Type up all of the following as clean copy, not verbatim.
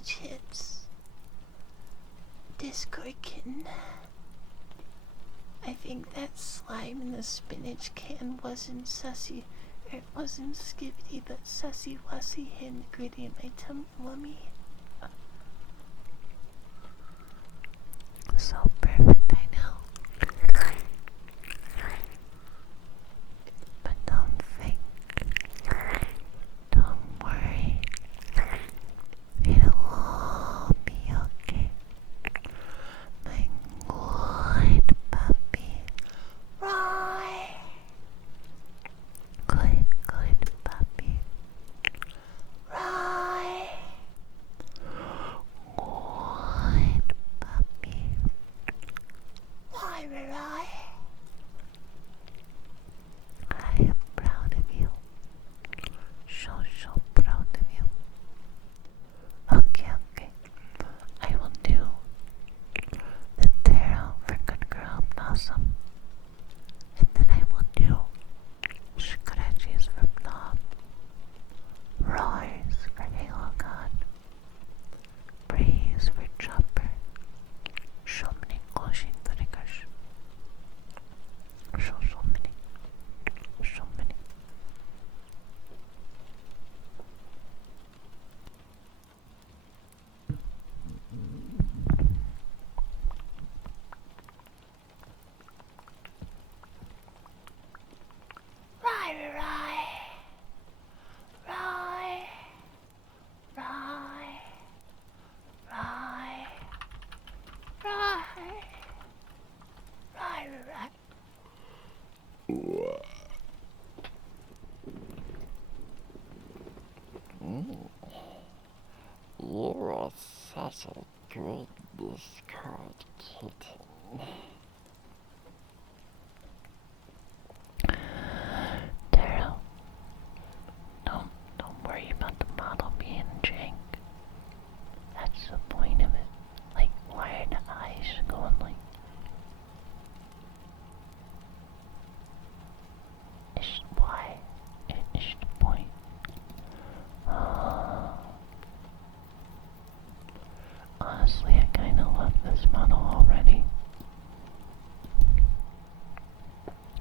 spinach hits. Discord kitten. I think that slime in the spinach can wasn't sussy. It wasn't skibbity, but sussy wussy and gritty in my tummy. So perfect, I know. But don't think. Don't worry. It'll all be okay. My good puppy. Roy. Good puppy. Roy. Good puppy. Roy. I am proud of you. So proud of you. Okay. I will do the tarot for good girl blossom. And then I will do scratches for Blob, Rawrs for Halo God, praise for Chopper, so many closing triggers. So many. You're such a good Discord kitten. Daryl, don't worry about the model being jank. That's the point of it. Like, why are the eyes going like? It's the point. Honestly, I kinda love this model already.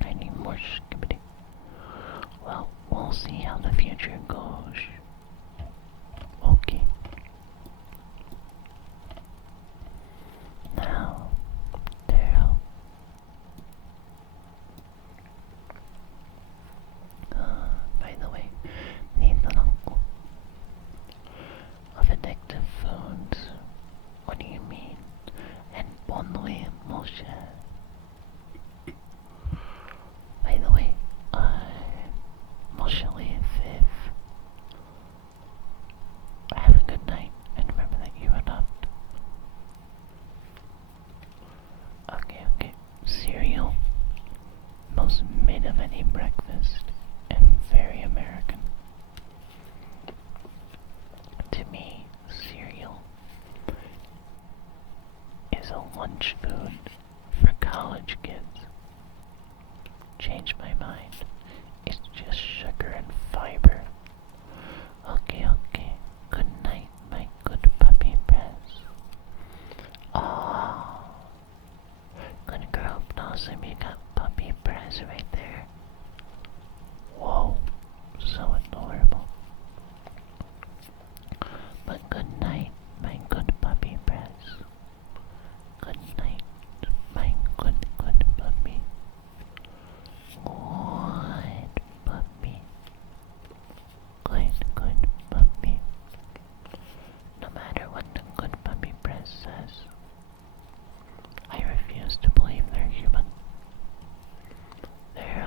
I need more skibbity. Well, we'll see how the future goes. Okay. Now, Daryl. By the way, Nathan Uncle of Addictive Foods. What do you mean? And Bonway Moshe. By the way, Moshe Viv. Have a good night, and remember that you adopt. Okay. Cereal. Most mid of any breakfast, and very American. To me, cereal is a lunch food for college kids. Changed my mind. It's just sugar and fiber. Okay. Good night, my good puppy press. Oh, good girl Blossom, you got puppy press right there. Whoa, so adorable. But good night, my good puppy press. Good night, my good puppy. Good puppy. Good puppy. No matter what the good puppy press says, I refuse to believe they're human. They're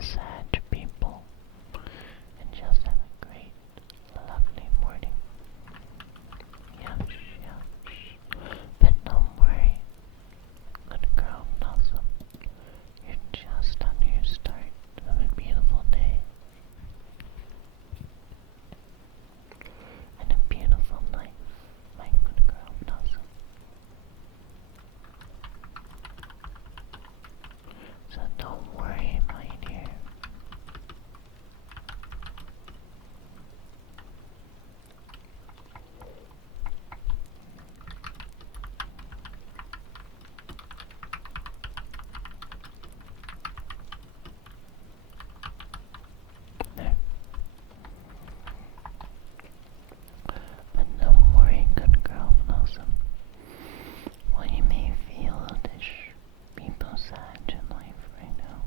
the sad people and just have a great, lovely morning. Yush, yush. But don't worry, good girl Blossom. You're just on your start of a beautiful day. And a beautiful life, my good girl Blossom. So don't worry, my dear. There. But don't worry, good girl Blossom. While you may feel this be sad in life right now,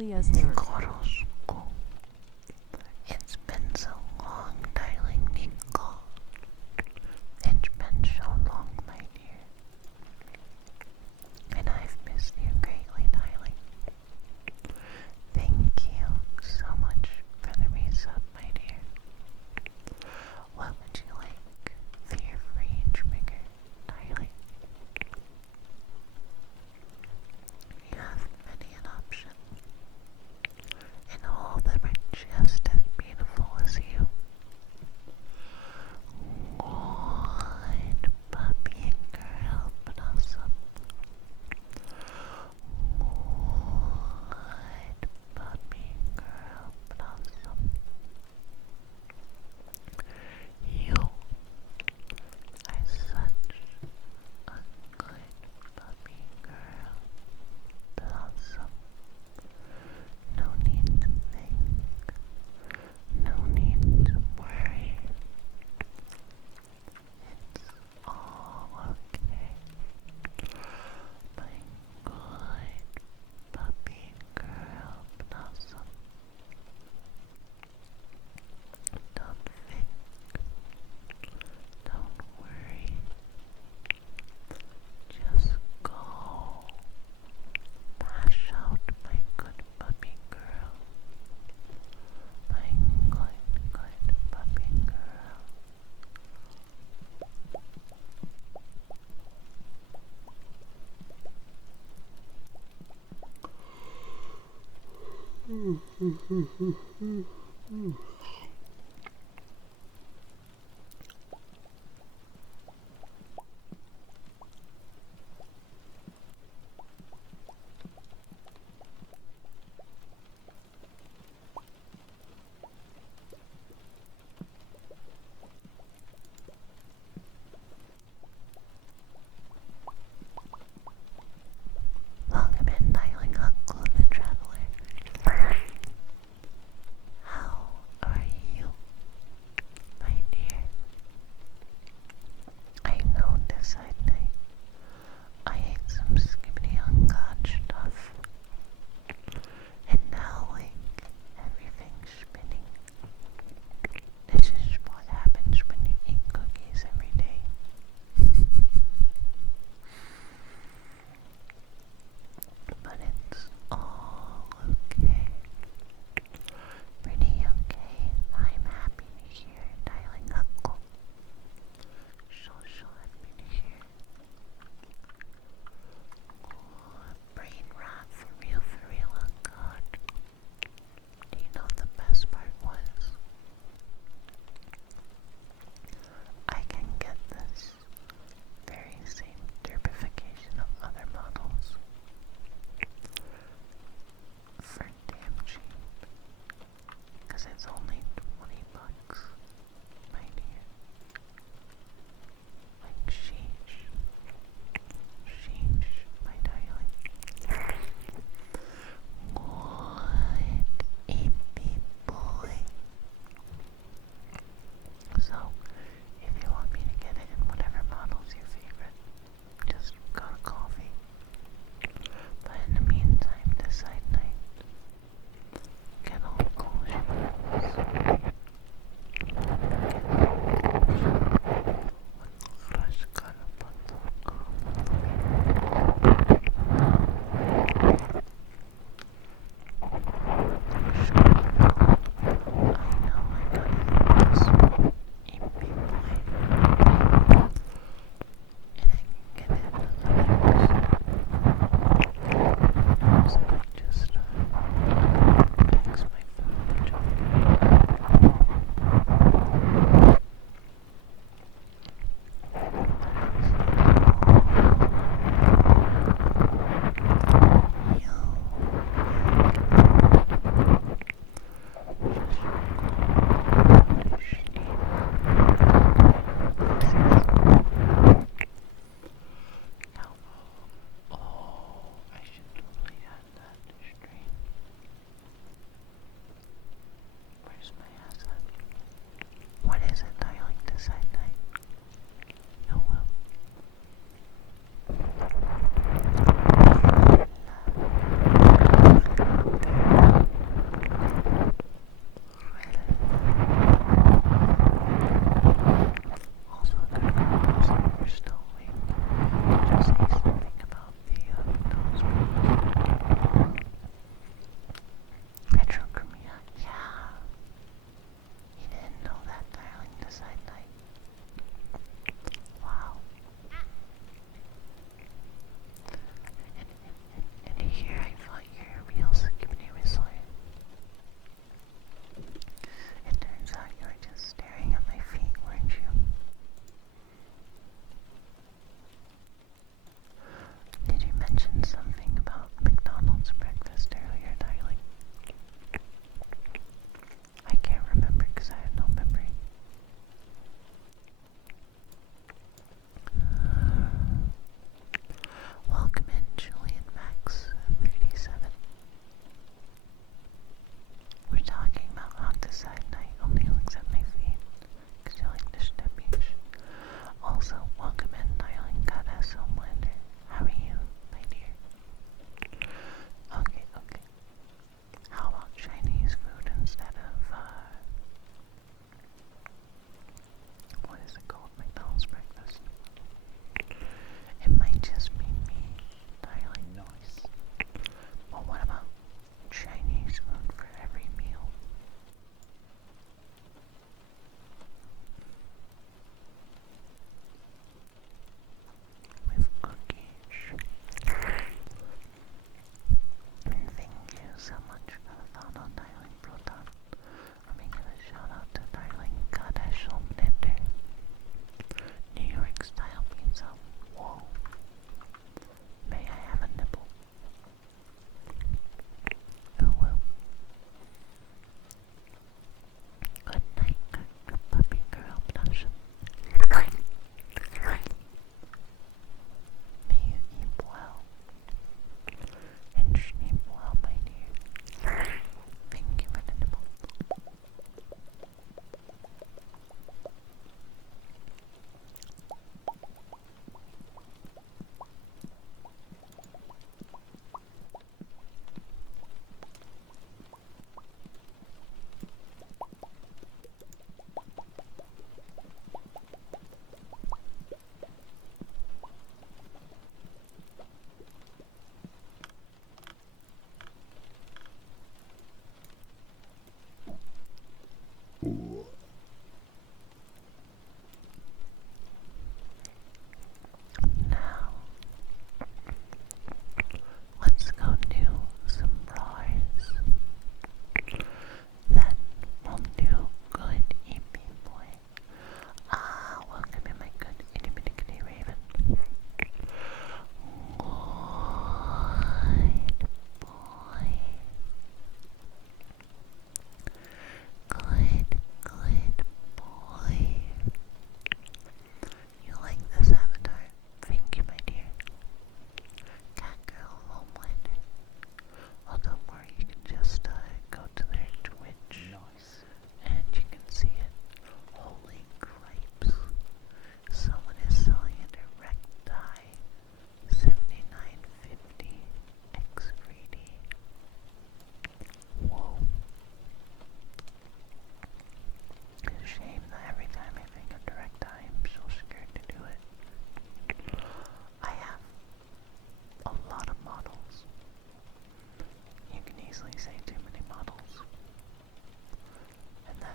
slowly as nerve. Nico. It's been so long, darling Nico. It's been so long, my dear. And I've missed you greatly, darling. Thank you so much for the resub, my dear. What would you like for your free trigger, darling? You have many an option, and all of them are just as beautiful as you. Good puppy girl, but awesome. Good puppy girl, but awesome. You are such a good puppy girl, but awesome. No need to think, no need to worry. It's all okay. My good puppy girl, but awesome. Don't think, don't worry. Just go. Mash out my good puppy girl. My good puppy girl. Welcome in, darling Uncle the Traveler. How are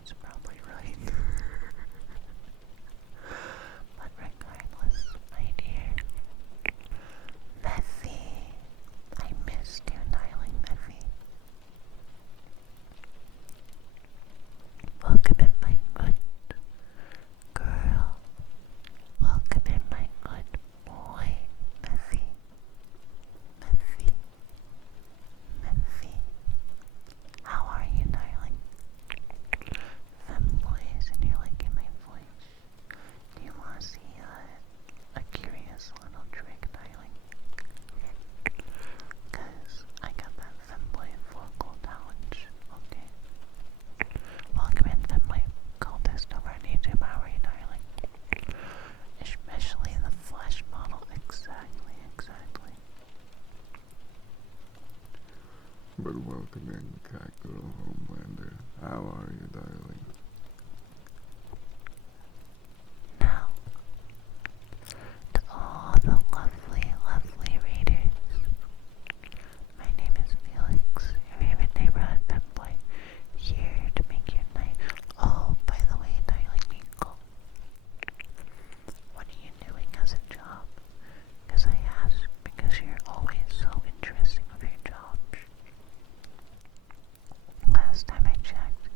That's probably right. But regardless, my dear, Meffy, I missed you, darling Meffy. Welcome in, my good girl. Welcome in, my good boy, Meffy. Meffy. Meffy. How are you, darling? Femboys, and you're liking my voice. Do you want to see a curious little trick, darling? Cause I got that femboy vocal challenge, okay? Welcome in, femboy cultist over on YouTube. How are you, darling? Especially the flesh model. Exactly. But welcome in, Catgirl Homelander. How are you, darling? Now, to all the lovely, lovely readers, my name is Felix, your favorite neighborhood femboy, here to make your night. Oh, by the way, darling Nico, what are you doing as a job? Because I ask because you're always so interesting with your job. Last time I checked,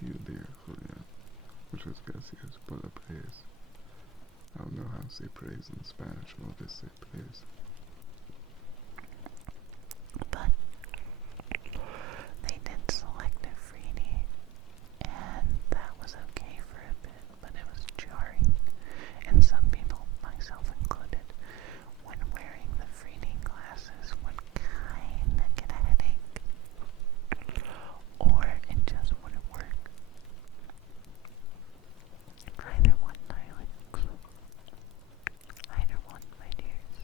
Thank you, dear Julia. Muchas gracias por la praise. I don't know how to say praise in Spanish. We'll just say praise. But they did select a freebie, and that was okay for a bit, but it was jarring. And some people, myself included, when wearing the 3D glasses would kinda get a headache. Or it just wouldn't work. Either one, darlings. Either one, my dears.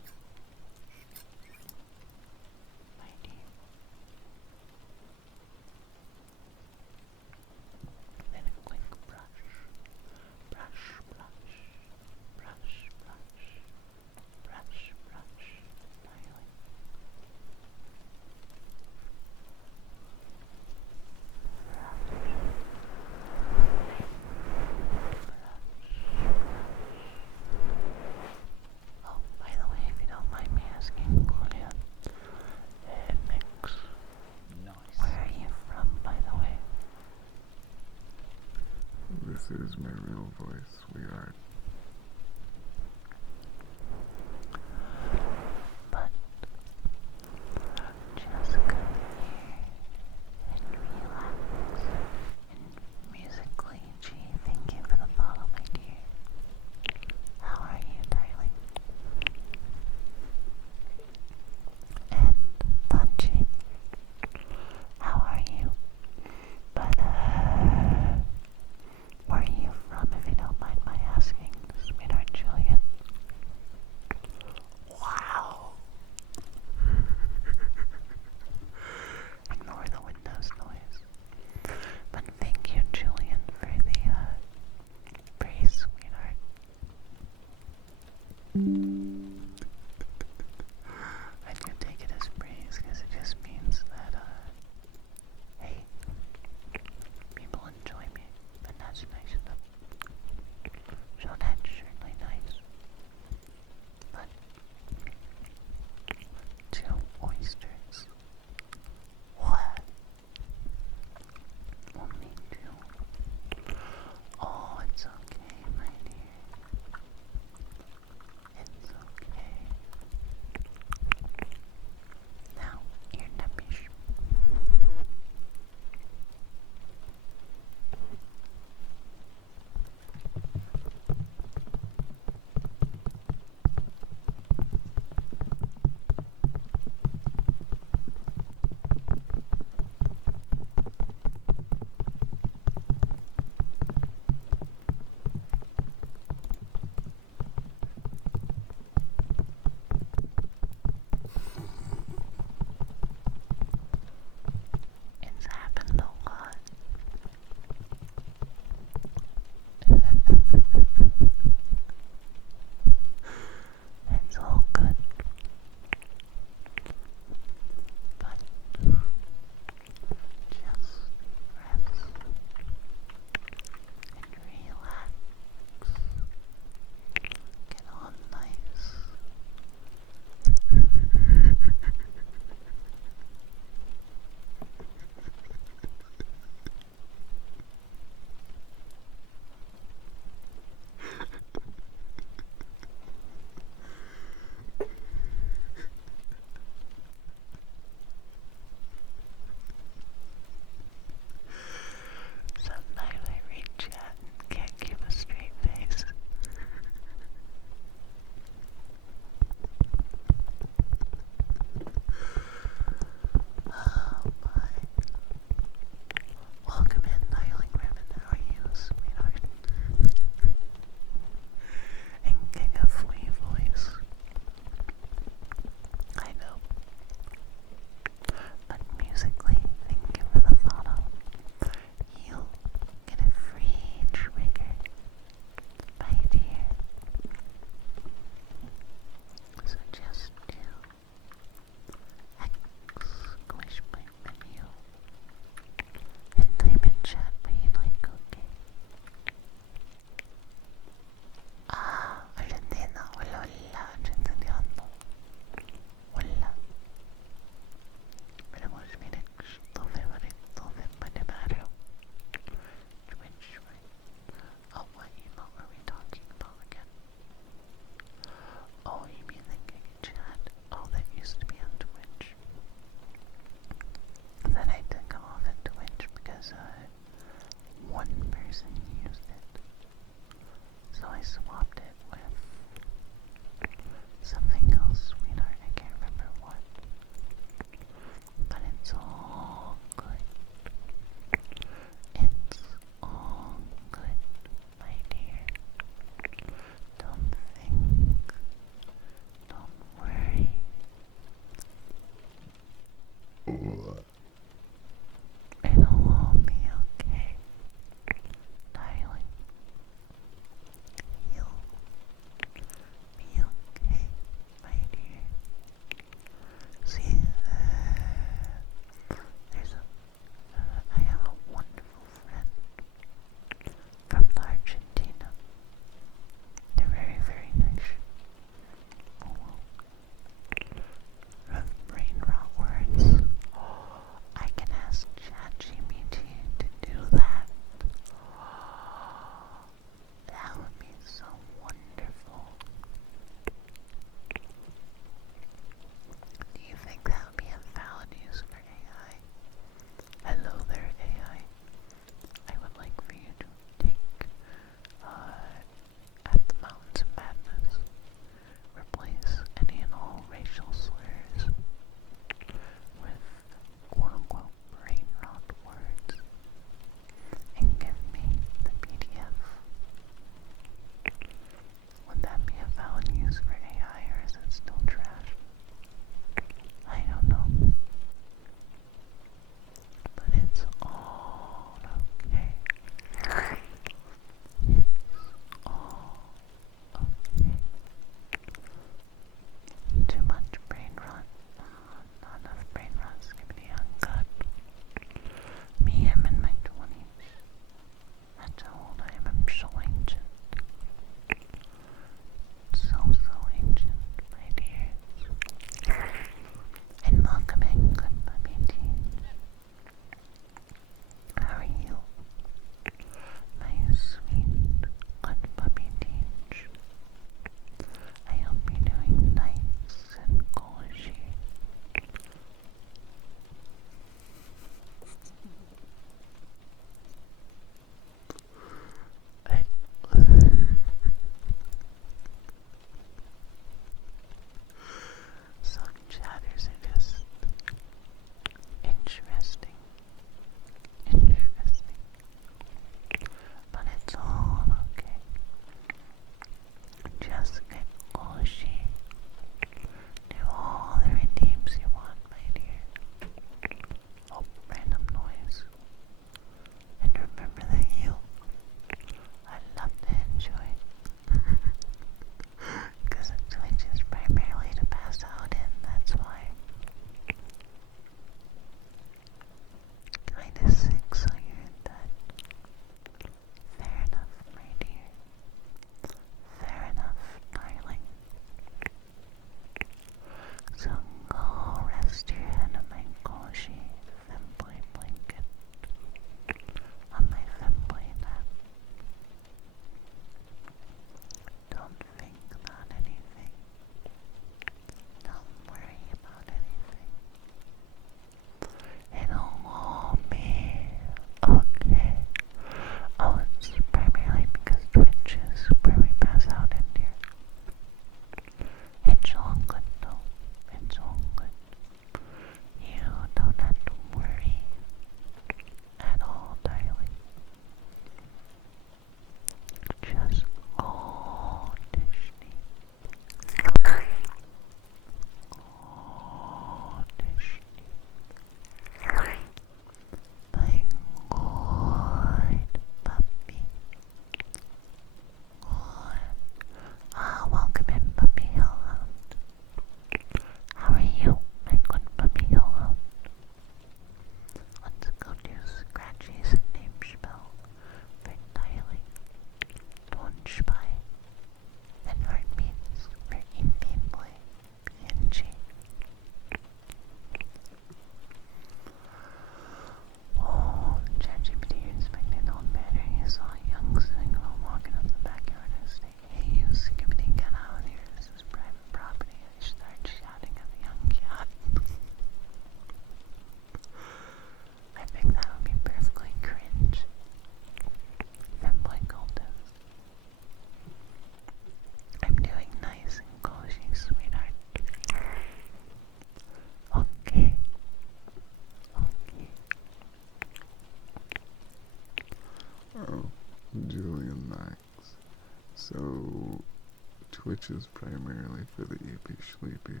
which is primarily for the EP Sleepy.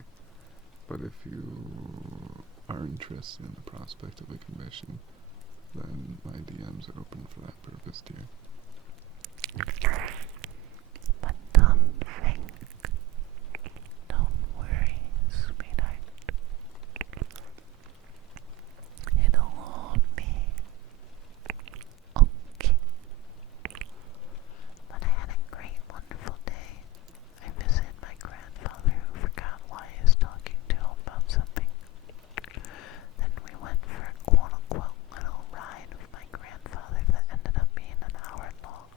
But if you are interested in the prospect of a commission, then my DMs are open for that purpose too. But don't think, don't worry, sweetheart. It'll all be okay. But I had a great, wonderful day. I visited my grandfather who forgot why I was talking to him about something. Then we went for a quote-unquote little ride with my grandfather that ended up being an hour long.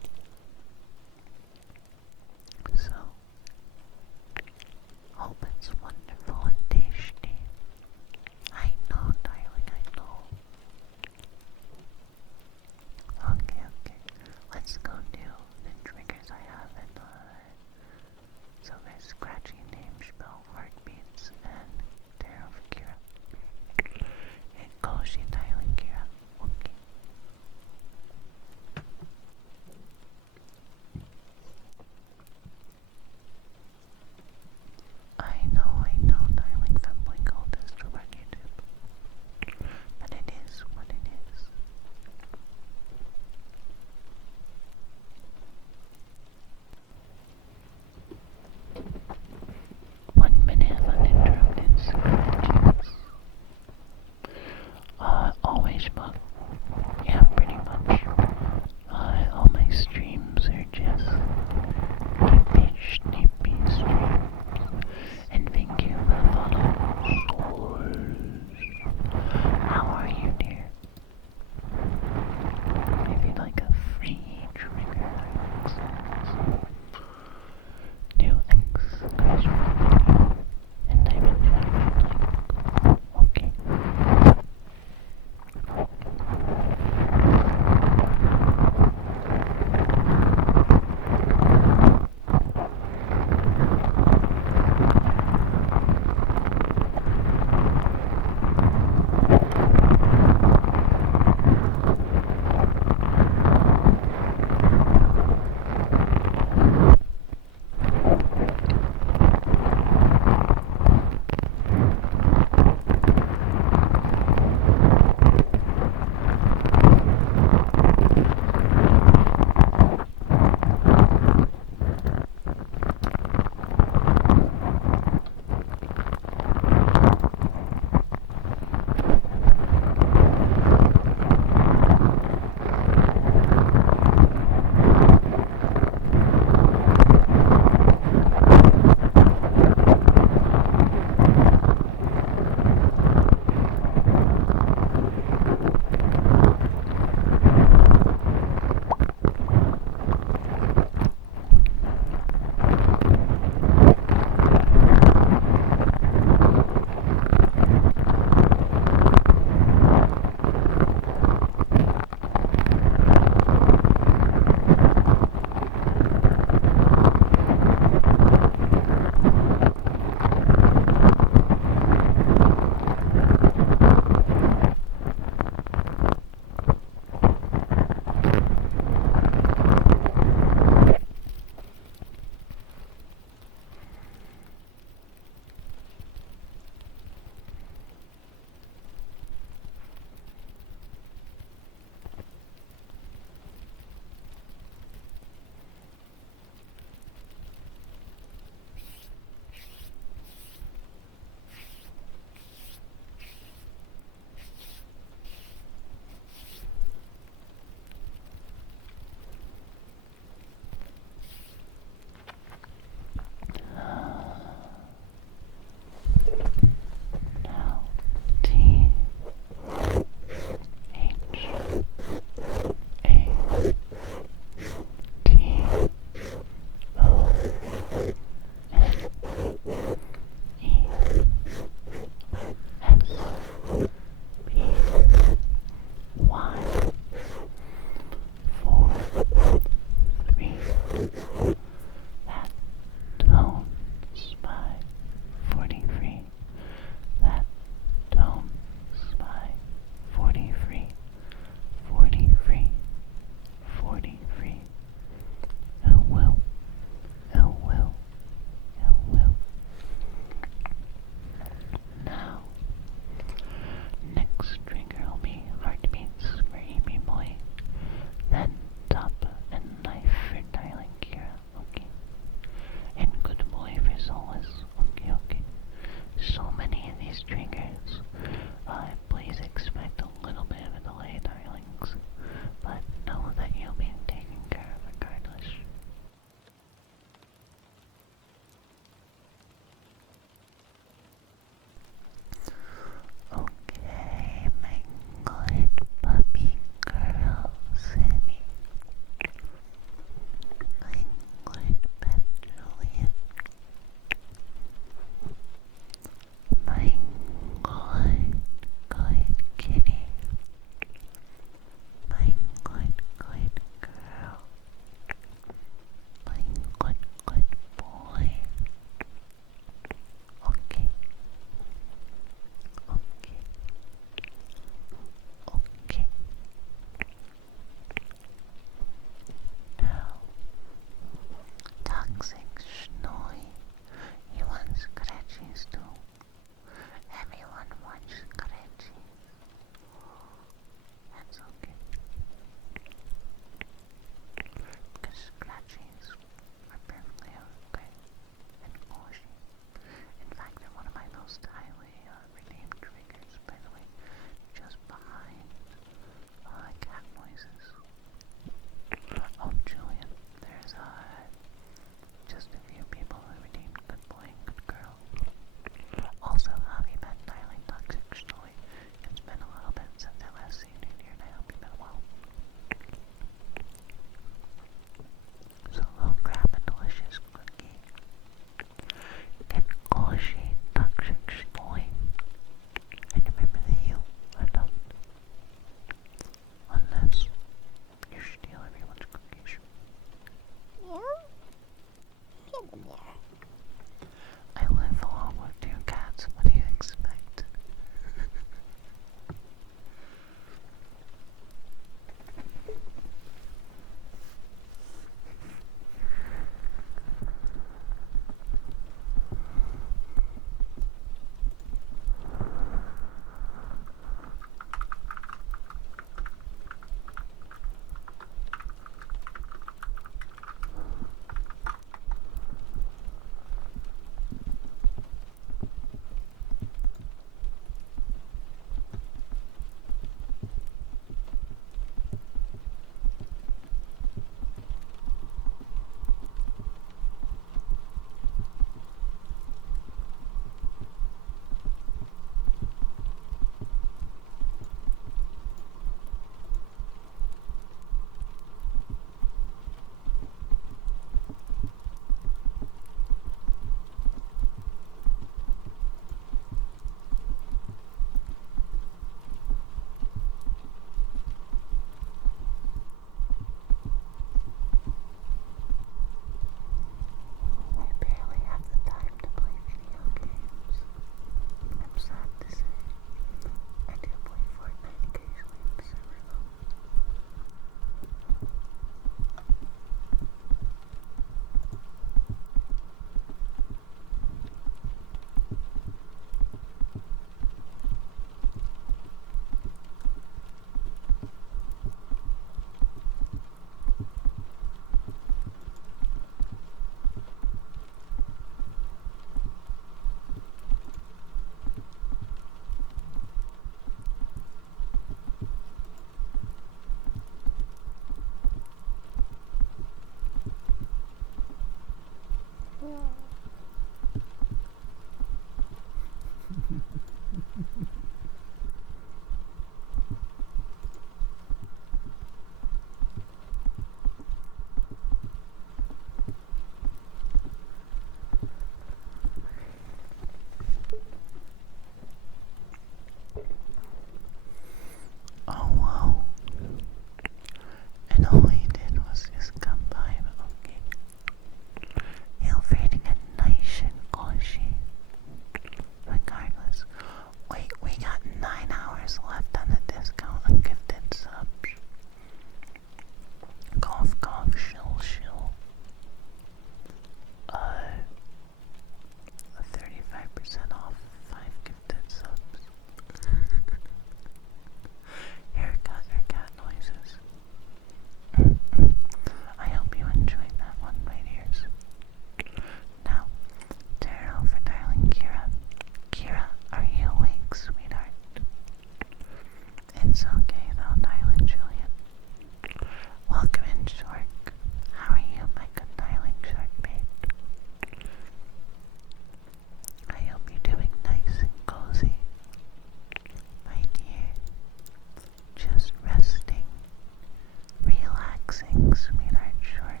relaxing, sweetheart shark.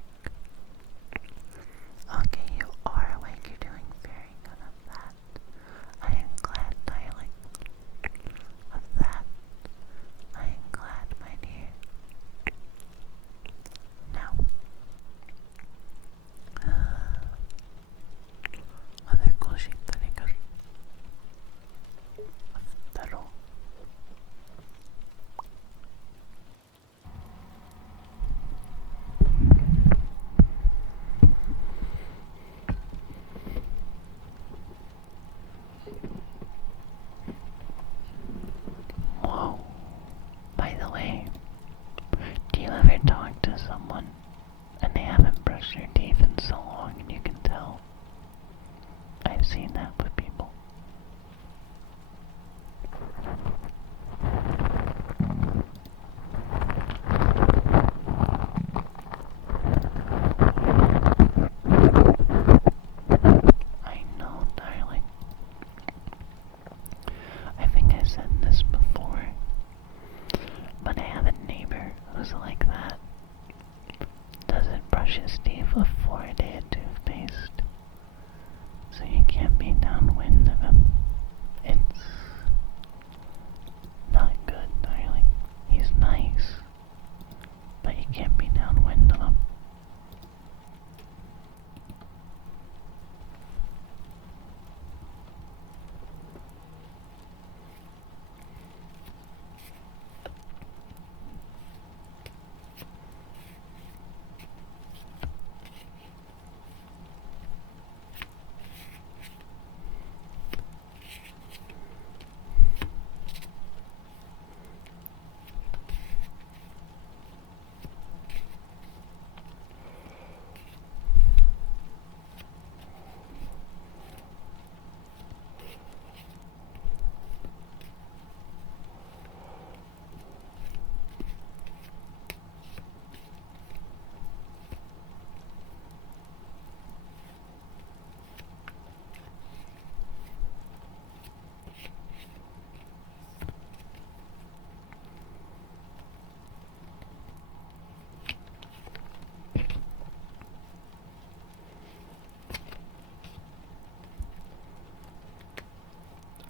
Okay, you are awake. You're doing very good of that. I am glad, darling. Of that. I am glad, my dear. Now, other 고식들이가 따로 Whoa. By the way, do you ever talk to someone and they haven't brushed their teeth in so long and you can tell? I've seen that with people. I know, darling. I think I said this before, but I have a neighbor who's like that. Doesn't brush his teeth before a day of toothpaste, so you can't be downwind of him. It's not good, darling. He's nice, but you can't be downwind of him.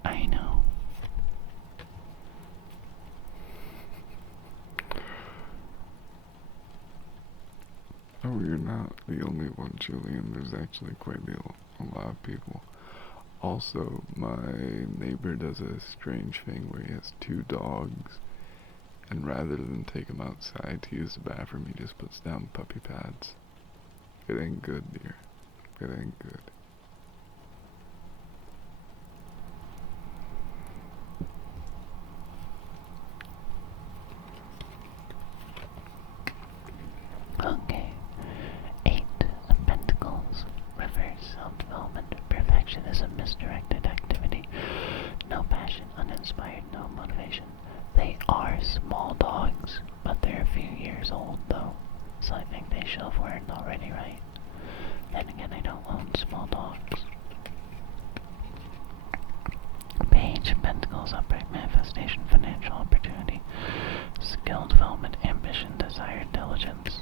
I know. Oh, you're not the only one, Julian. There's actually quite a lot of people. Also, my neighbor does a strange thing where he has 2 dogs, and rather than take them outside to use the bathroom, he just puts down puppy pads. It ain't good, dear. It ain't good. Okay. 8 of Pentacles. Reverse self-development. Perfectionism, misdirected activity. No passion, uninspired, no motivation. They are small dogs, but they're a few years old though, so I think they should have learned already, right? Then again, I don't own small dogs. Page of Pentacles, upright manifestation, financial opportunity, skill development, ambition, desire, diligence.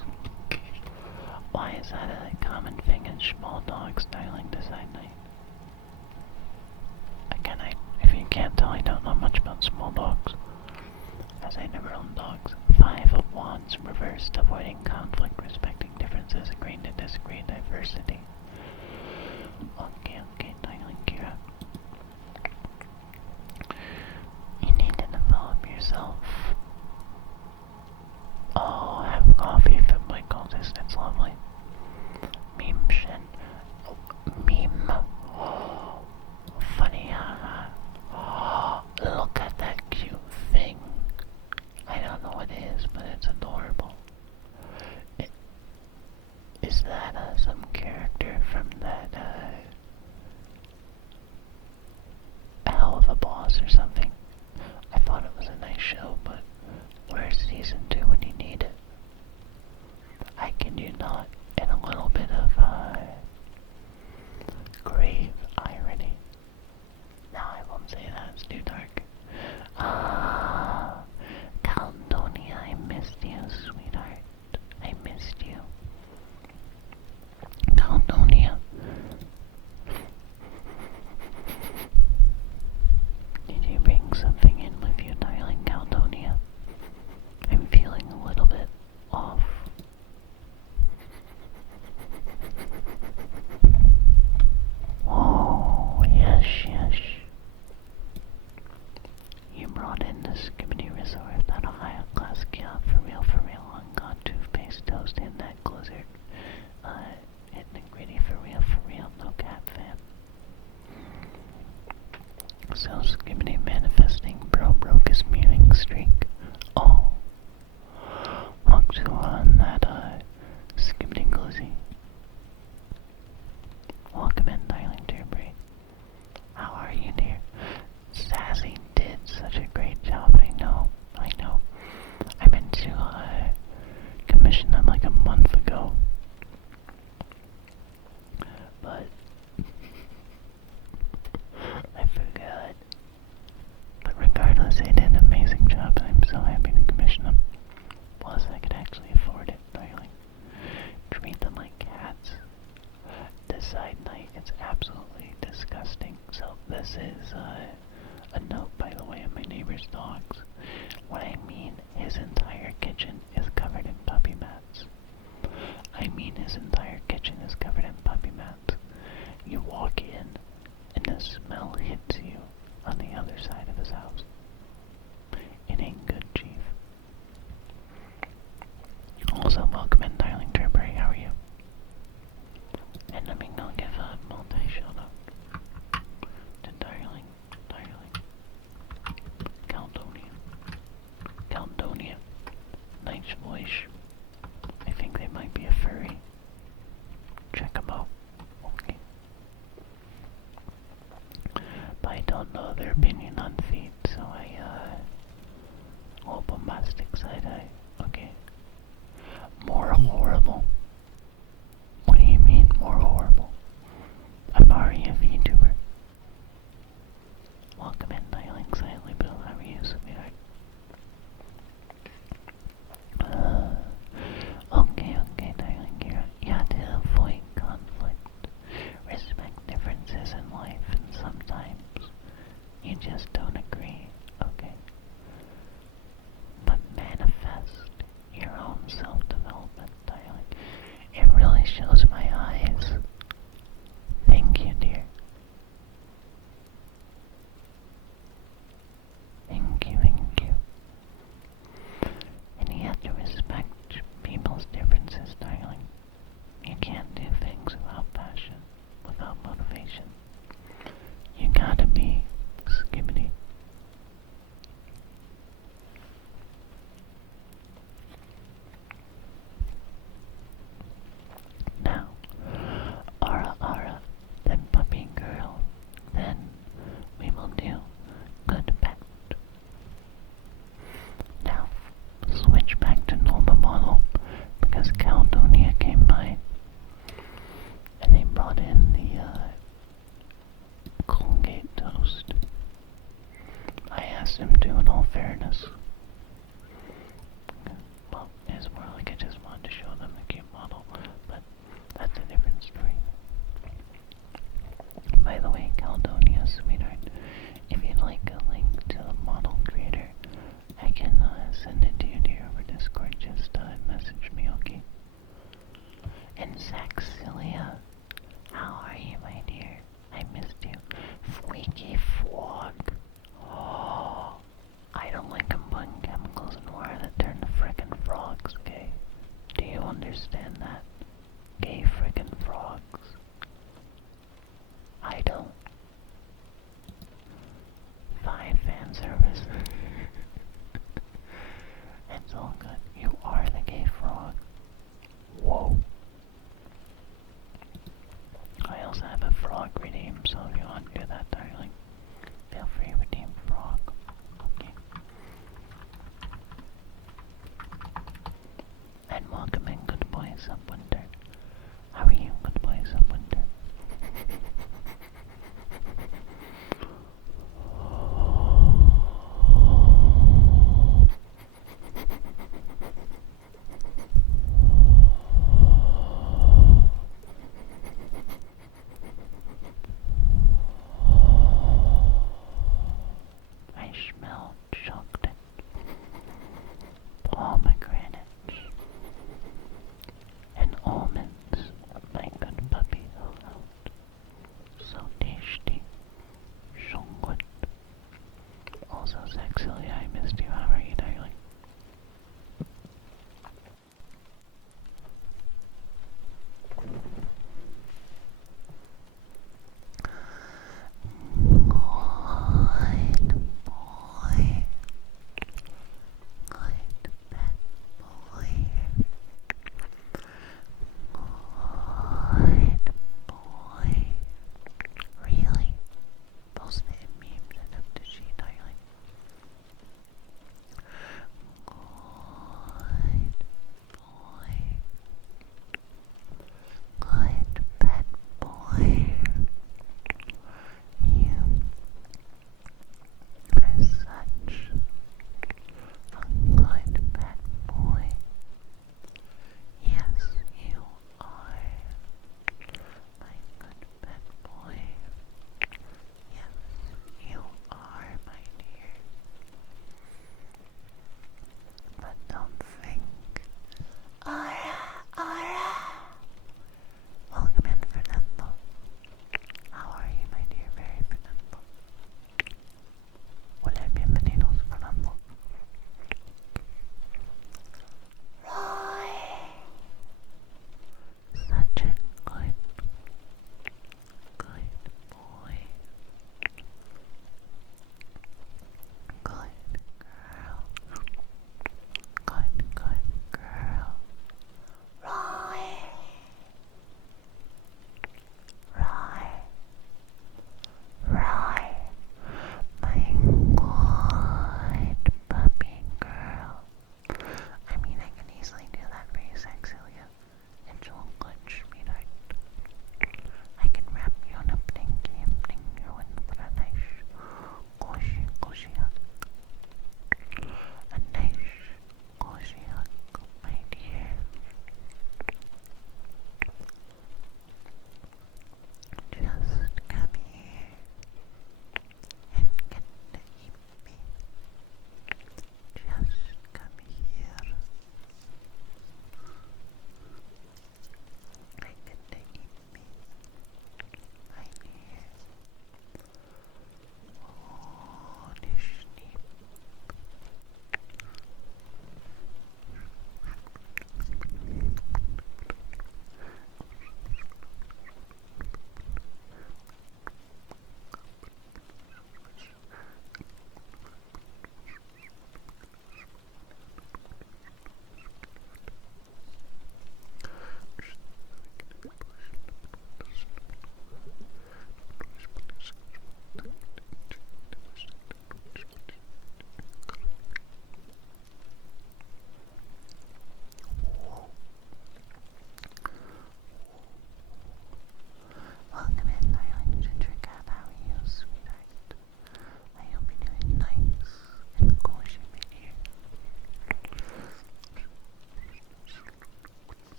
Why is that a common thing in small dog styling design night? Again, if you can't tell, I don't know much about small dogs, as I never owned dogs. 5 of Wands, reversed, avoiding conflict, respecting differences, agreeing to disagree, diversity. Okay, darling Kira. You need to develop yourself. Oh, have coffee, Fitboy calls this, it's lovely. Meme shin. Oh, meme. Oh, funny, oh, look at that cute thing. I don't know what it is, but it's adorable. Is that some character from that Hell of a Boss or something? I thought it was a nice show, but where's season 2 when you need it? I kid you not, and a little bit of grave irony. Now I won't say that, it's too dark. Caldonia, I missed you, sweetheart. I Meows here. Hitting it gritty for real, no cap fam. So Skibbity manifesting, bro broke his mewing streak. Oh. Walk to on that, Skibbity glizzy. Welcome in, darling Turberry. How are you, dear? Sassy did such a great job, I know. I meant to, commission them like a month ago. But I forgot. But regardless, they did an amazing job, and I'm so happy to commission them. Plus, I could actually afford it, darling. Treat them like cats. This side night is absolutely disgusting. So this is a note, by the way, of my neighbor's dogs. What I mean, his entire kitchen is covered in puppy mats. You walk in, and the smell hits you on the other side of his house. It ain't good, Chief. Also, welcome in, darling Turberry. How are you? And let me go give a multi-shout out to darling Caldonia. Nice voice. I think they might be a furry. Check them out. Okay. But I don't know their opinion on feet, so I, all bombastic side-eye. Okay. More horrible. What do you mean, more horrible? I'm already a VTuber. Welcome in, darling Silently Bill. How are you, sweetheart? Okay, darling. You have to avoid conflict. Respect differences in life, and sometimes you just don't agree, okay? But manifest your own self-development, darling. It really shows my eyes. Thank you, dear. Thank you. And you have to respect people's differences, darling. You can't do things without passion, without motivation. You gotta be skibbity. Now, Ara, then puppy girl, then we will do good pet. Now, switch back to normal model, because Caldonia came by, and they brought in the, Colgate toast. I asked him to, in all fairness. Well, it's more like I just wanted to show them the cute model, but that's a different story. By the way, Caldonia, sweetheart, if you'd like a link to the model creator, I can send it to you, dear, over Discord. Just message me, okay? And Zaxilia, how are you, my dear? I missed you. Freaky frog. Oh, I don't like them putting chemicals in water that turn the frickin' frogs gay. Do you understand that? Gay frickin' frogs. I don't. 5 fan service. It's all good. You are the gay frog. Whoa. I also have a frog redeem, so if you want to do that, darling, feel free to redeem frog. Okay. And welcome in, good boy, Subwinter. How are you, good boy, Subwinter? I smell chocolate, pomegranates, and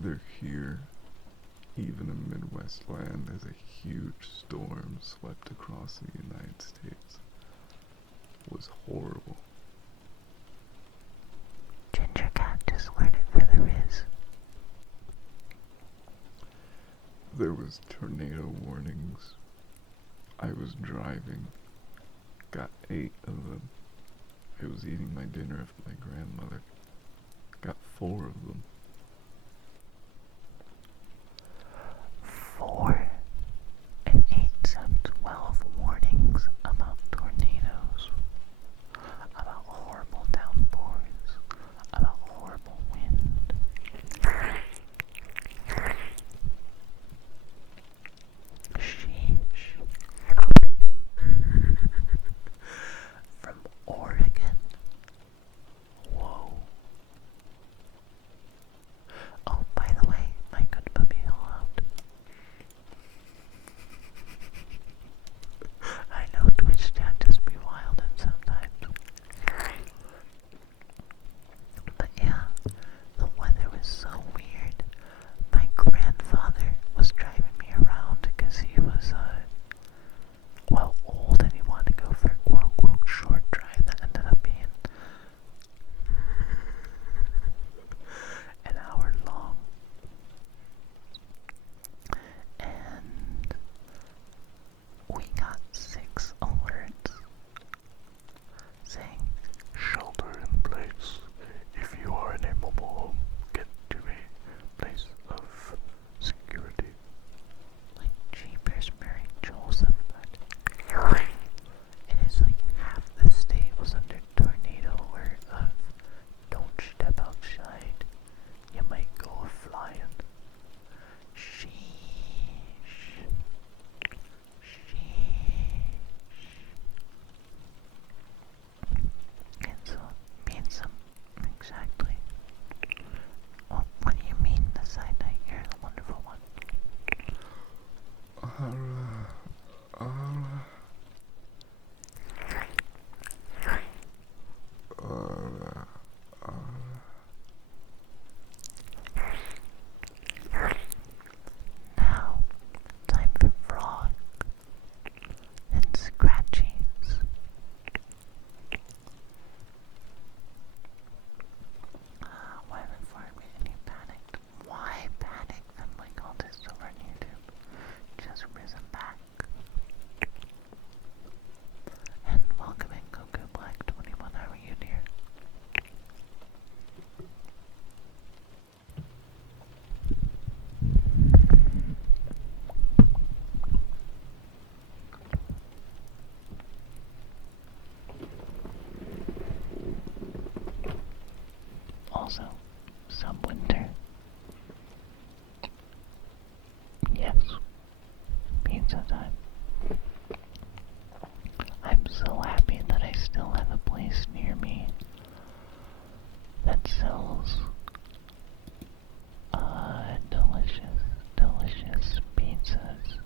weather here, even in Midwest land, as a huge storm swept across the United States, was horrible. Ginger Cat just learned it for the Riz. There was tornado warnings. I was driving, got 8 of them. I was eating my dinner with my grandmother, got 4 of them. 4 and 8 sound 12 warnings about tornadoes, about horrible downpours, about horrible wind. Sheesh. From Oregon. Whoa. Oh, by the way, my good puppy hello. I know Twitch chat just be wild and sometimes. But yeah, the weather was so weird. My grandfather was driving me around because he was, old and he wanted to go for a quote-unquote short drive that ended up being an hour long. And we got 6 alerts saying, "Shelter in place. If you are in a mobile home, get to a place of security." Like, jeepers, Mary Joseph. And it's like half the state was under tornado alert of don't step outside. You might go flying. Sheesh. And so, being some, exactly. Well, what do you mean the side night? You're the wonderful one. Now, time for Frog and Scratchies. Why the farm and you panicked? Why panic? I'm like all this over on YouTube. Just risen back. And welcome in Goku Black 21. How are you, dear? Also, some winter. Yes, pizza time. I'm so happy that I still have a place near me that sells delicious pizzas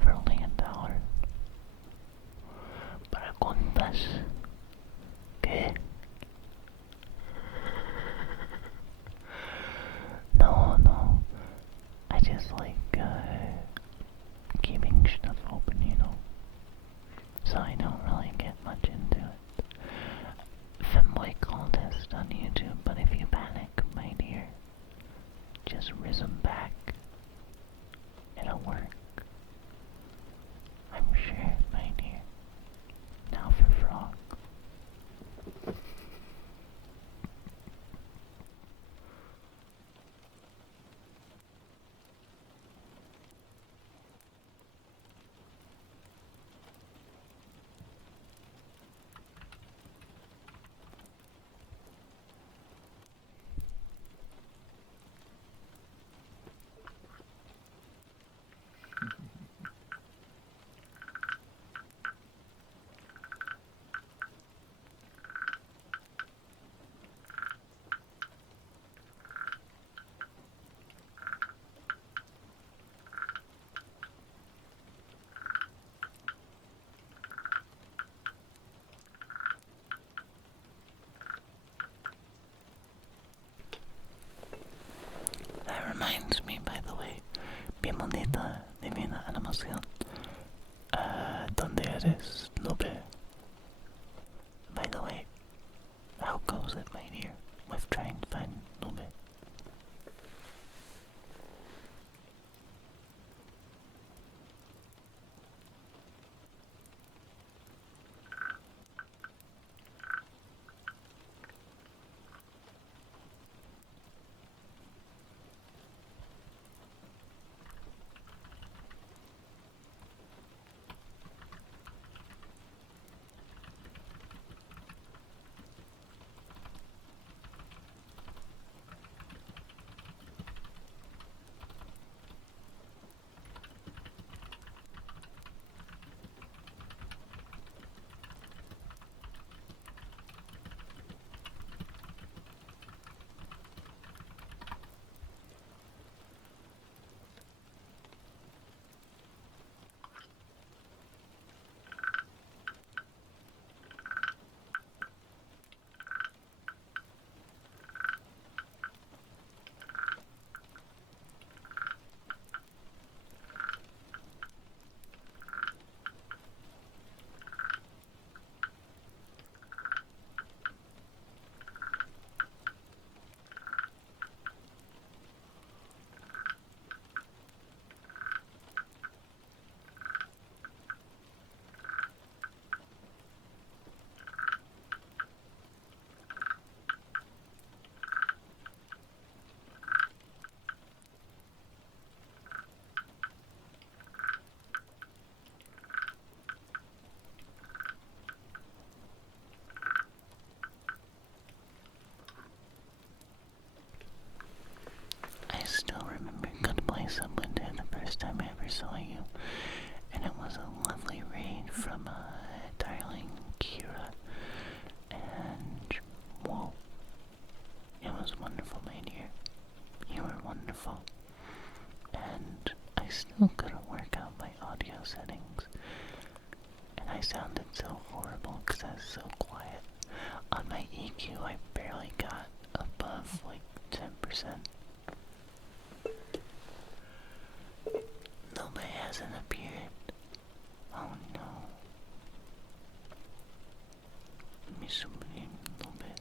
for only $1. Preguntas. ¿Qué? No. I just like keeping stuff open, you know. So I don't really get much into it. Femboy contest on YouTube, but if you panic, my dear, just risen back. It'll work. I'm sure, my dear. Now for Frog. ustedes, Nube. By the way, how goes it, my dear, with trying to find Nube? I still remember Good Place I went to the first time I ever saw you, and it was a lovely raid from darling Kira, and whoa, it was wonderful, my dear. You were wonderful, and I still couldn't work out my audio settings, and I sounded so horrible because I was so quiet. On my EQ, I barely got above like 10%. Nobody hasn't appeared. Oh no. Me somebody a little bit.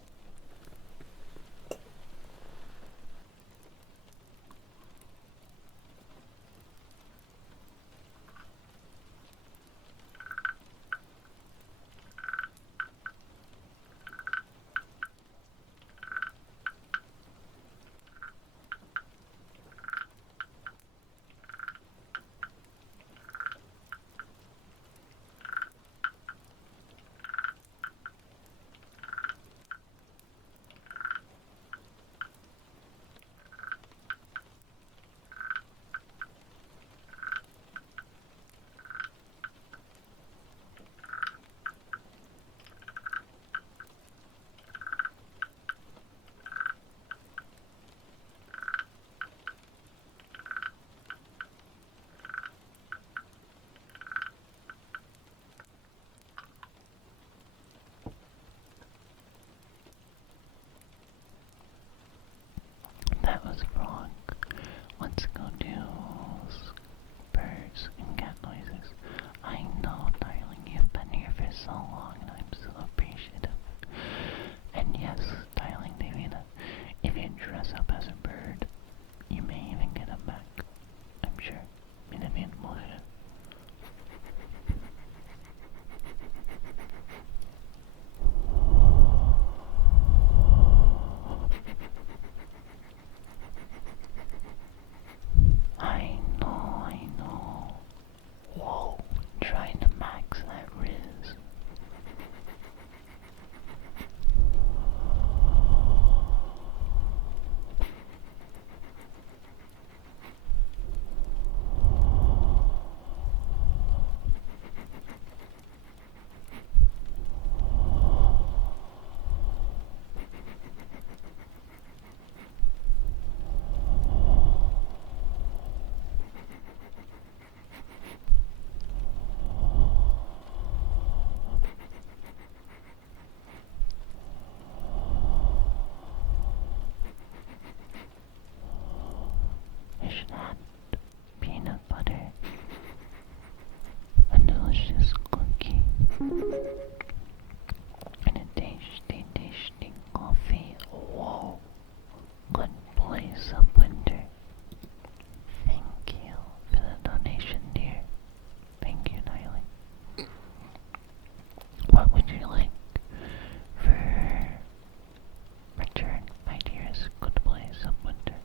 And a tasty, tasty coffee. Whoa. Good place of winter. Thank you for the donation, dear. Thank you, darling. What would you like for return, my dearest good place of winter?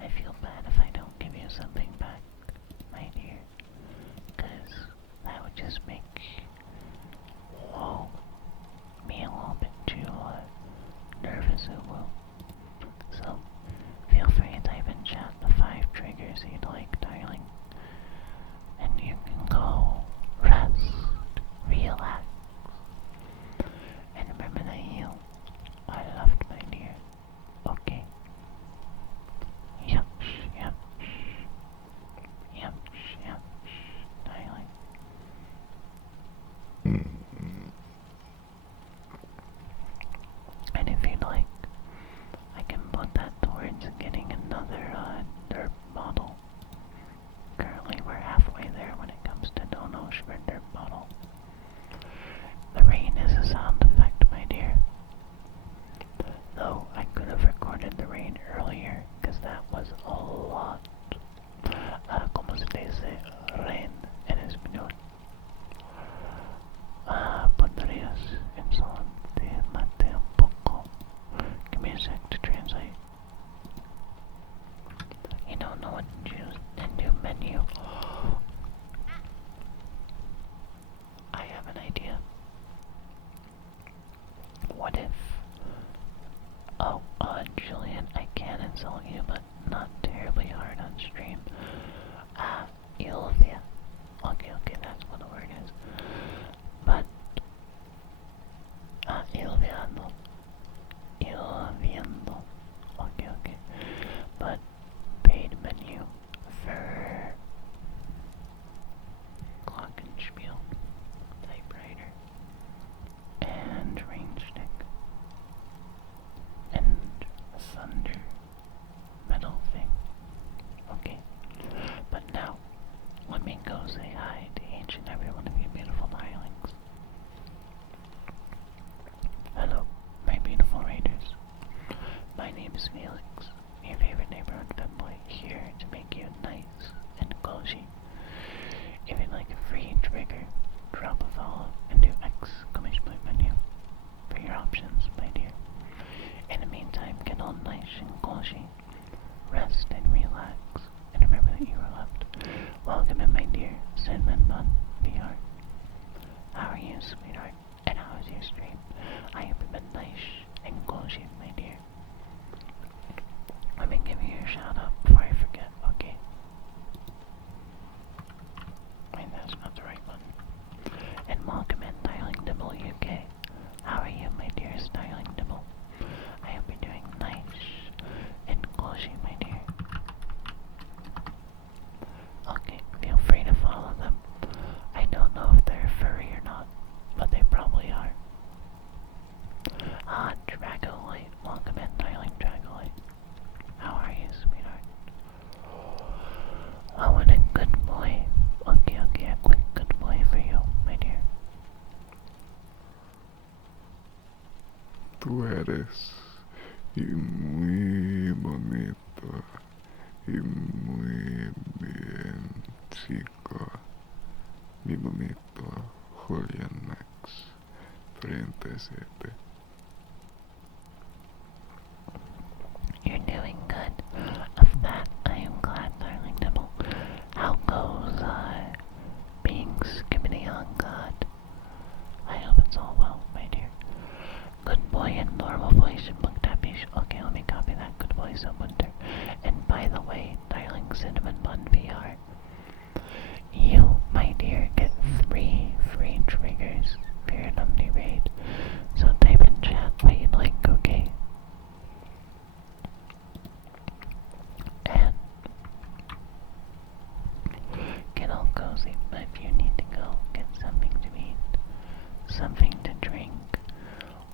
I feel bad if I don't give you something back, my dear, because that would just make, whoa, me a little bit too nervous, UwU. So, feel free to type in chat the 5 triggers you'd like, darling, and you can go rest, relax, and remember that you are loved, my dear. Okay. Yup, yup, yup, yup, darling. And if you'd like, I can put that towards getting another derp bottle. Currently, we're halfway there when it comes to donos for derp bottle. The rain is a sound effect, my dear. Though I could have recorded the rain earlier, because that was a lot. ¿Cómo se dice rain en español? ¿Podrías ensalarte un poco? Give me a sec to translate. You don't know what to choose, then do menu. I have an idea. What if... Oh, Julian, I can insult you, but not terribly hard on stream. Ilvia. Okay, that's what the word is. But, Ilviando. Okay. But, paid menu for glockenspiel, typewriter, and range stick, and thunder metal thing. Okay, but now let me go say hi to each and every one of you beautiful darlings. Hello, my beautiful raiders. My name is Felix, your favorite neighborhood femboy, here to make you nice and cozy. If you'd like a free trigger, drop a follow and do exclamation point menu for your options, my dear. In the meantime, get all nice and cozy, rest and relax, and remember that you are loved. Welcome in, my dear Cinnamon Bun VR. How are you, sweetheart? And how is your stream? I hope you've been nice and cozy, my dear. Let me give you a shout out before I forget, okay? Wait, that's not the right one. And welcome in, Dialing Dibble UK. How are you, my dearest Dialing Dibble? I hope you're doing nice and cozy, my dear. Okay, feel free to follow them. I don't know if they're furry or not, but they probably are. Dragolite. Welcome in, Dialing Dragolite. How are you, sweetheart? Oh, and a good boy. Okay, a quick good boy for you, my dear. Tú eres y muy bonito y muy bien, chico. Mi bonito Julian Max 37. You're doing good. Of that, I am glad, darling Dibble. How goes, being skibbity on God? I hope it's all well, my dear. Good boy and normal voice and book Tappies. Okay, let me copy that good voice of winter. And by the way, darling Cinnamon Bun VR, you, my dear, get 3 free triggers for your Numdy raid. So type in chat what you'd like, okay? And get all cozy, but if you need to go, get something to eat, something to drink,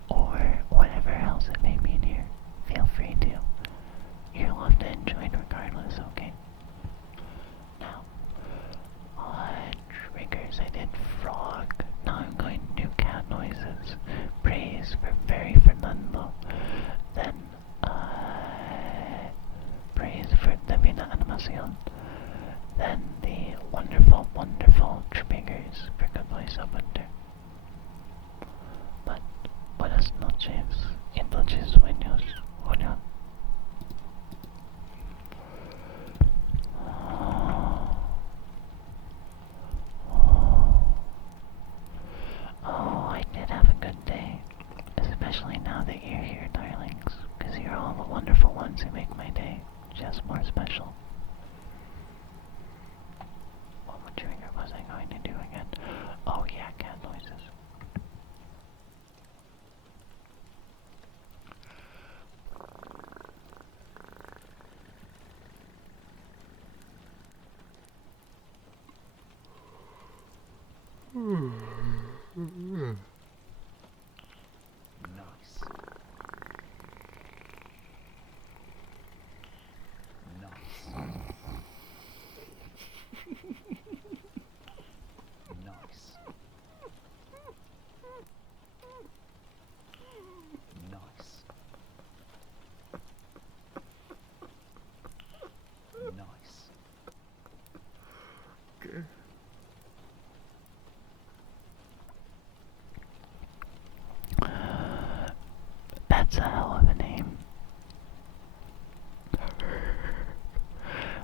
or whatever else it may be, dear. Feel free to. You're loved to enjoy it regardless, okay? Now, triggers. I did frog. No, just more special. What trigger was I going to do again? Oh yeah, cat noises. Nice. Nice. Nice. Nice. Nice. Okay. That's a hell of a name.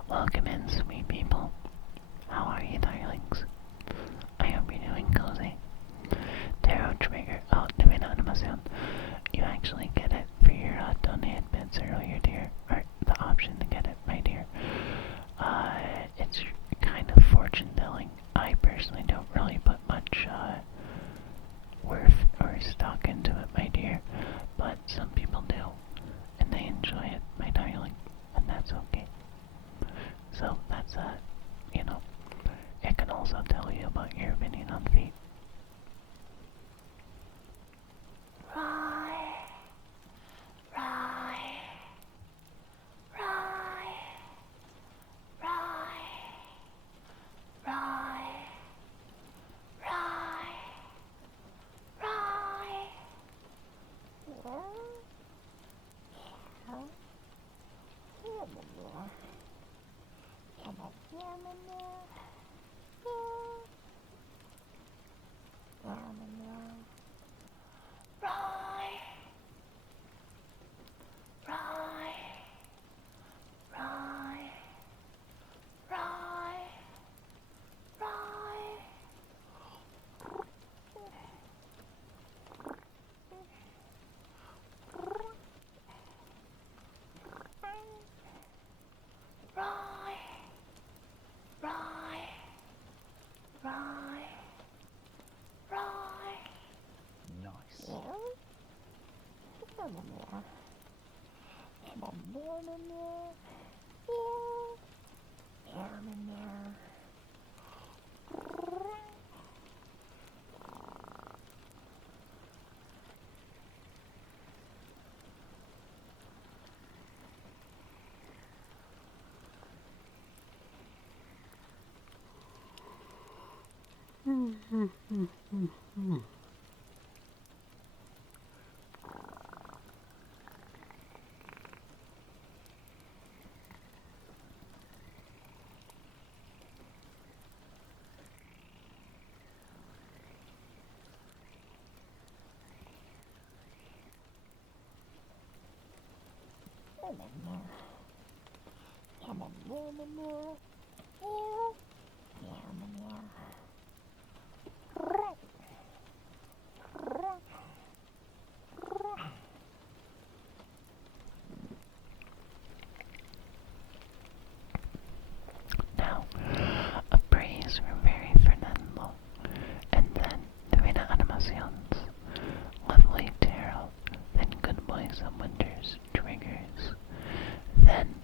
Welcome in, sweet people. How are you, darlings? I hope you're doing cozy. Tarot trigger. Oh, doing animation. You actually get it for your donated bits earlier, dear. Or the option to get it, my dear. It's kind of fortune telling. I personally don't really put much worth or stock into it, my dear. But some people do. And they enjoy it, my darling. And that's okay. So that's you know, it can also tell you about your opinion on feet. Right, right, right, right, right, right, right. Nice. Now, a praise for very Fernando, and then Divina Animaciones, lovely tarot, then Good Boys and Winters triggers. Then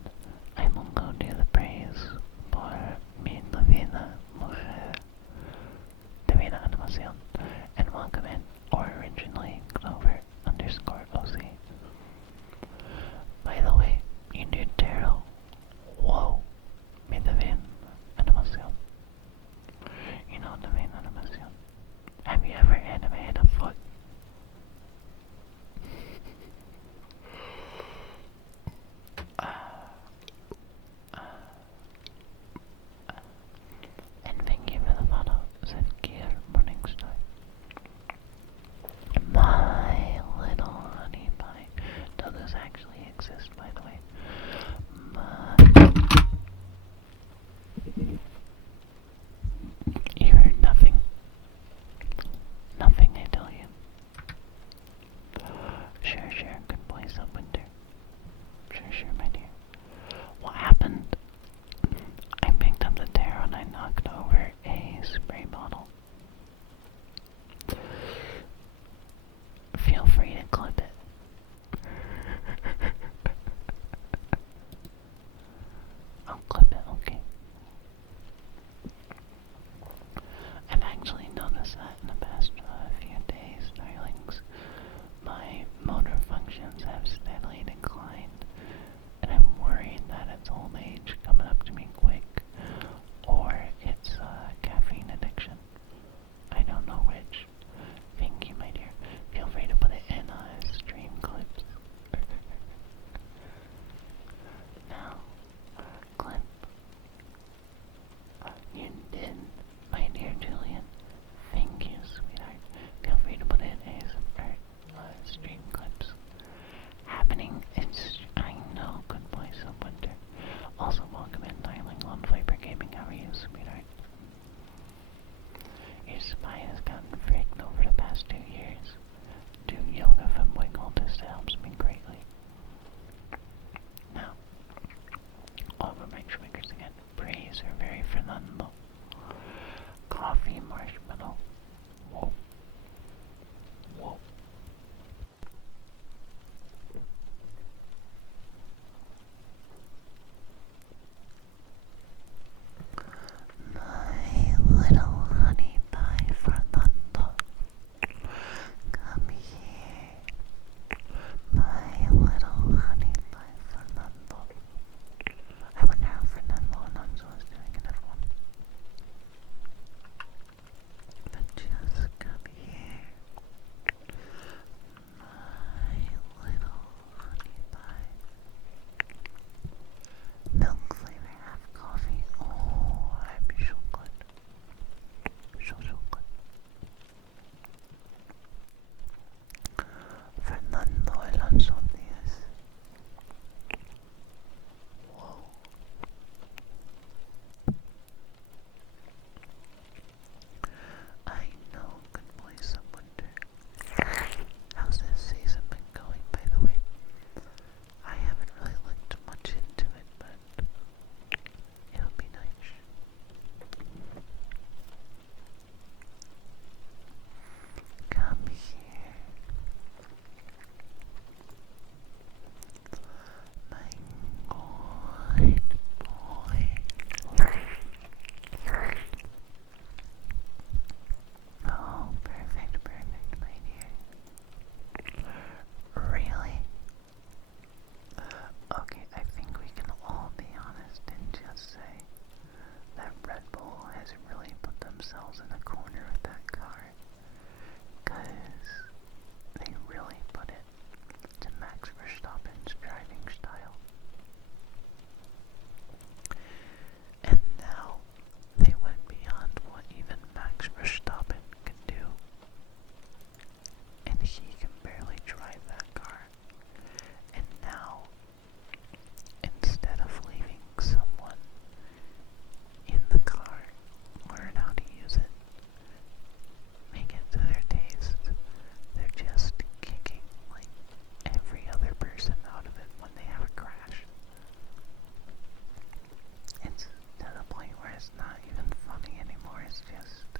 I will go do the praise for mi divina mujer, Divina Animación, and welcome in, or originally Clover_OC. By the way, you do tarot. Whoa. Mi divina animación. You know divina animación. Have you ever animated a foot? And thank you for the follow, Zedkier Morningstar. Mine has gotten freaked over the past 2 years. Doing yoga from wiggle just helps me greatly. Now, over my triggers again. Praise are very Fernando. Coffee marshmallow. Whoa. Whoa. My little honey pie Fernando. Come here. My little honey pie Fernando. I wonder how Fernando Alonso is doing in F1. But just come here. My little honey pie. Milk flavor, half coffee. Oh, I'm so good. So good. Fernando Alonso Diaz. Whoa. I know, good boys of winter. How's this season been going, by the way? I haven't really looked much into it, but it'll be nice. Come here. My good boy. Oh, perfect, my dear. Really? Okay, I think we can all be honest and just say that Red Bull has really put themselves in a corner with that car. 'Cause they really put it to Max Verstappen's driving style. And now they went beyond what even Max Verstappen can do. And he can barely drive that car. And now, instead of leaving someone in the car learn how to use it, make it to their taste, they're just kicking like every other person out of it when they have a crash. It's to the point where it's not even funny anymore, it's just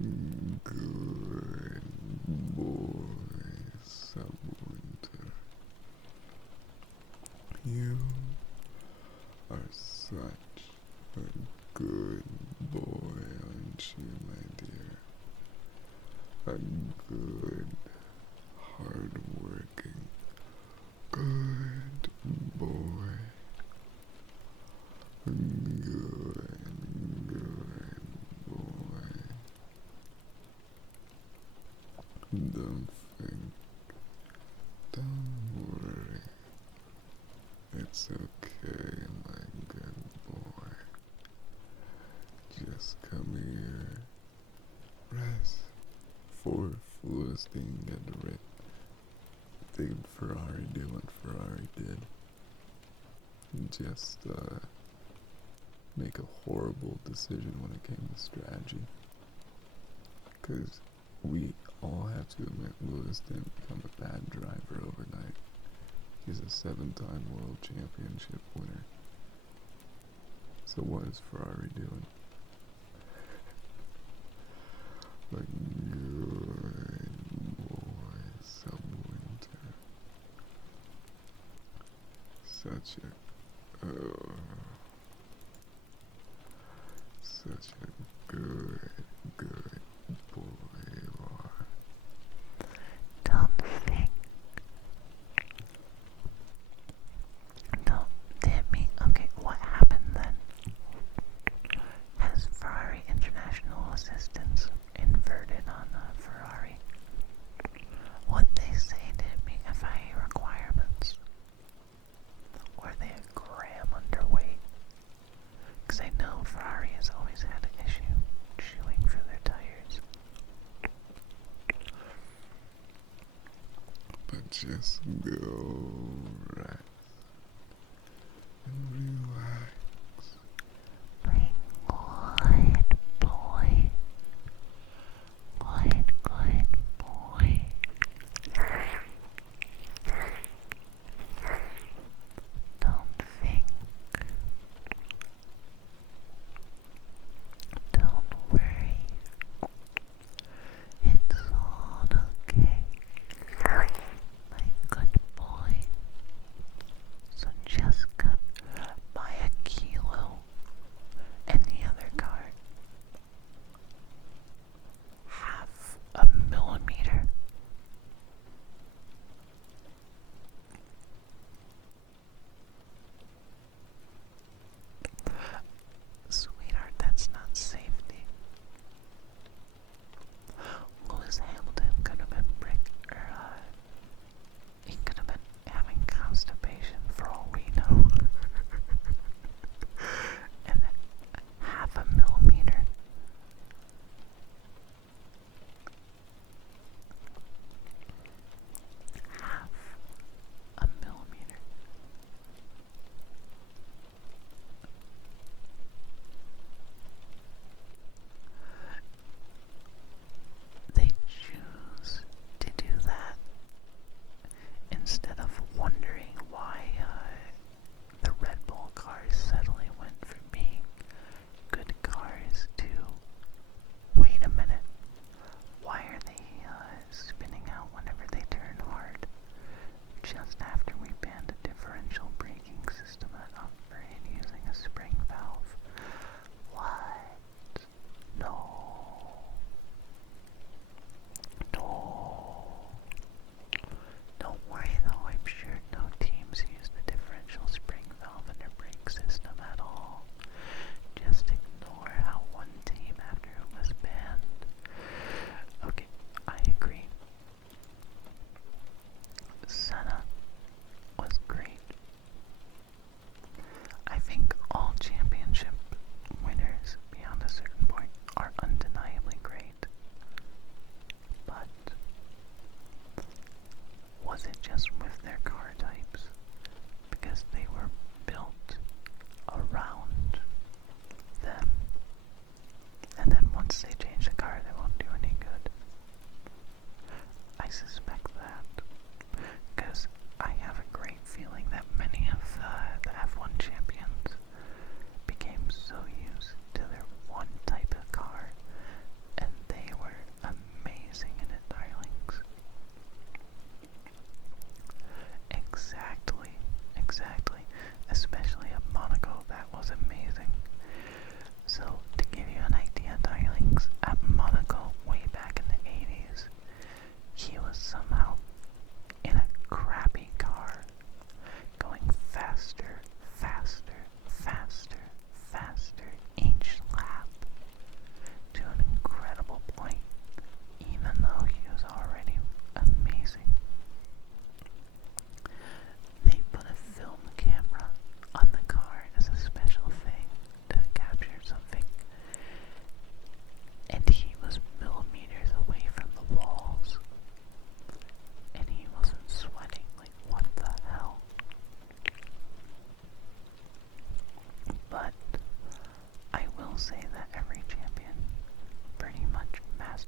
Good boy, Subwinter. You are such a good boy, aren't you, my dear? A good, hard-working, good boy. Good boy. Don't think, don't worry. It's okay, my good boy. Just come here. Rest. For foolish thing get rid. Thing Ferrari did what Ferrari did. Just make a horrible decision when it came to strategy. Because we all have to admit Lewis didn't become a bad driver overnight. He's a 7-time world championship winner. So what is Ferrari doing? Like good boy, Subwinter. Such a such a good boy you are. Don't think. Don't hit me. Okay, what happened then? Has Ferrari International Assistance inverted on Ferrari? What they say to me FIA requirements? Or they a gram underweight? Because I know Ferrari has always had an issue chewing for their tires. But just go rest and relax. My good boy. Good boy. Don't think. Don't worry. It's all okay. My good boy.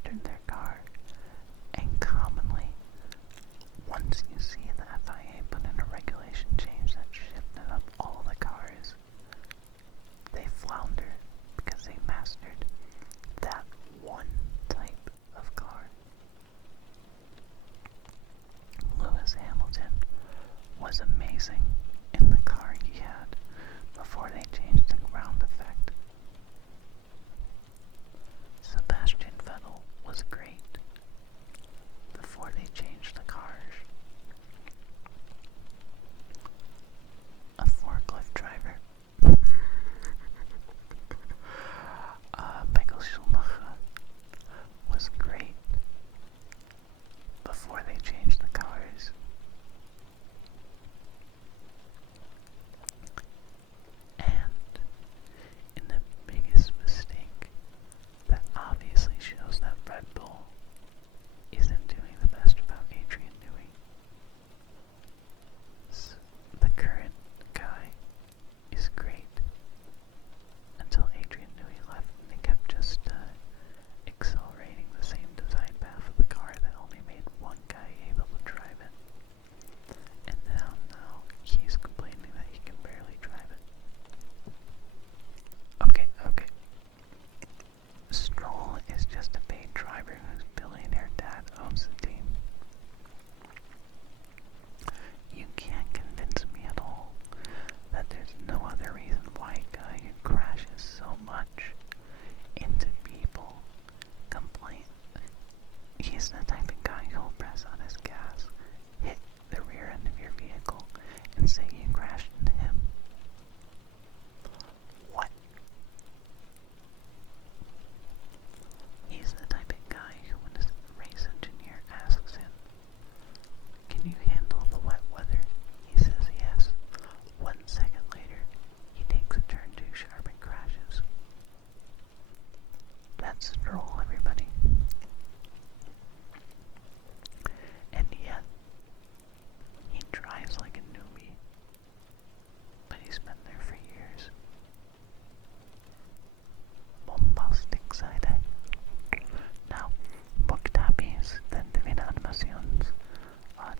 mastered their car, and commonly, once you see the FIA put in a regulation change that shifted up all the cars, they flounder because they mastered that one type of car. Lewis Hamilton was amazing in the car he had before they changed the ground effect. Sebastian Vettel was great before they changed the cars. A forklift driver. Michael Schumacher was great before they changed the cars. And in the biggest mistake that obviously shows that Red Bull isn't doing the best about Adrian Newey. The current guy is great until Adrian Newey left, and they kept just accelerating the same design path of the car that only made one guy able to drive it. And now he's complaining that he can barely drive it. Okay. Stroll is just a paid driver whose billionaire dad owns the team. You can't convince me at all that there's no other reason why a guy who crashes so much into people complain. He's the type of guy who'll press on his gas, hit the rear end of your vehicle, and say you crashed into him. What? He's the type of guy who, when his race engineer asks him, "Can you handle the wet weather?" he says yes. 1 second later, he takes a turn too sharp and crashes. That's Stroll, everybody. And yet, he drives like a newbie, but he's been there for years. Bombastic side eye. Now, book Tappies, then Divina Animations.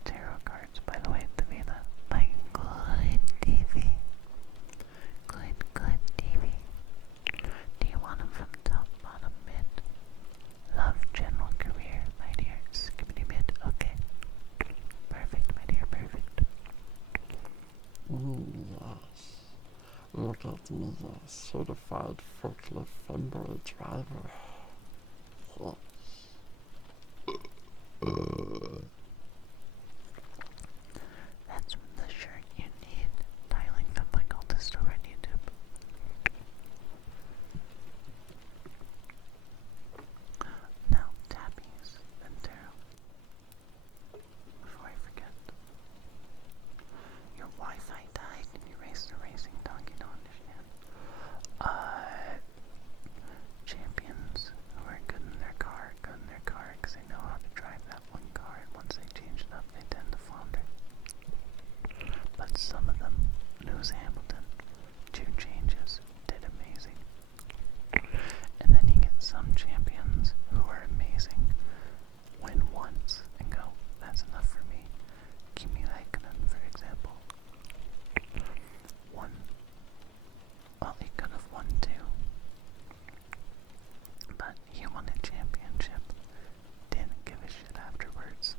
Tarot cards, by the way, Divina. My good TV. Good TV. Do you want them from top, bottom, mid? Love, general, career, my dear. Skippity mid, okay. Perfect, my dear, perfect. Yes. Look at me, a certified forklift femboy driver. Yes. That's the shirt you need. Dialing from my cultist over on YouTube. Now, Tappies and Tarot. Before I forget. Your Wi-Fi died and you raced the racing dog, you don't understand. Champions who are good in their car because they know how to drive that one car, and once they change it up, they tend to flounder. But some of them, Lewis Hamilton, 2 changes, did amazing. And then you get some champions who are amazing, win once, and go, that's enough for me. Kimi Räikkönen, for example. He could have won 2. But he won a championship, didn't give a shit afterwards.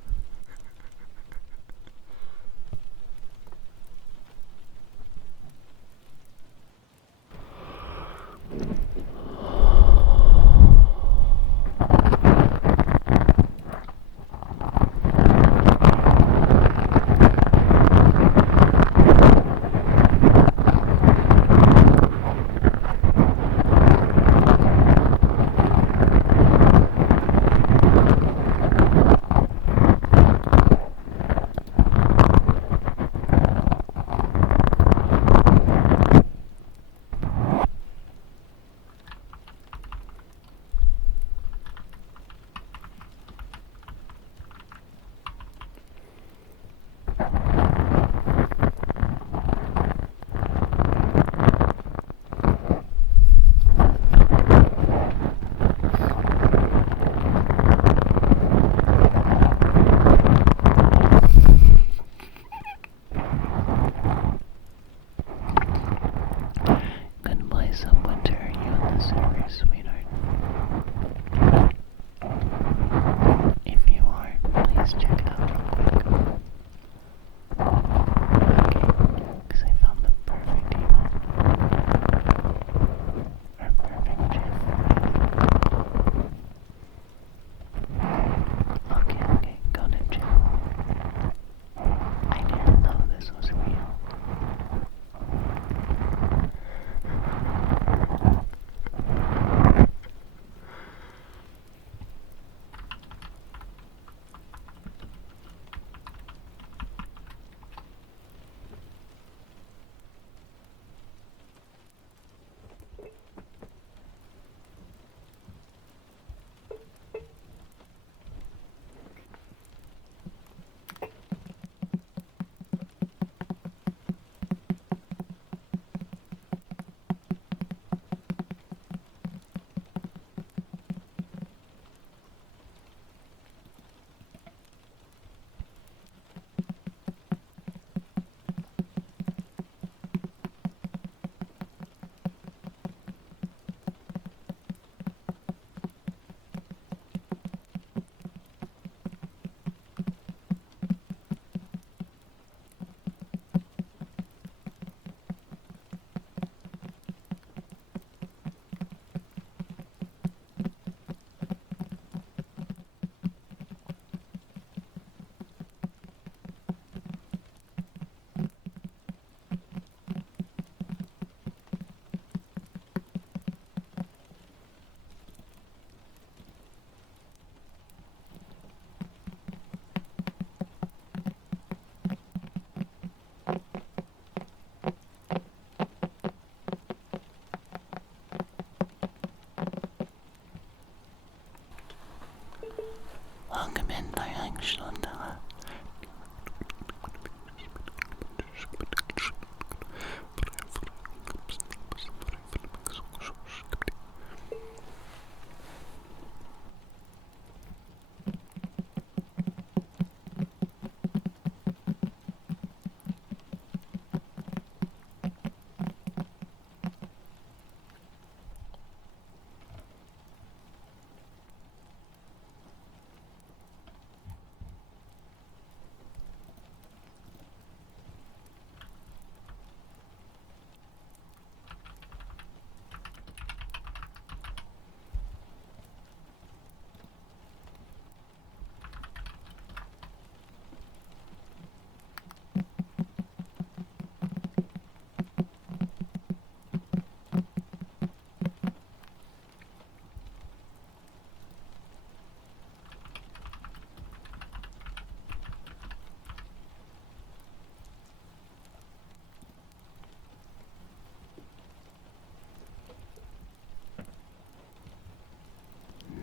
Schlundere.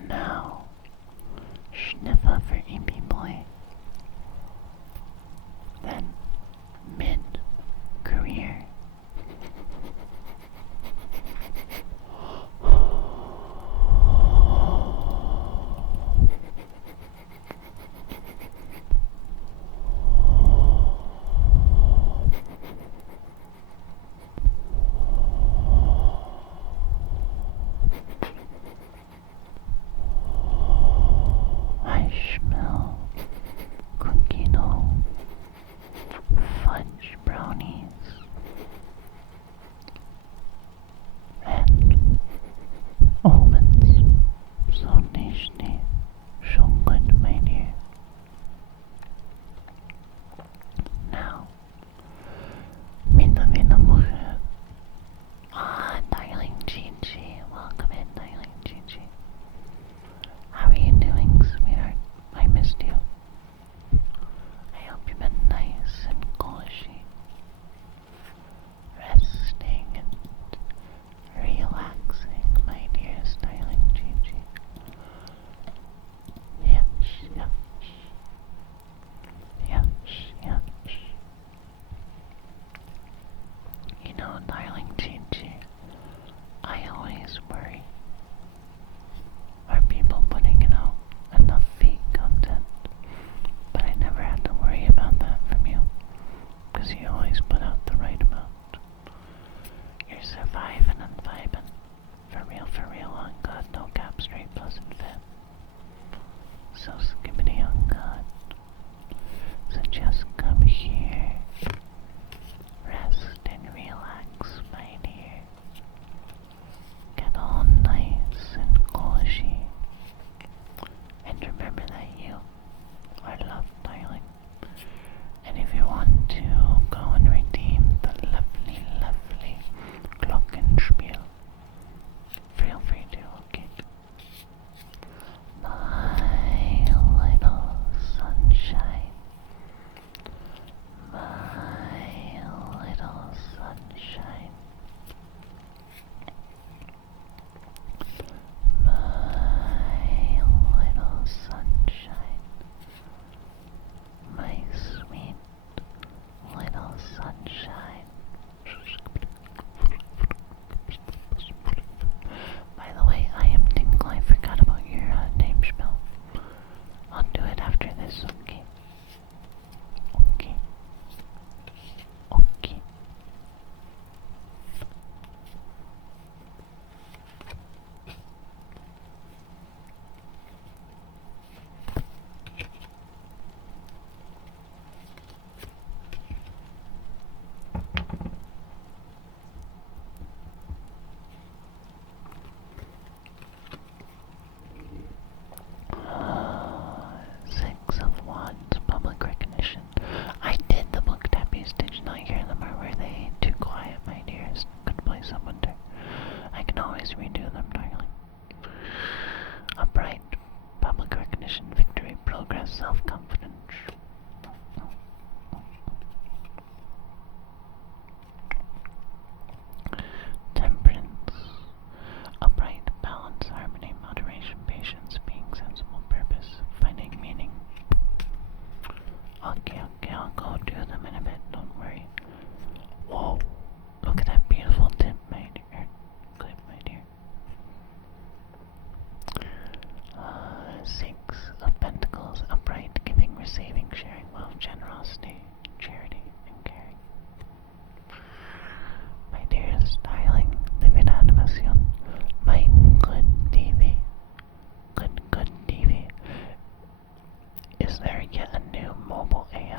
Now, sniffer for Impy Boy. Then, mid-career. I smell cookie dough, fudge brownies, and almonds. So tasty, so good, my dear. Now, mina mujer. Darling Gigi. Welcome in, darling Gigi. How are you doing, sweetheart? I missed you. I hope you've been nice and cushy, resting and relaxing, my dear styling Gigi. Yes, yes. Yes, yes. You know, darling Gigi, I always worry. Are people putting enough fake content? But I never had to worry about that from you, because you always put out the right amount. You're surviving and vibing. For real, on God, no cap, straight, pleasant fit. So skibbity on God. So just come here. Rest and relax, my dear. Get all nice and cushy. And remember that you are loved, darling. And if you want to go and redeem the lovely, lovely Glockenspiel, feel free to, okay? My Okay, I'll go do them in a bit, don't worry. Whoa, look at that beautiful clip right here. 6 of Pentacles, upright, giving, receiving, sharing, wealth, generosity, charity, and caring. My dearest darling, live in animación. My good TV. Good TV. Is there yet a new mobile AI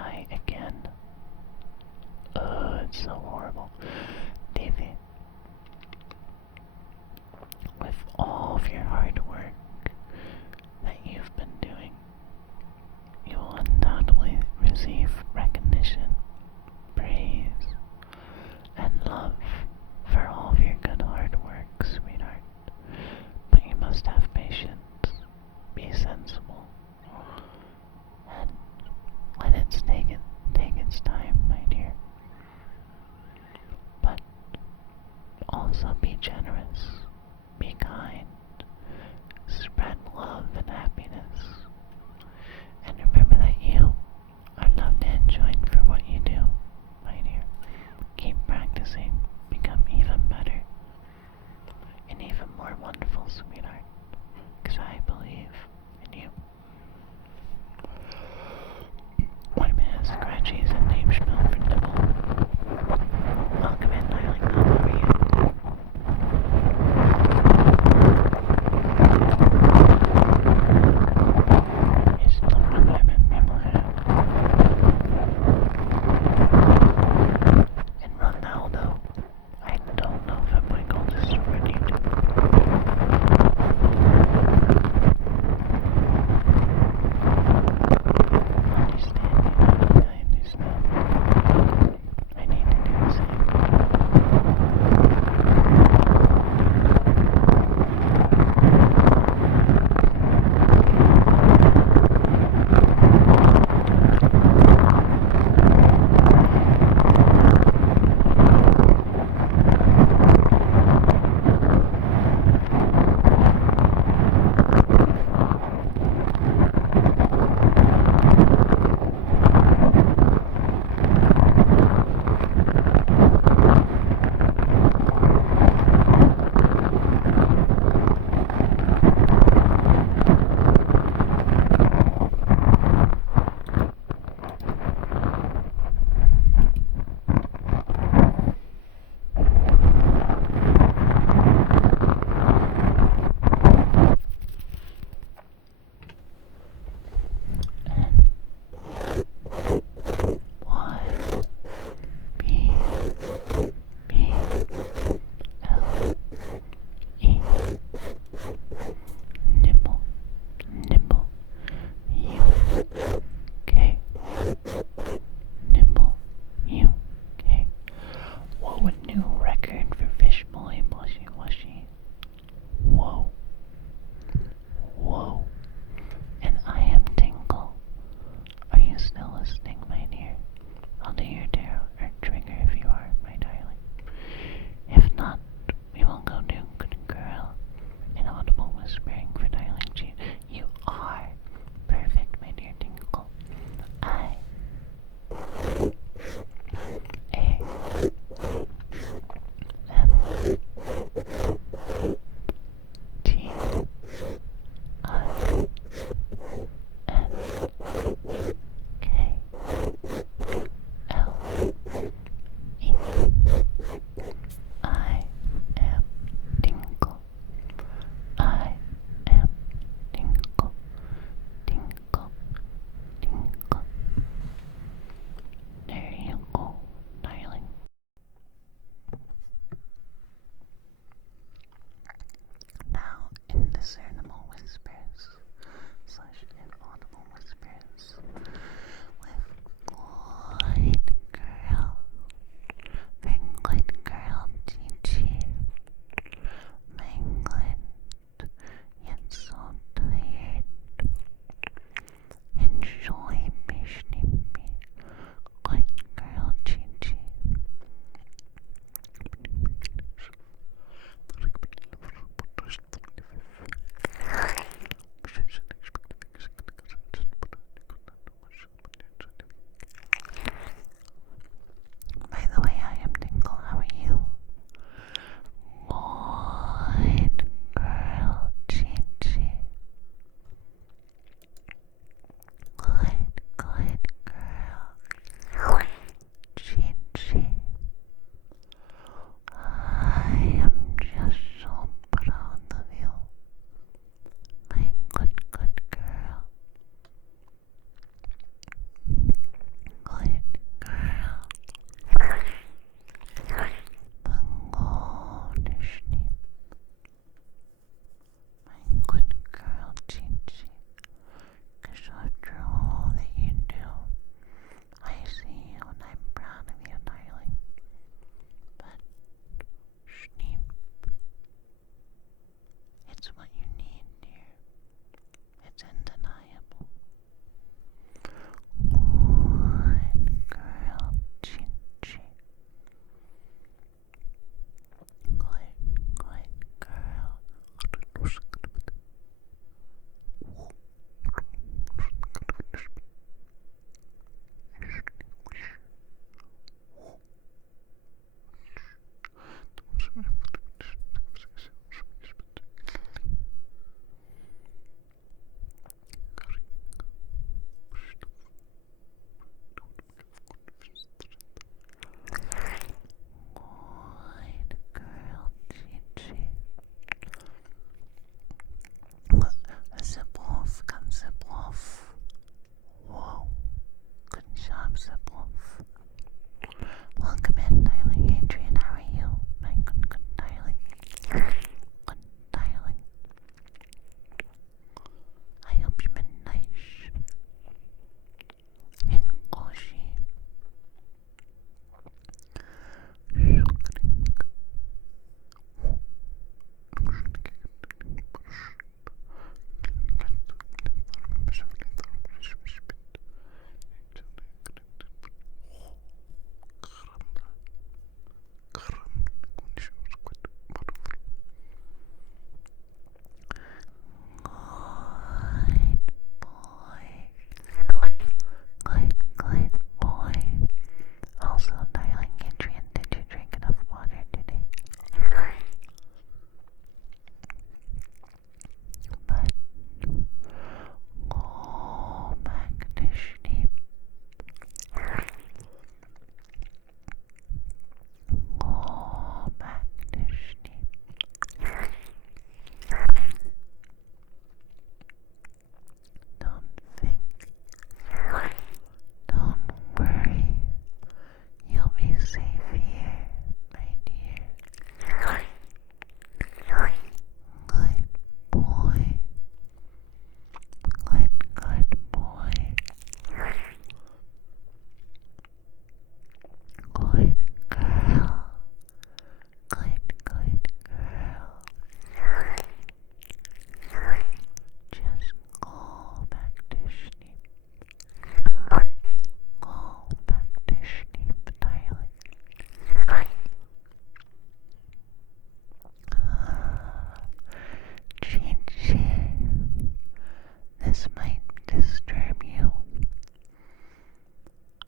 This might disturb you.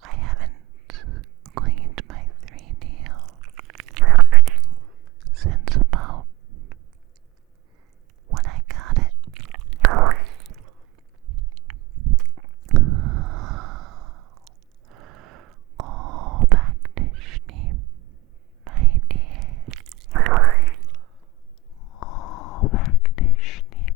I haven't cleaned my 3DO since about when I got it. Go back to sleep, my dear. Go back to sleep.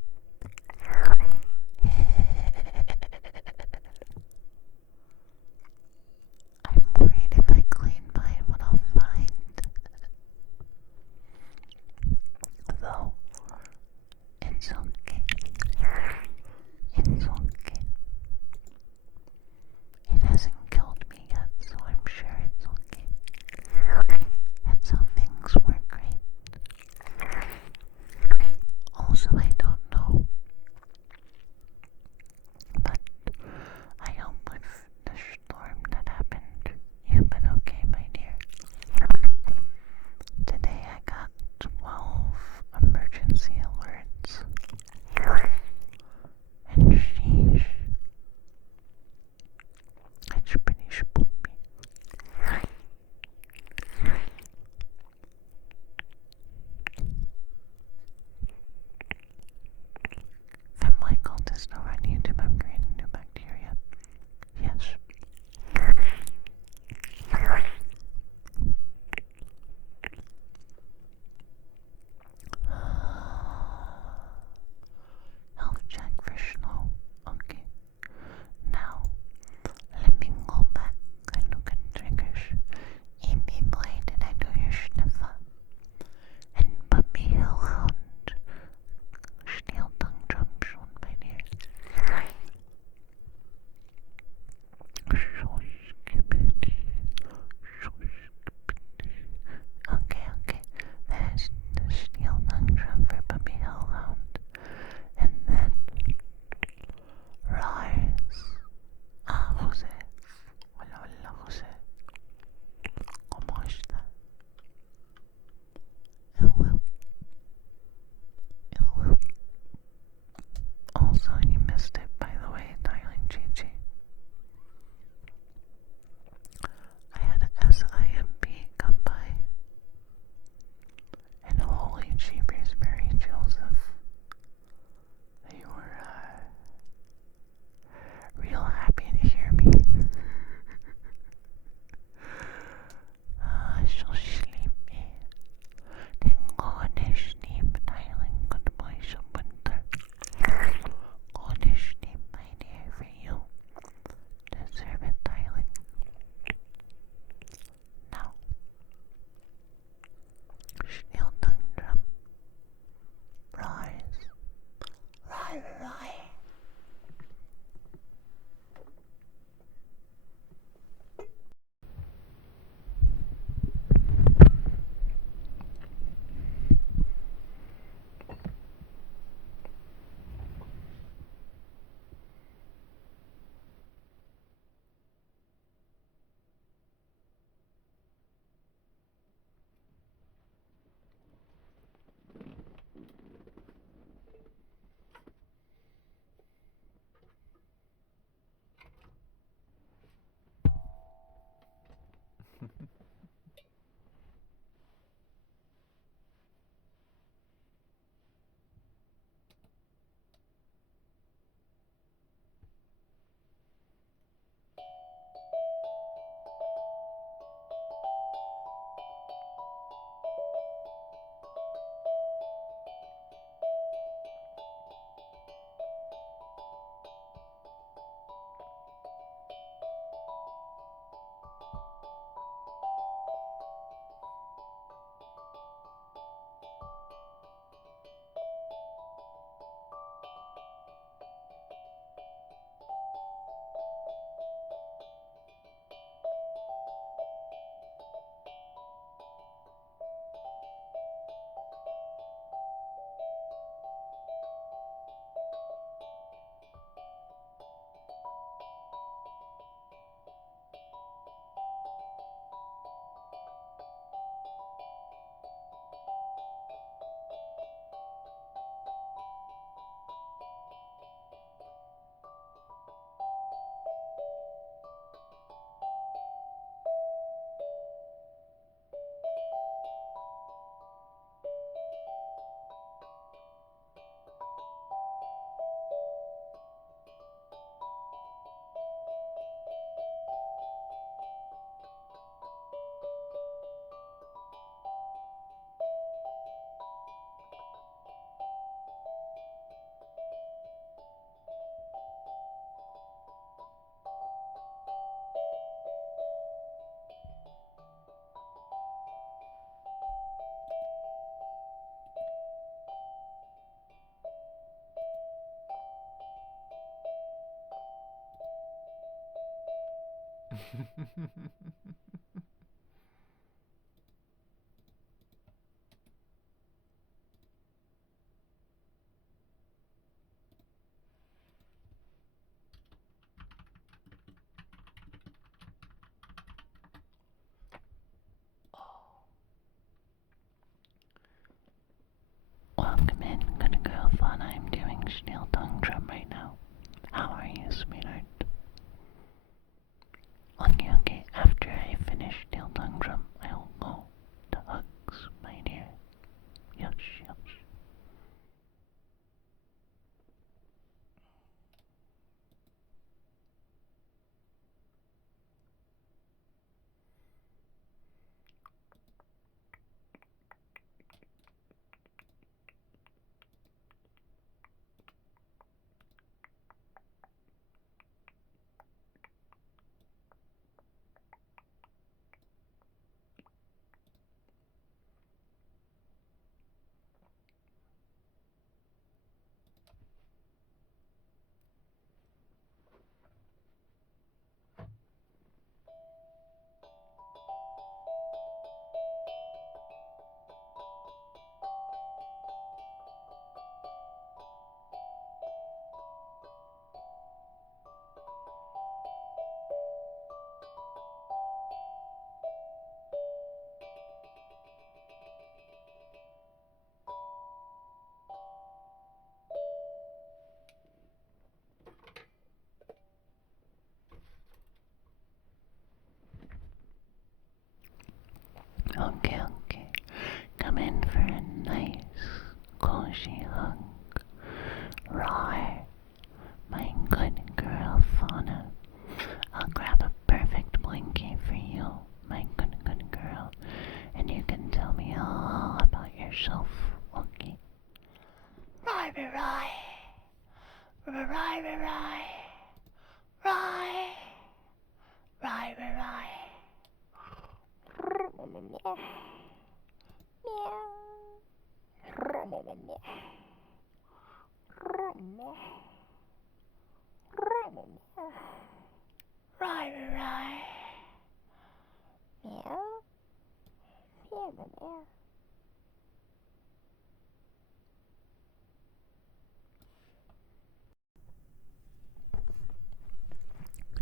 Welcome in, good girl fun. I'm doing steel tongue drum right now. How are you, sweetheart? Okay, okay. After I finish steel tongue drum, I'll go to hugs, my dear. Yes, yes. Okay, okay. Come in for a nice, cozy hug. Rawr, my good girl fauna. I'll grab a perfect blankie for you, my good girl, and you can tell me all about yourself, okay? Rawr, rawr, rawr, rawr, rawr, rawr, rawr, rawr.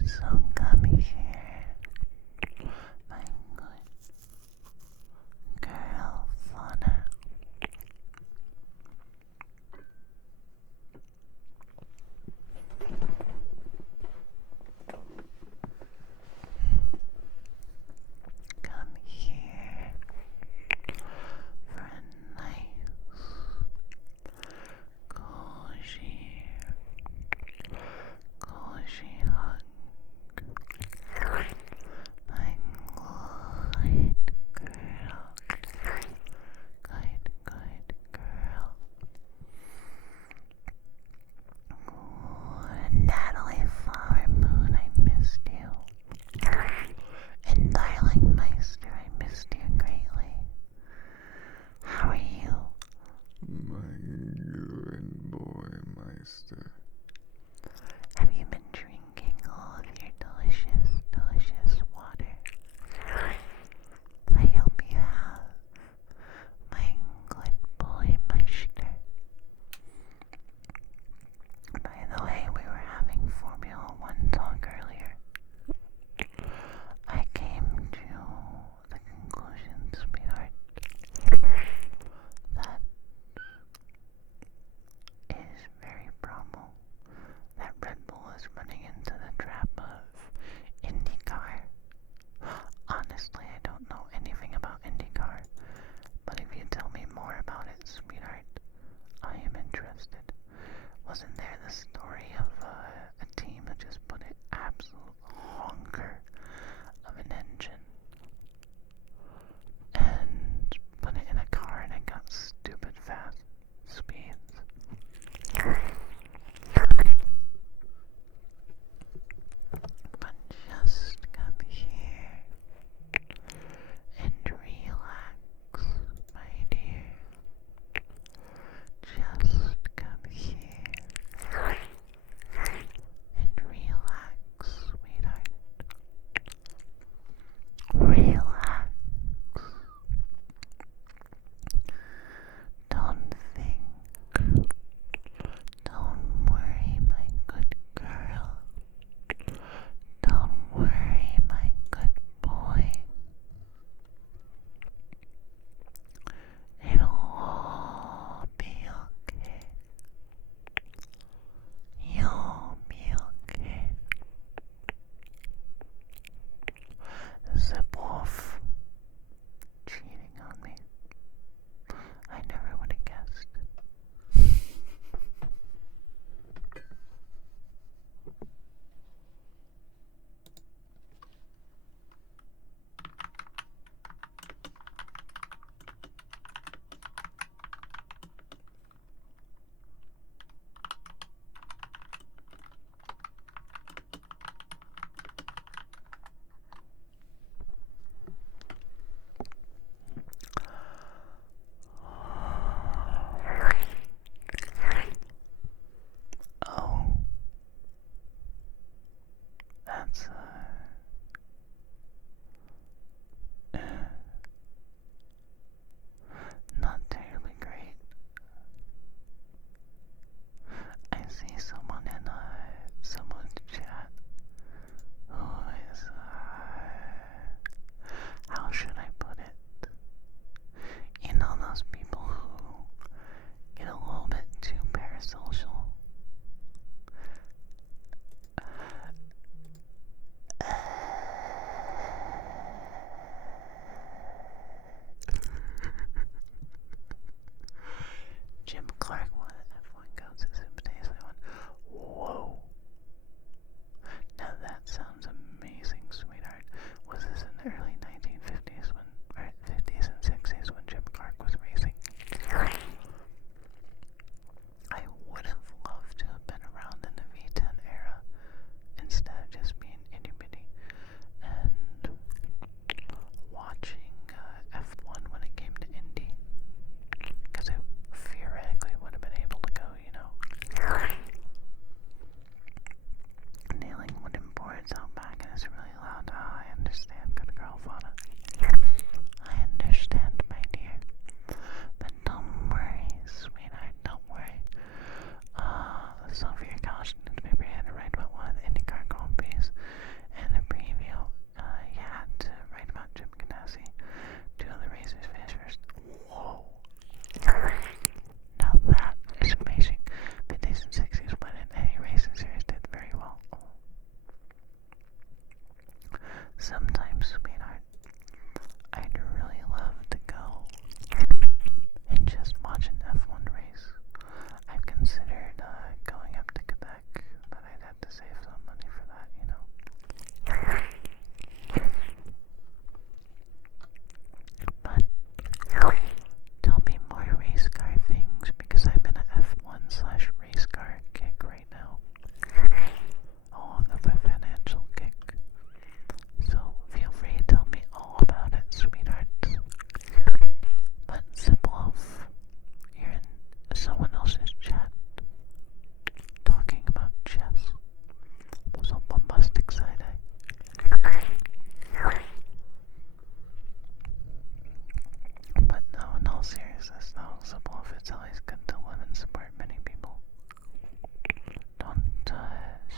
So come here, my good girl fauna. Come here,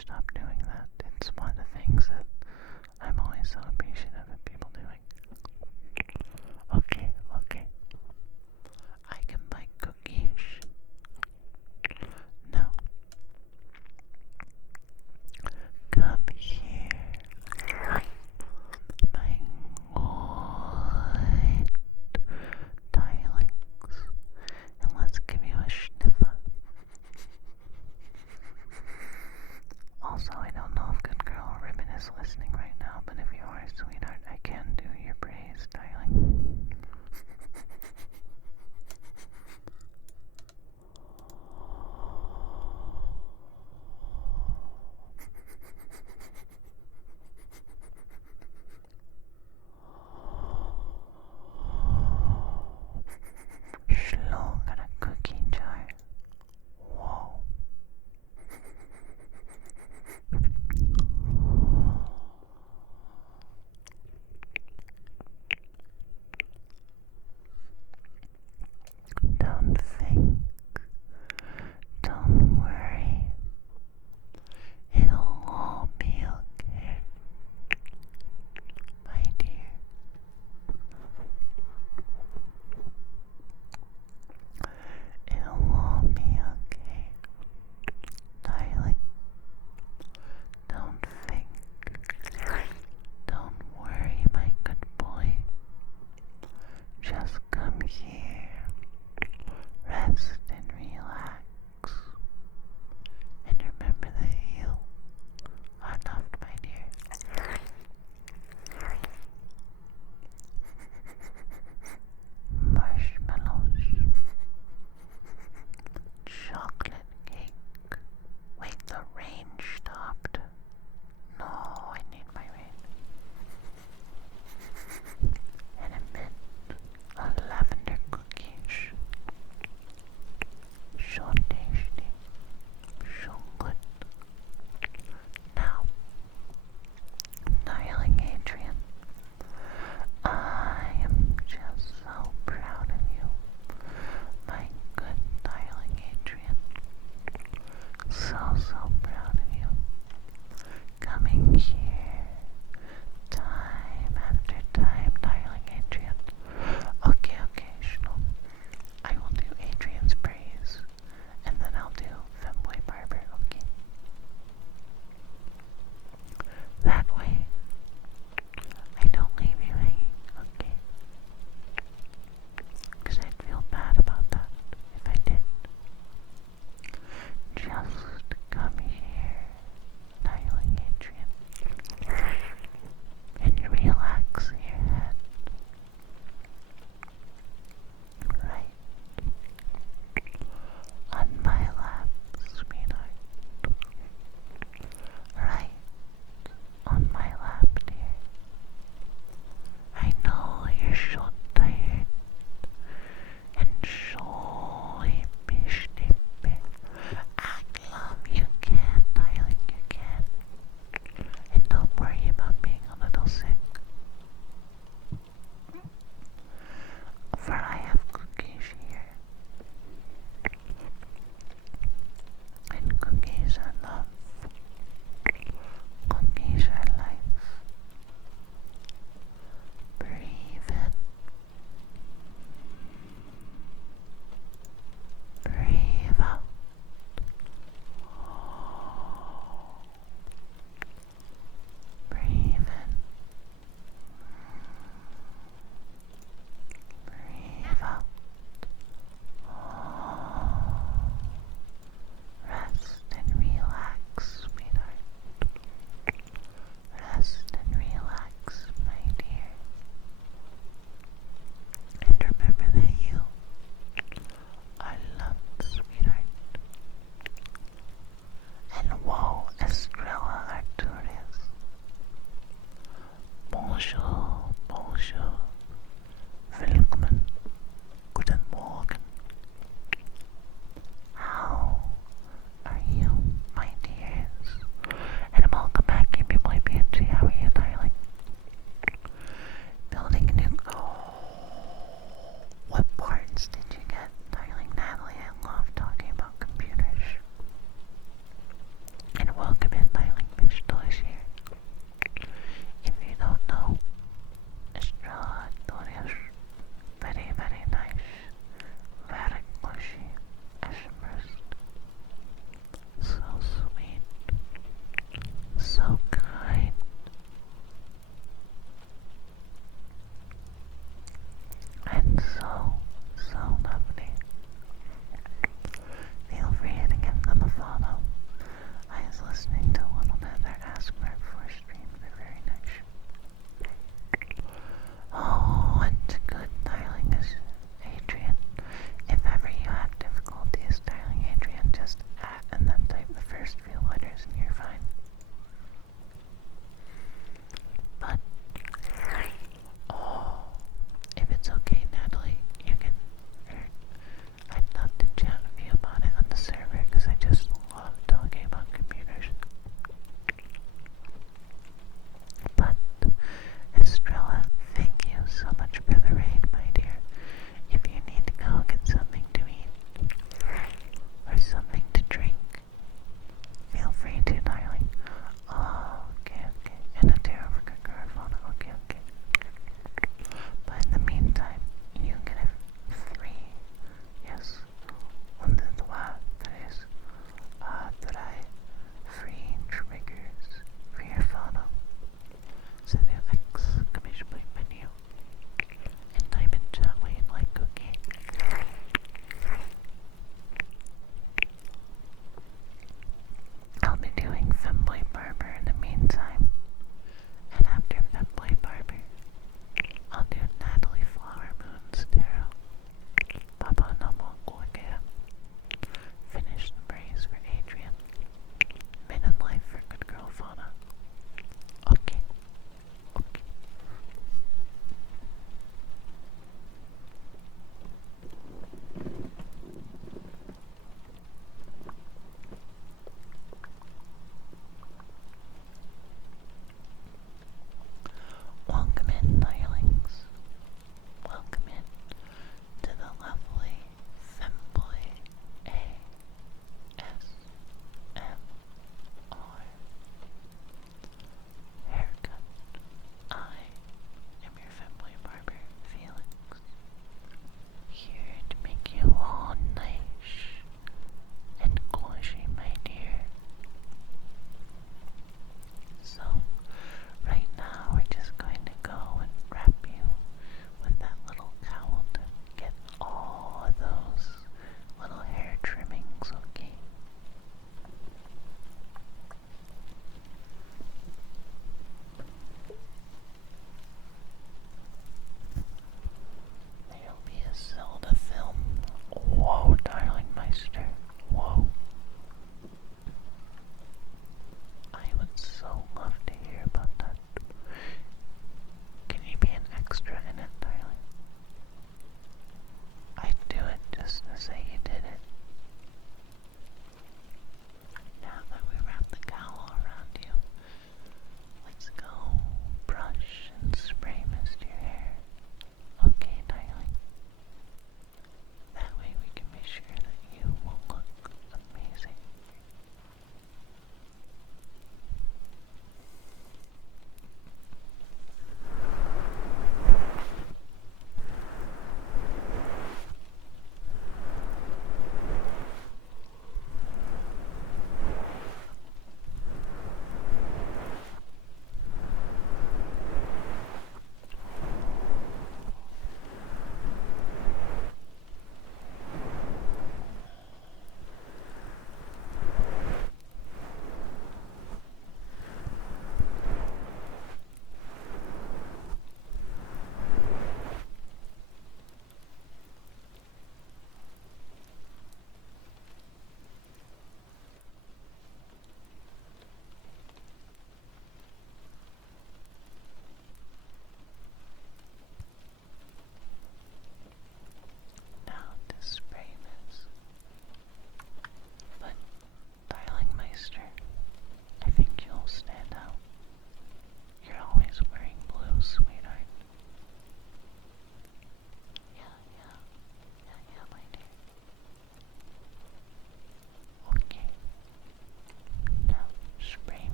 stop doing that. It's one of the things that I'm always so appreciative of people doing. Okay, okay. I can buy cookies. No. Come here. My good darlings. And let's give you a sniffer. Also, I don't know if Good Girl Ribbon is listening right now, but if you are, sweetheart, I can do your praise, darling. Slow, got a cookie jar. Whoa.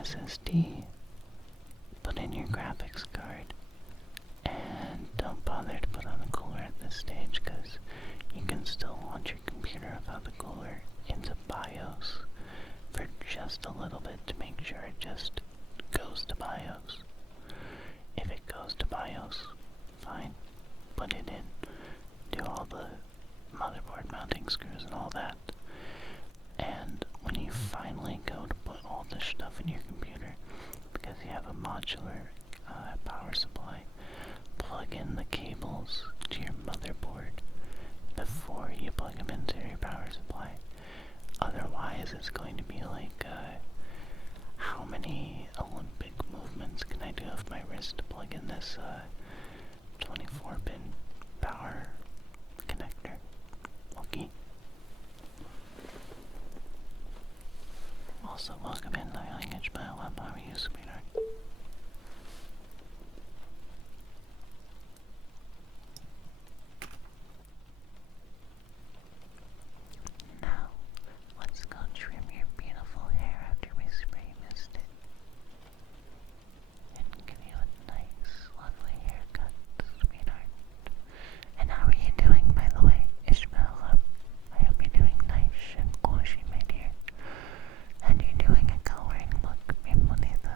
SSD, put in your graphics card, and don't bother to put on the cooler at this stage because you can still launch your computer without the cooler into BIOS for just a little bit to make sure it just goes to BIOS. If it goes to BIOS, fine, put it in, do all the motherboard mounting screws and all that. And when you finally go to put all this stuff in your computer, because you have a modular power supply, plug in the cables to your motherboard before you plug them into your power supply. Otherwise, it's going to be like, how many Olympic movements can I do with my wrist to plug in this 24-pin power connector? Okay. Also, welcome in, Dialing Edge by How are you, sweetheart? Now, let's go trim your beautiful hair after we spray mist it. And give you a nice, lovely haircut, sweetheart. And how are you doing, by the way, Ishmael? I hope you're doing nice and gauzy, my dear. And you're doing a coloring look. Mismo dito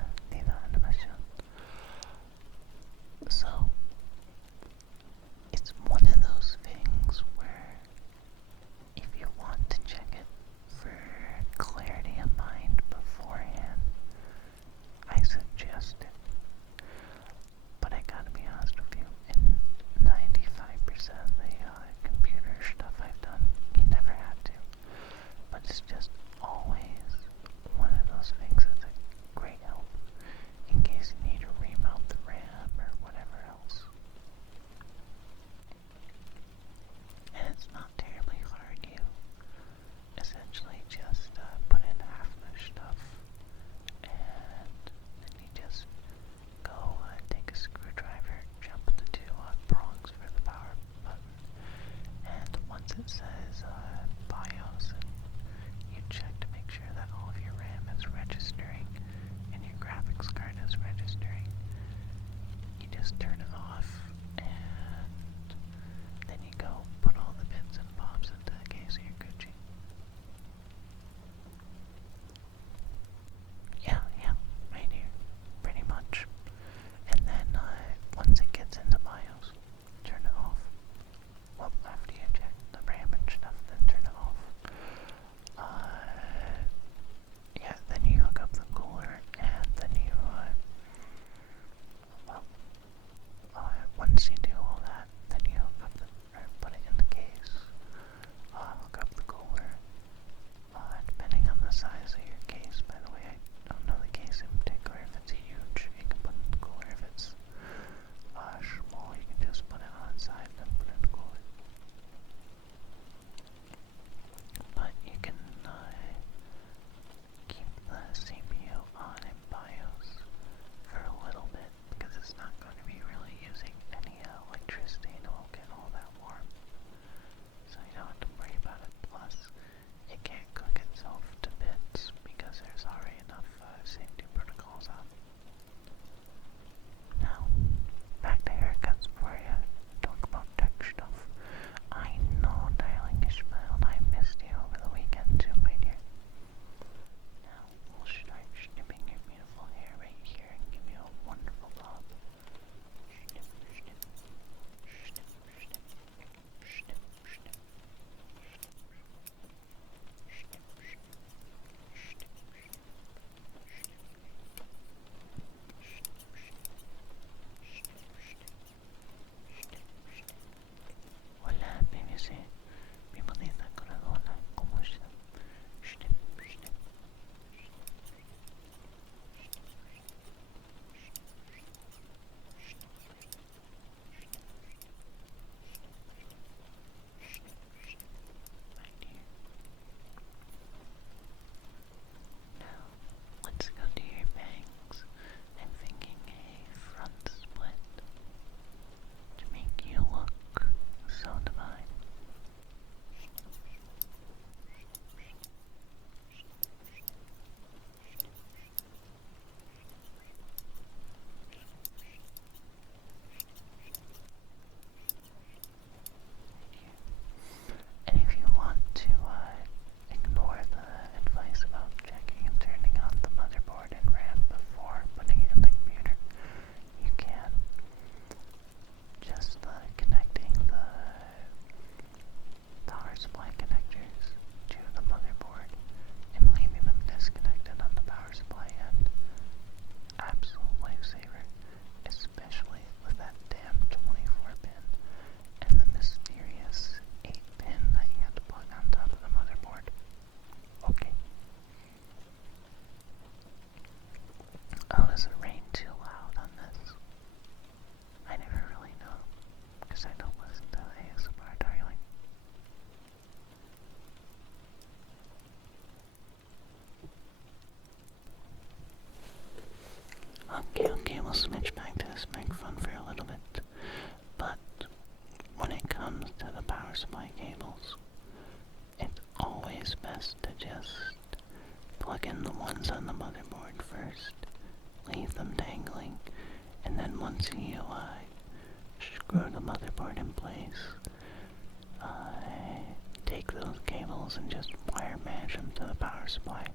power supply,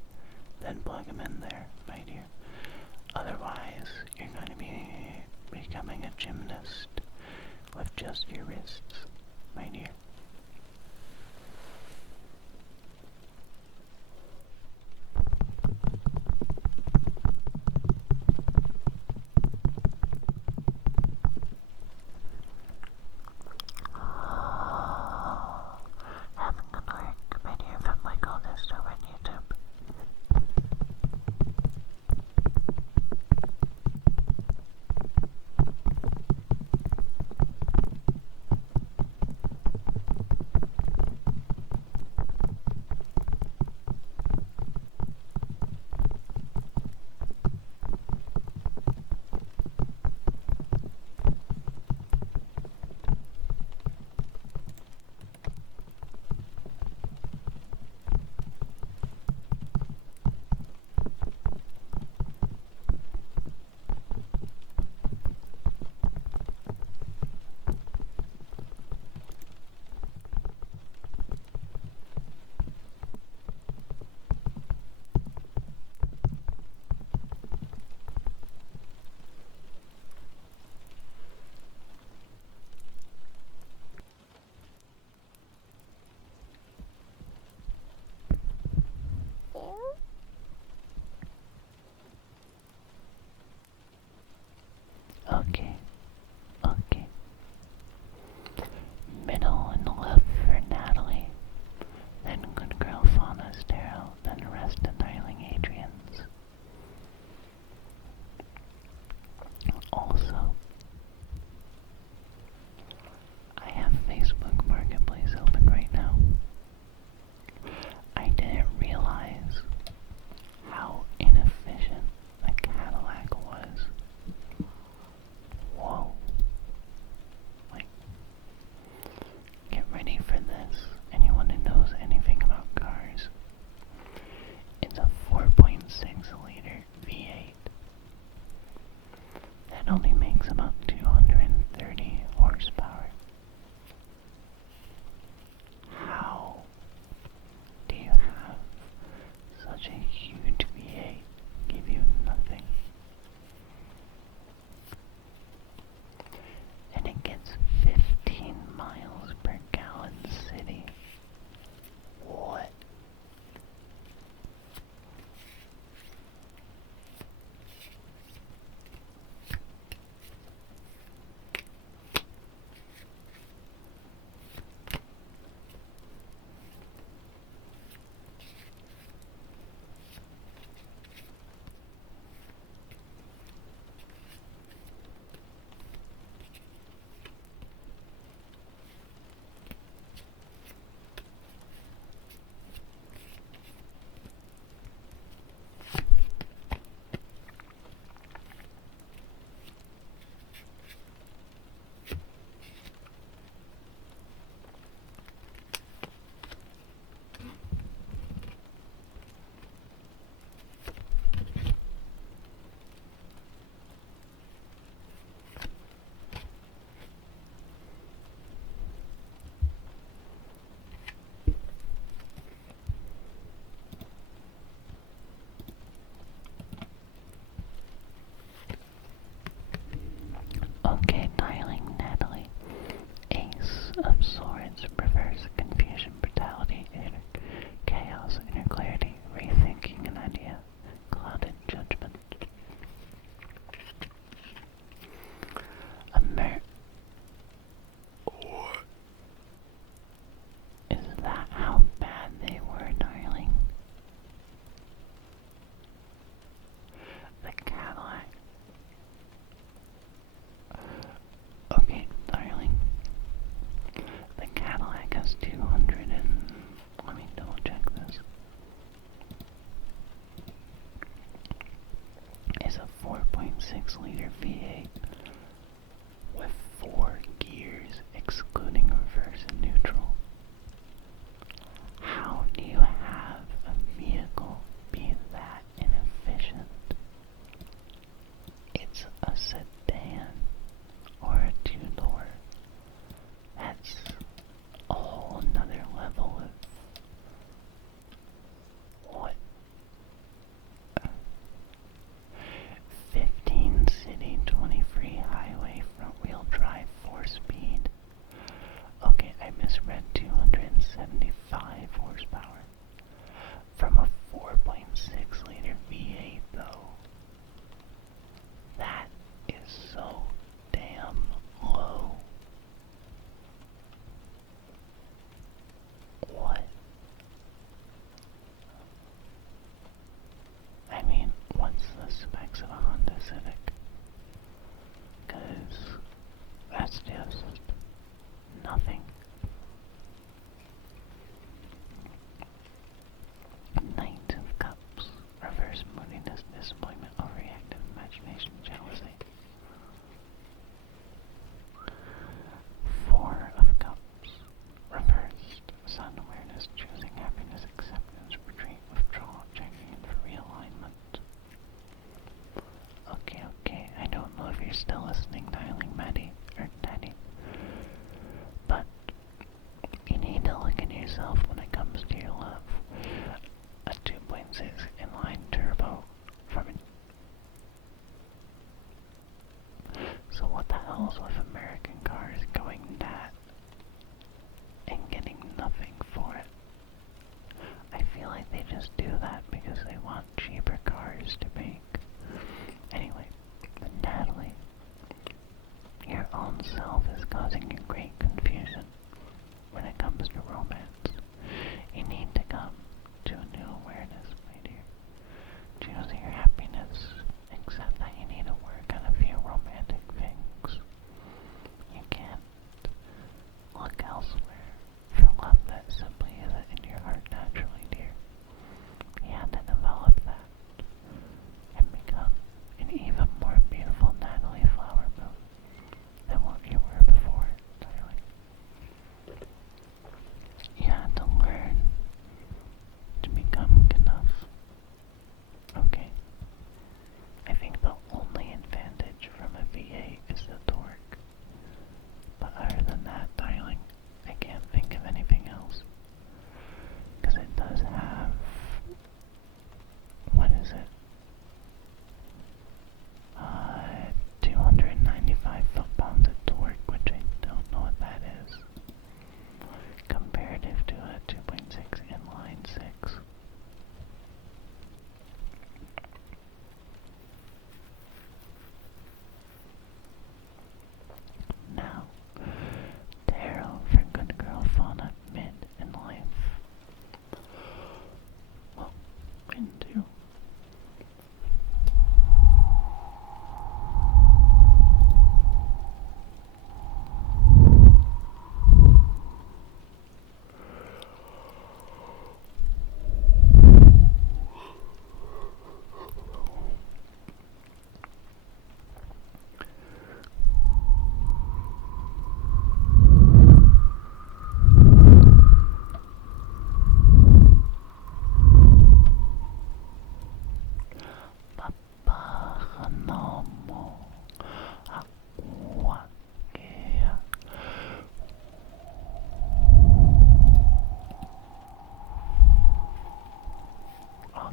then plug them in there, my dear. Otherwise, you're going to be becoming a gymnast with just your wrists, my dear. Have a good work, my dear, from like all this over on YouTube. Okay, okay. Middle and left for Natalie, then good girl Fauna Sterile, then rest and Darling Adrian's. Also, I have Facebook Marketplace open right now. I didn't realize how inefficient the Cadillac was. Whoa. Like, get ready for this. Anyone who knows anything about cars. It's a 4.6 liter V8 that only makes about 230 horsepower. How do you have such a huge V8 give you nothing? And it gets 15 miles per gallon city. What? Okay, darling Natalie. Ace of Swords prefers confusion, brutality, chaos, inner clarity, rethinking an idea, clouded judgment. What? Is that how bad they were, darling? The Cadillac. Okay, darling. The Cadillac has 200 and... Let me double check this. It's a 4.6 liter V8 with 4 gears excluding reverse and neutral. How do you have a vehicle be that inefficient? It's a sedan or a two-door. That's a whole nother level of what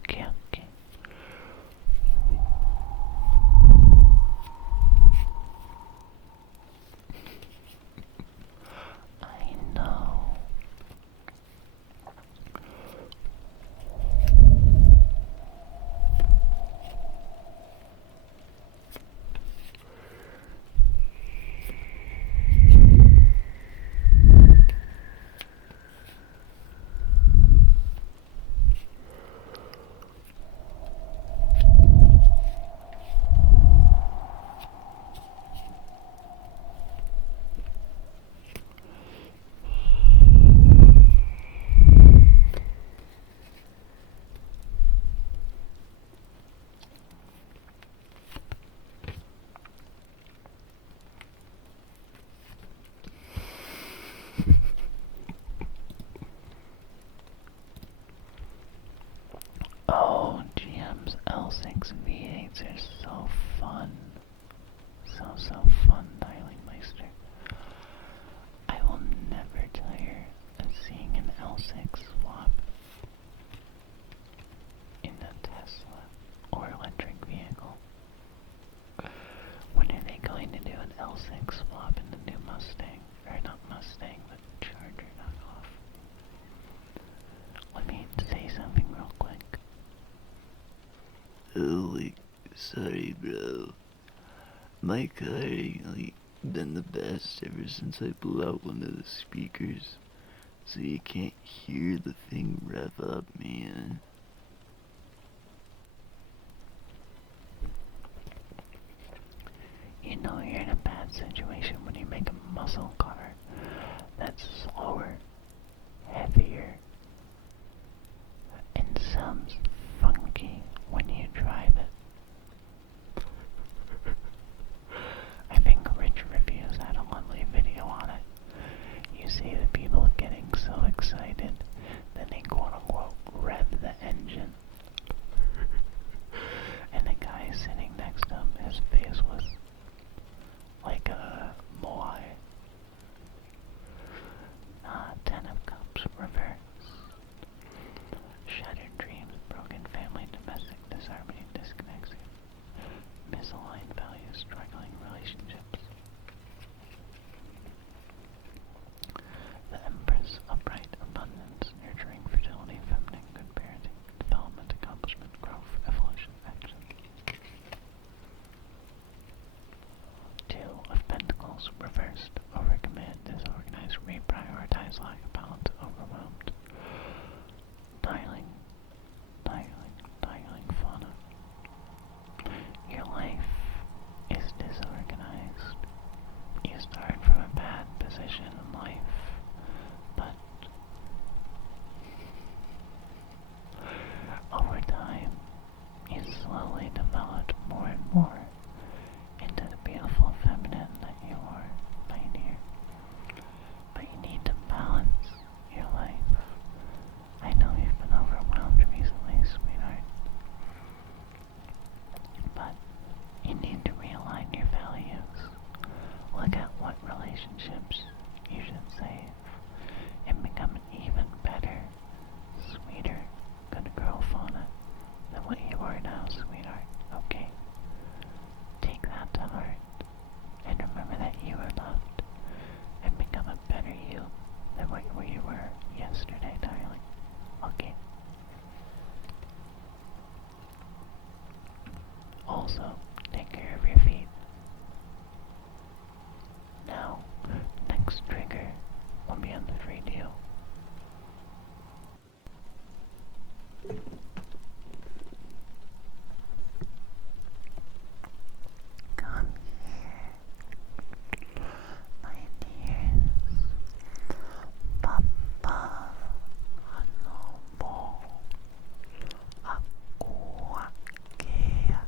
Okay, okay. I know. Oh, GM's L6 V8s are so fun. So fun, Dialing Meister. I will never tire of seeing an L6 swap in a Tesla or electric vehicle. When are they going to do an L6 swap in the new Mustang? Or not Mustang, but Charger knockoff. Let me say something real quick. Oh, sorry, bro. My car ain't, been the best ever since I blew out one of the speakers. So you can't hear the thing rev up, man. You know you're in a bad situation when you make a muscle car that's slower, heavier, and sounds funky when you drive it. I think Rich Reviews had a lovely video on it. You see the people getting so excited, then they quote-unquote rev the engine. And the guy sitting next to him, his face was like a Moai. 10 of Cups reverse. Shattered dreams, broken family, domestic disharmony, disconnection, misaligned values, struggling relationships. The Empress, upright, abundance, nurturing, fertility, feminine, good parenting, development, accomplishment, growth, evolution, action. 2 of Pentacles, reversed, overcommit, disorganized, reprioritize, lack of balance, overwhelmed. Dialing fauna. Your life is disorganized. You start from a bad position in life, but over time, you slowly develop more and more into the beautiful feminine that you are, pioneer. But you need to balance your life. I know you've been overwhelmed recently, sweetheart. But you need to realign your values. Look at what relationships you should save and become an even better, sweeter, good girl fauna than what you are now, sweetheart. Okay? Take that to heart and remember that you are loved and become a better you than what you were yesterday, darling. Okay? Also, take care of your feet. Now, next trigger will be on the 3DO. Come here, my dears. Papa, Hanobo, Aku, Akea.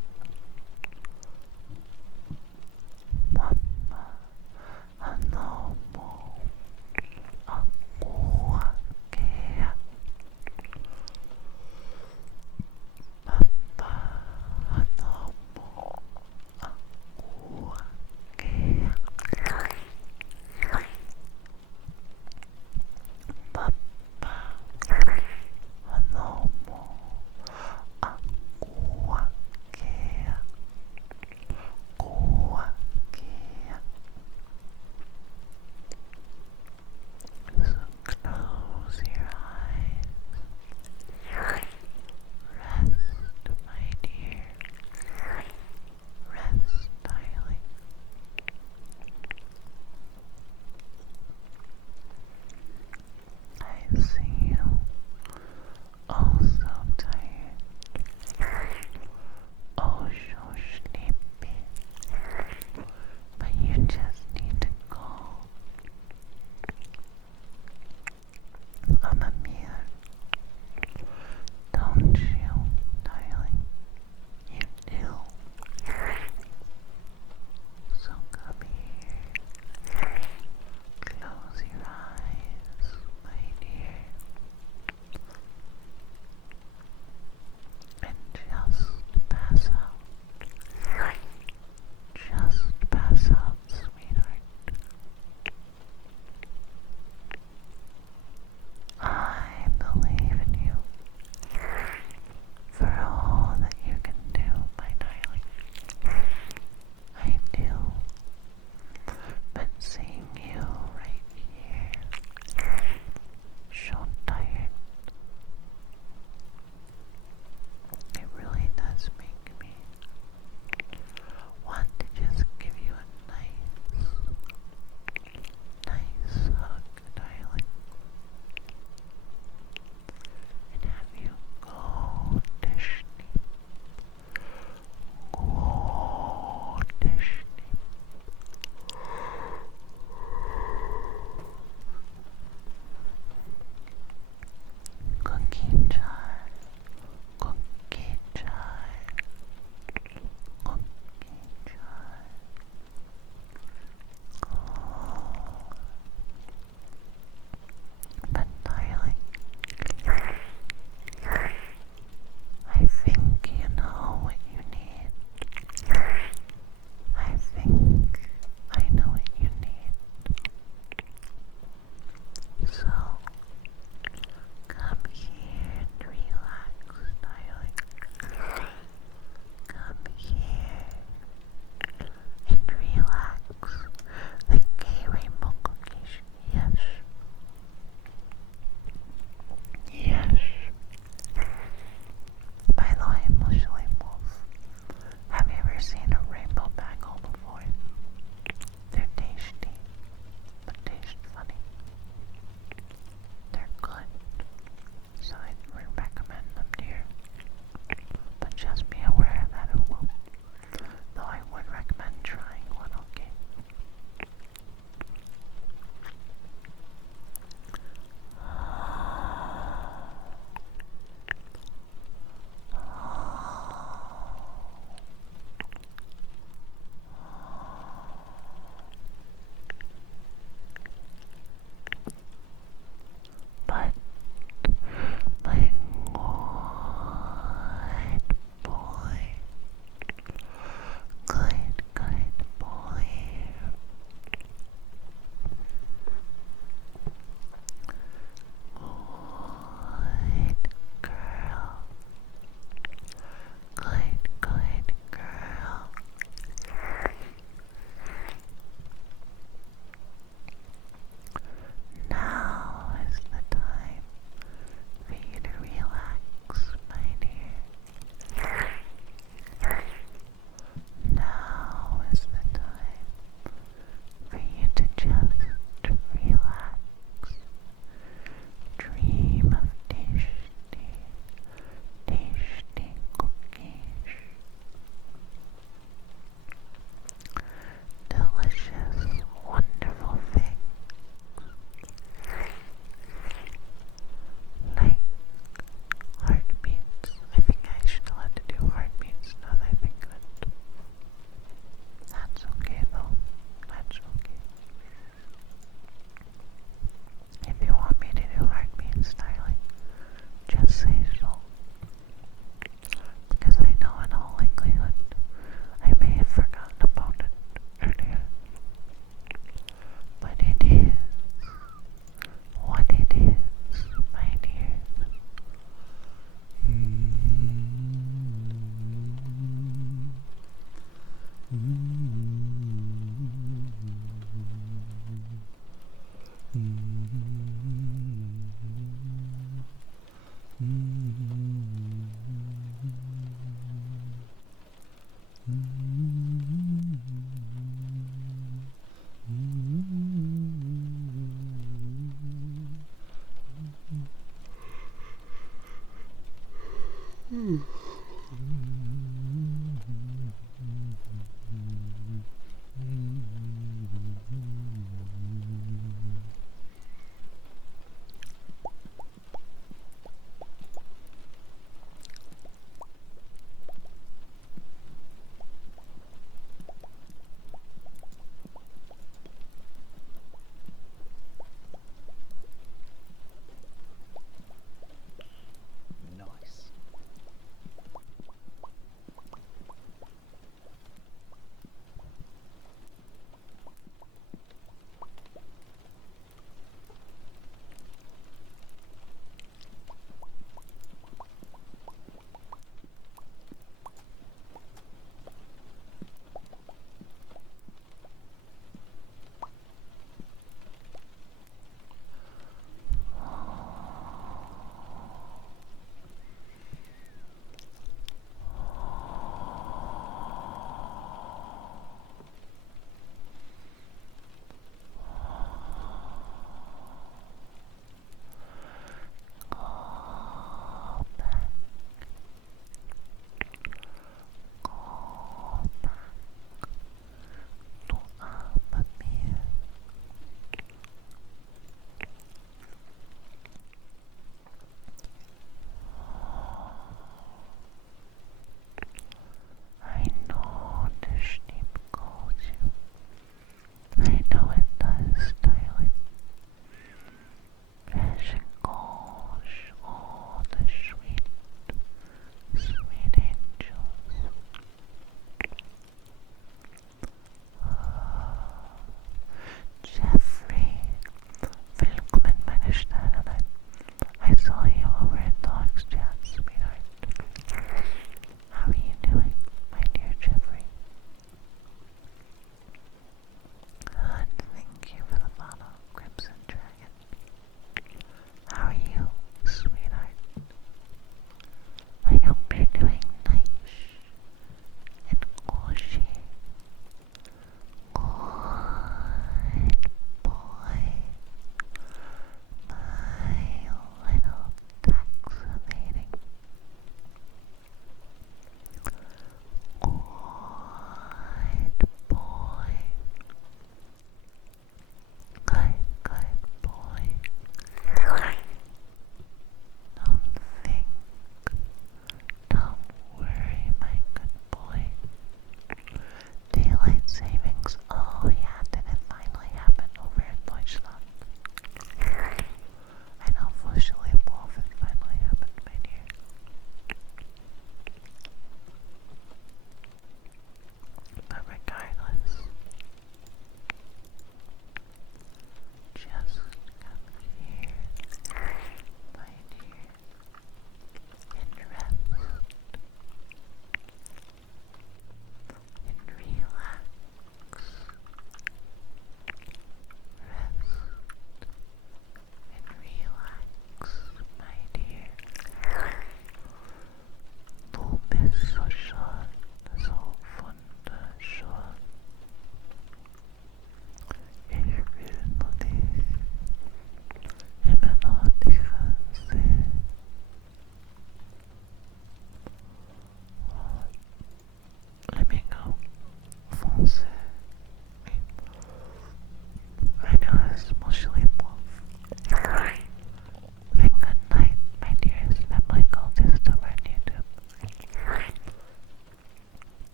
Nice.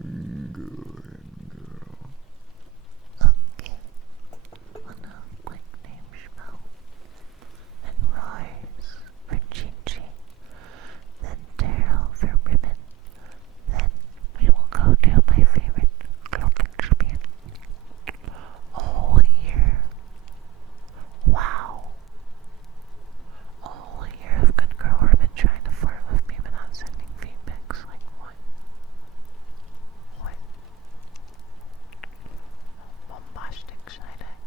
Go ahead, girl. Okay. Well, now, quick name spell. Then Rawrs for Chi-Chi. Then Daryl for Ribbon. Then we will go to my favorite glockenspiel. A whole year. Wow. A whole year of good girl Ribbon trying to flirt with me without sending feedbacks. Like what? What? Bombastic side-eye.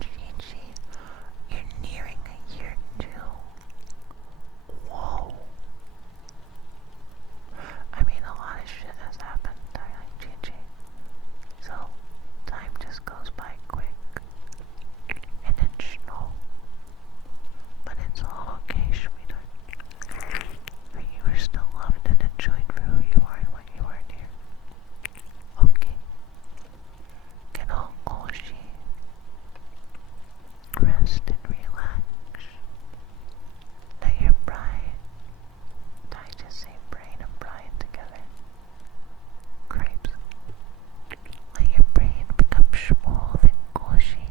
Gigi, you're nearing a year too. Whoa. I mean, a lot of shit has happened, darling Gigi. So, time just goes by quick. And it's slow. But it's all okay, sweetheart. But you are still loved and enjoyed for who you are and what you are, dear. Okay. Get all cozy. Rest and relax. Let your brain, I just say brain and Brian together. Crepes. Let your brain become smooth and cozy.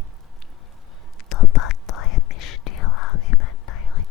Topatoy at still having a daily.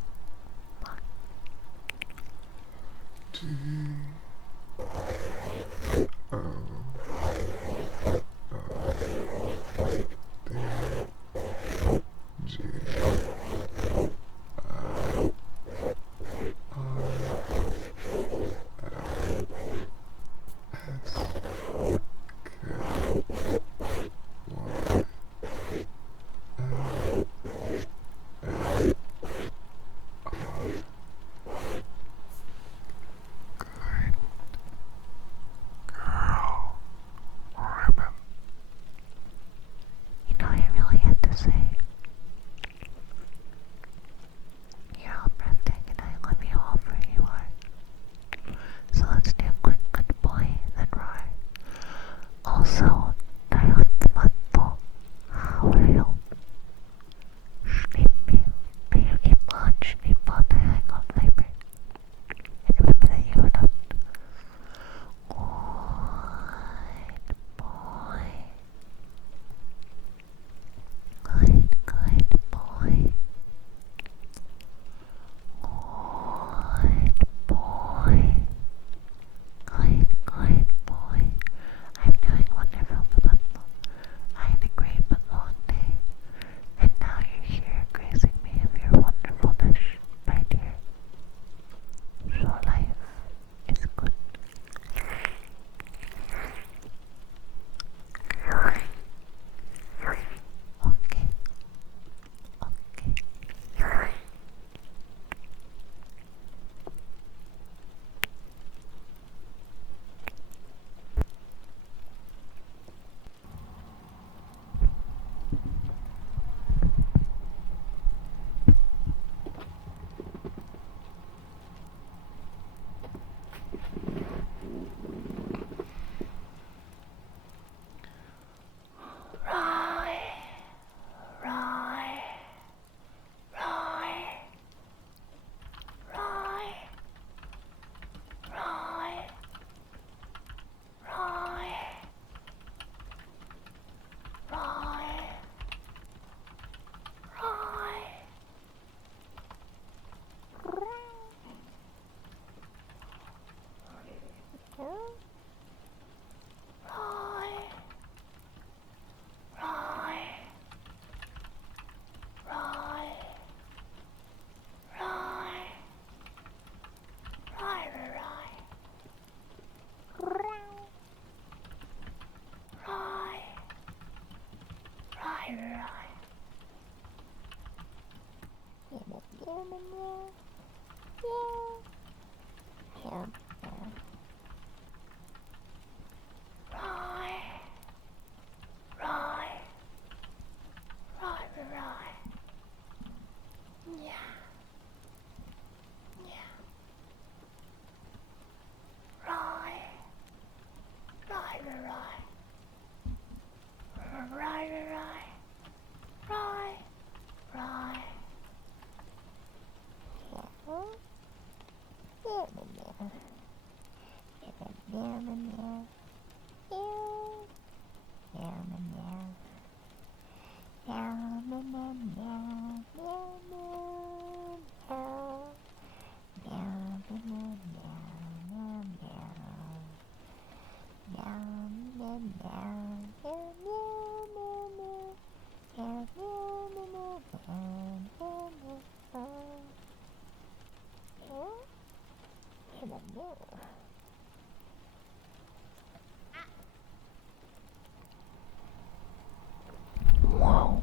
Whoa.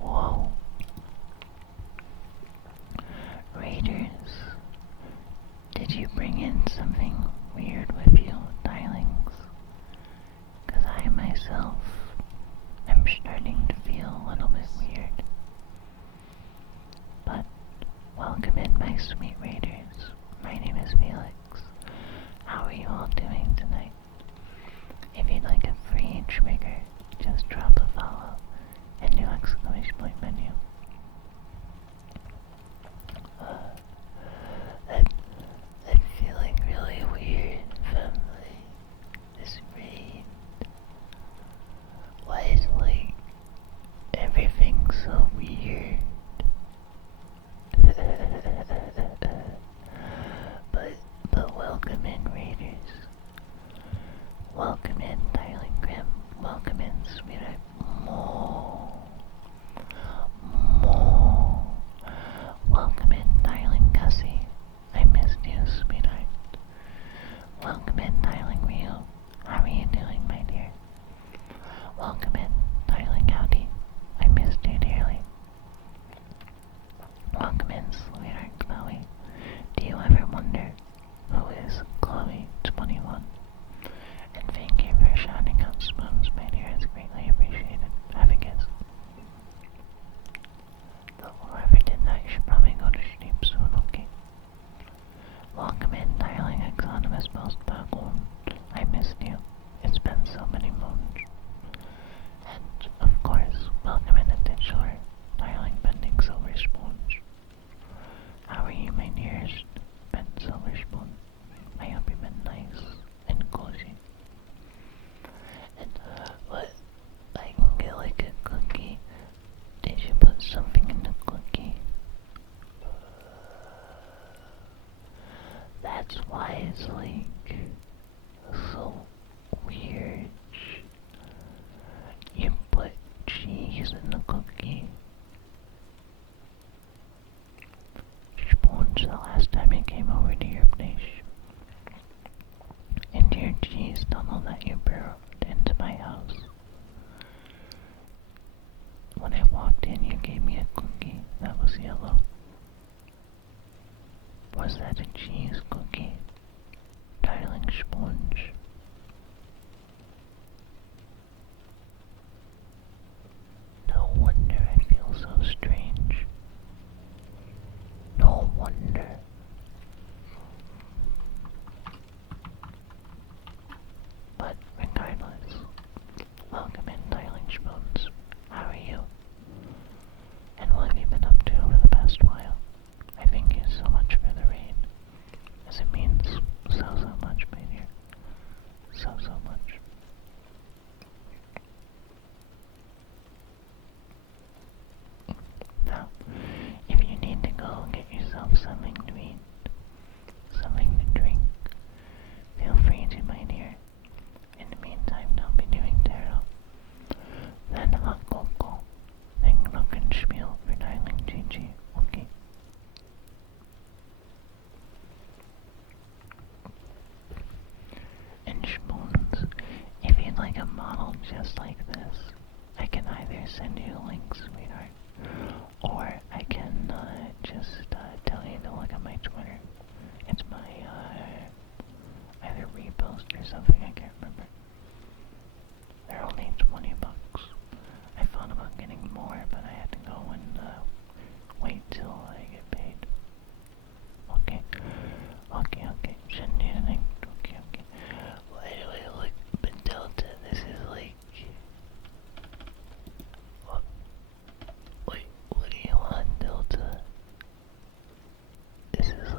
Whoa. Raiders, did you bring in something weird with you, darlings? 'Cause I myself am starting to feel a little bit weird. But welcome in, my sweet raiders. My name is Felix. How are you all doing tonight? If you'd like a free trigger, just drop a follow and new exclamation point menu. I'm feeling really weird from this raid. Why is everything so weird? but welcome in, raiders. Welcome in, Darling Grim. Welcome in, sweetheart. More. Welcome in, Darling Gussie. I missed you, sweetheart. Welcome in, Darling Rio. How are you doing, my dear? Welcome in, Darling Howdy. I missed you dearly. Welcome in, sweetheart Chloe. Do you ever wonder who is Chloe21? And thank you for shouting out spoons, my dear. It's greatly appreciated. Have a kiss. But whoever did that should probably go to sleep soon, okay? Welcome in, darling Exonymous Postbackward. I missed you. It's been so many moons. And, of course, welcome in Titular, darling Bending Silver Spoons. How are you, my dearest Ben Silver Spoon? I hope you've been nice and cozy. And, what? I can get like a cookie. Did you put something in the cookie? That's why it's so weird. You put cheese in the cookie. Spoons, the last time you came over to your place, into your cheese tunnel that you burrowed into my house. When I walked in, you gave me a cookie that was yellow. Was that a cheese cookie? Darling Sponge. No wonder I feel so strange. No wonder. But regardless, welcome in, darling Spoons. How are you? And what have you been up to over the past while? I thank you so much for the rain, as it means so much, my dear. So much. Now, if you need to go get yourself something to eat, something to drink, feel free to, my dear. In the meantime, don't be doing tarot. Then hot cocoa. Then glockenspiel for darling Gigi, okay? And spoons, if you'd like a model just like this, I can either send you a link, sweetheart, or I can just tell you to look at my Twitter. It's my either repost or something, I can't remember. They're only 20 bucks. I thought about getting more, but I had to go and wait till I get paid. Okay. Shouldn't need a link. Okay. Wait, look, but Delta, this is like... Wait, what do you want, Delta? This is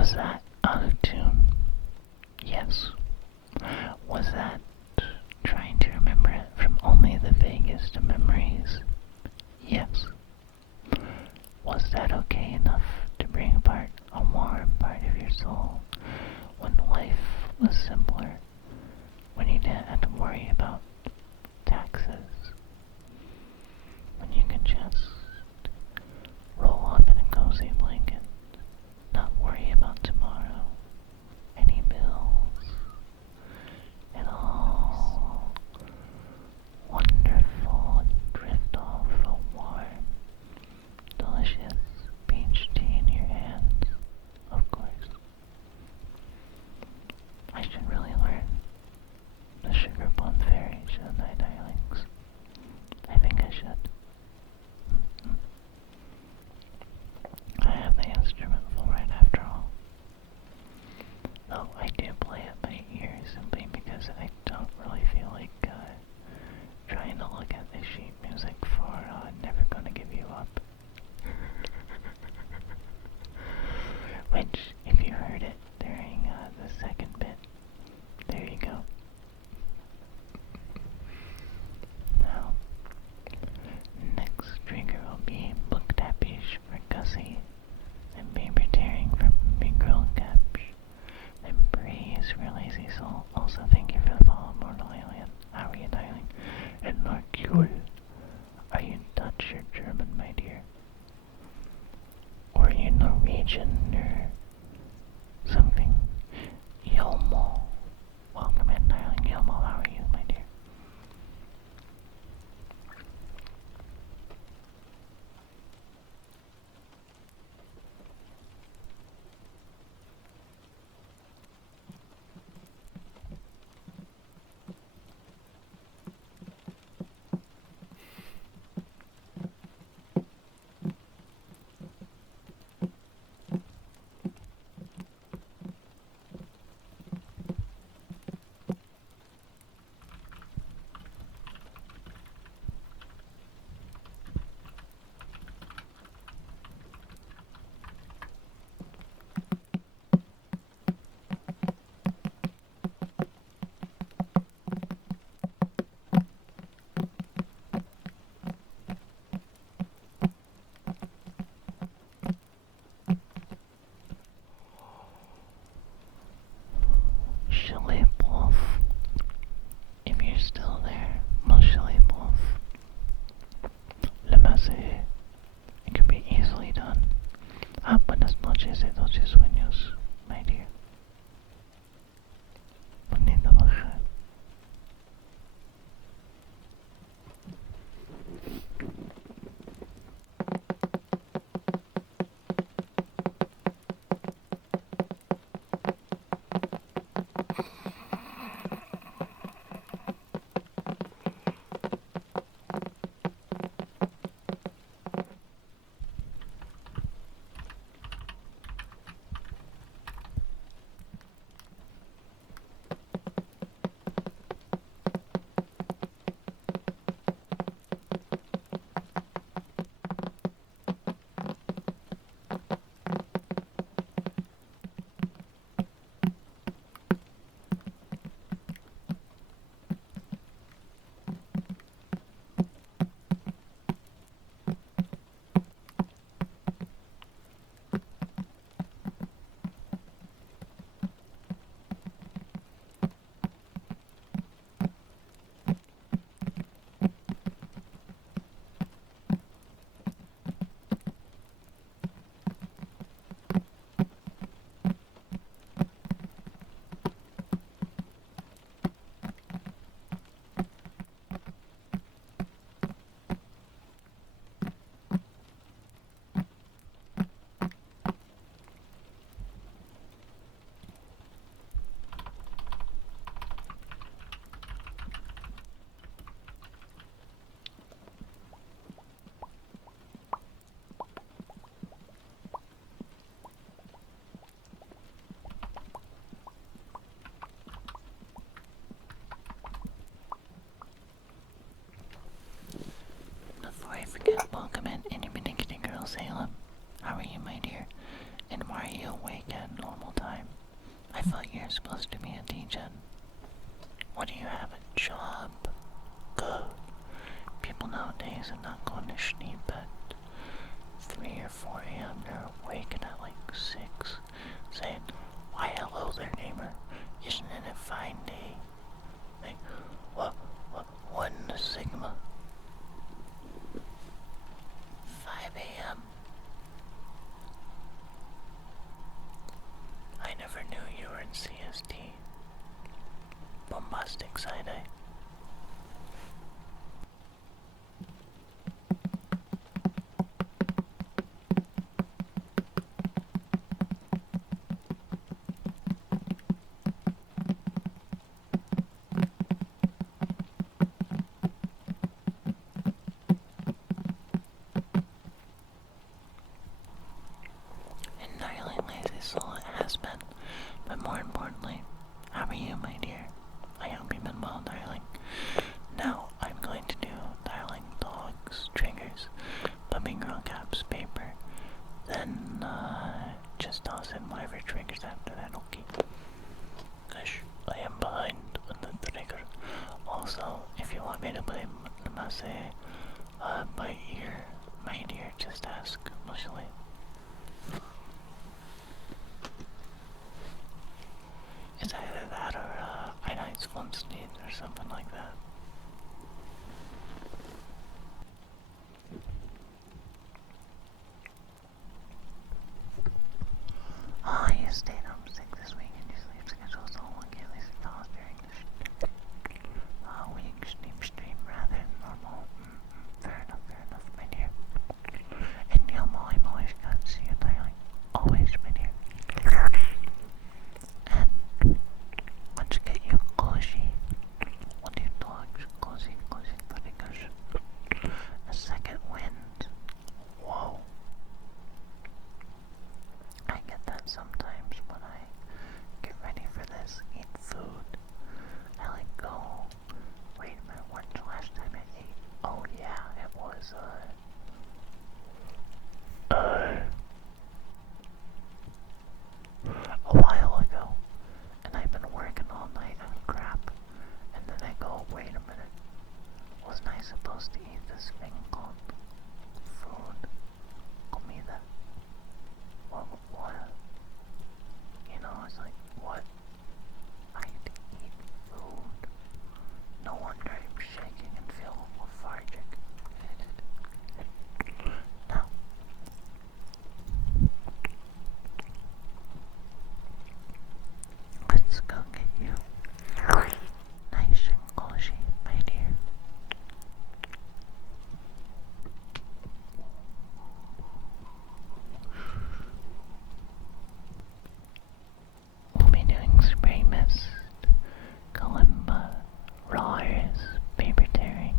Was that out of tune? Yes. Was that trying to remember it from only the vaguest of memories? Yes. Was that okay enough to bring apart a warm part of your soul when life was simpler, when you didn't have to worry about taxes, when you could just roll up in a cozy blanket, not worry about tomorrow, any bills, and all wonderful and drift off a warm, delicious peach tea in your hands, of course. I should really learn the sugar plum fairy, shouldn't I, darlings? I think I should. I have the instrument full right after all. Though I do play it by ear simply because I don't really feel like trying to look at the sheet music for Never Gonna Give You Up. Which, if you heard it during the second bit, there you go. Now, next trigger will be book tappies for Gussie, and paper tearing for Big Girl Caps, and praise for Lazy Soul. Also, thank you for the follow, Mortal Alien. How are you, darling? And Narcule, are you Dutch or German, my dear? Or are you Norwegian or something? Yelmo. Welcome in, darling. Yelmo, how are you, my dear? Shilly-bluff. If you're still there, mon Shilly-bluff. Le masse. It can be easily done. Buenas noches y dulces sueños, my dear. Bonita mujer. Before I forget, welcome in Any Particular Girl Salem. How are you, my dear? And And why are you awake at normal time? I thought you were supposed to be a DJ. What, do you have a job? Good. People nowadays are not going to sleep at 3 or 4 a.m. They're waking at like 6, saying, why hello there, neighbor. Isn't it a fine day? Like, what in the Sigma? 5 a.m. I never knew you were in CST. Bombastic side-eye. Entirely lazy soul it has been, but more importantly, how are you, my dear? I hope you've been well, darling. Now, I'm going to do dialing dogs, triggers, puppy girl caps, paper, then, just toss in whatever triggers after that, okay? Gosh, I am behind on the trigger. Also, if you want me to play Namase, by ear, my dear, just ask, mostly. It's either that or, Einheit's Flintstein or something like that. Oh, you stayed home sick this week and your sleep schedule is all wonky, at least it falls during the week sleep stream rather than normal. Fair enough, my dear. And Neil Molly always got to see you daily. Always, my dear. And let's get you cozy. What do you dogs? Cozy, because a second wind. Whoa. I get that sometimes when I get ready for this, eat food. I like go, wait a minute, when's the last time I ate? Oh yeah, it was, a while ago. And I've been working all night on crap. And then I go, wait a minute, wasn't I supposed to eat this thing called food? Comida. What? You know, it's like, what? I need to eat food. No wonder I'm shaking and feel lethargic. Now, let's go get you nice and cozy, my dear. We'll be doing spray mist, kalimba, Rawrs, paper tearing,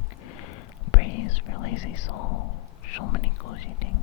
praise for lazy soul, so many cozy things.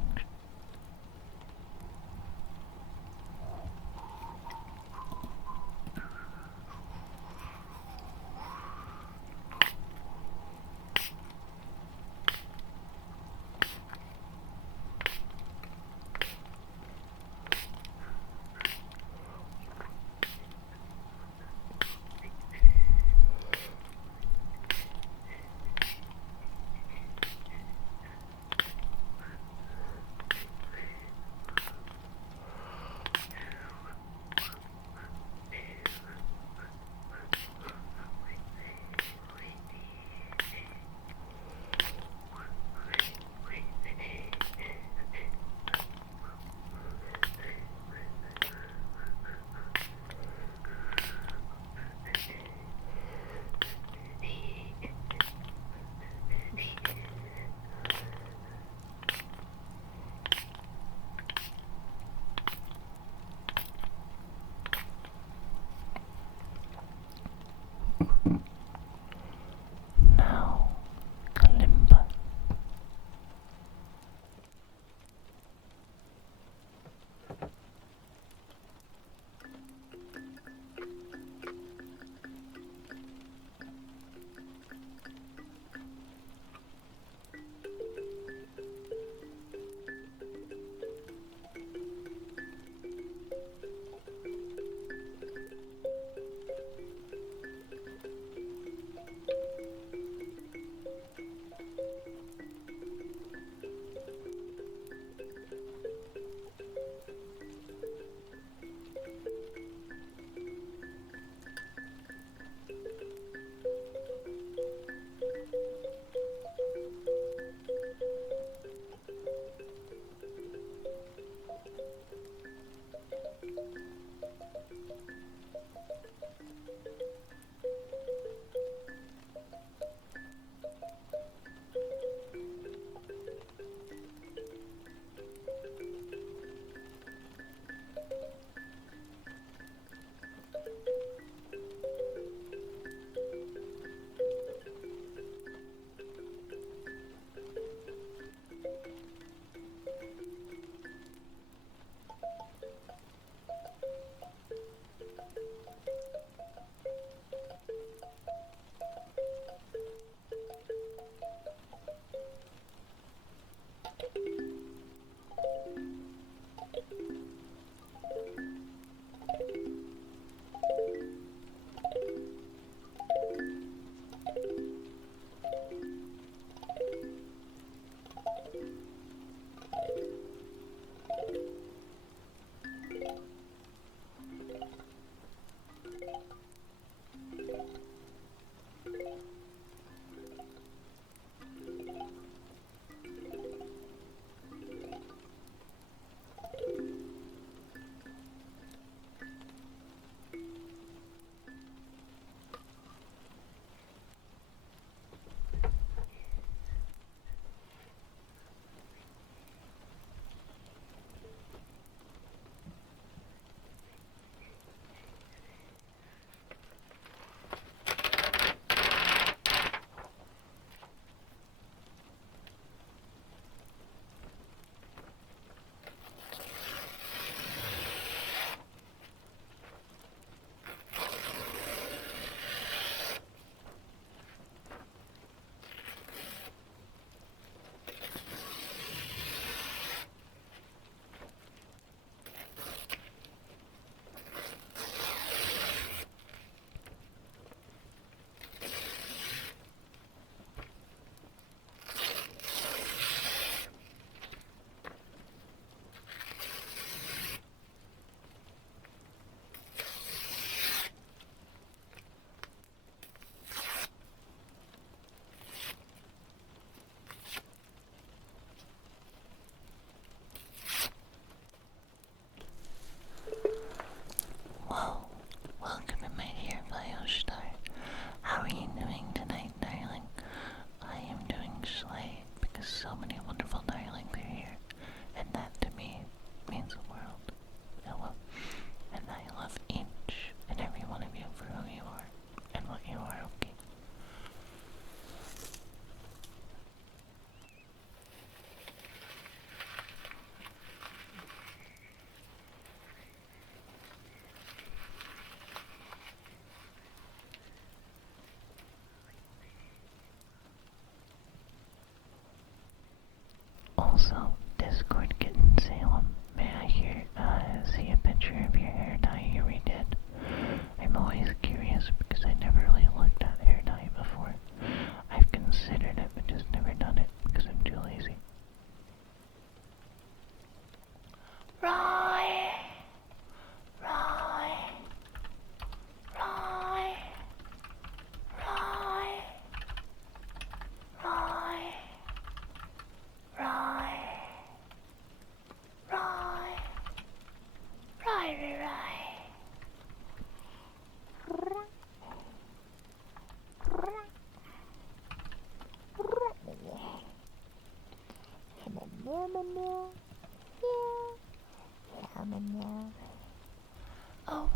Oh,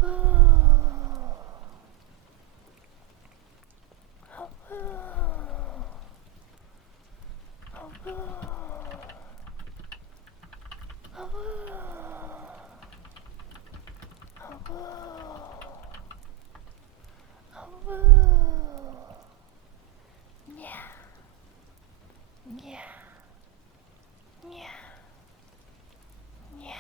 woo. Oh, woo. Oh, woo. Oh, woo. Oh, woo. Oh, woo. Yeah. Yeah. Yeah. Yeah.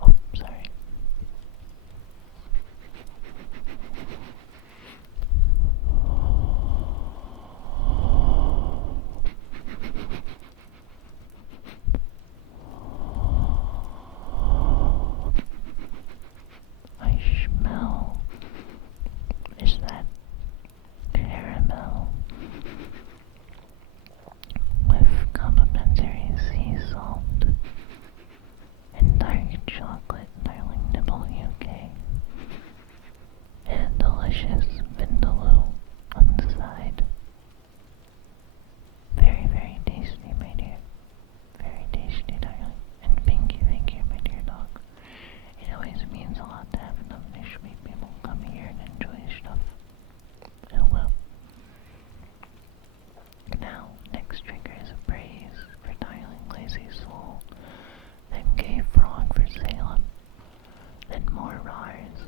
Oh, sorry. I smell. Is that caramel with complimentary sea salt and dark chocolate darling nibble UK and delicious vindaloo on the side. Very, very tasty, my dear. Very tasty, darling. And thank you, my dear dog. It always means a lot to have enough sweet people come here and enjoy stuff. It will. Now, next trigger is a praise for darling lazy soul, then gay frog for Salem, then more Rawrs,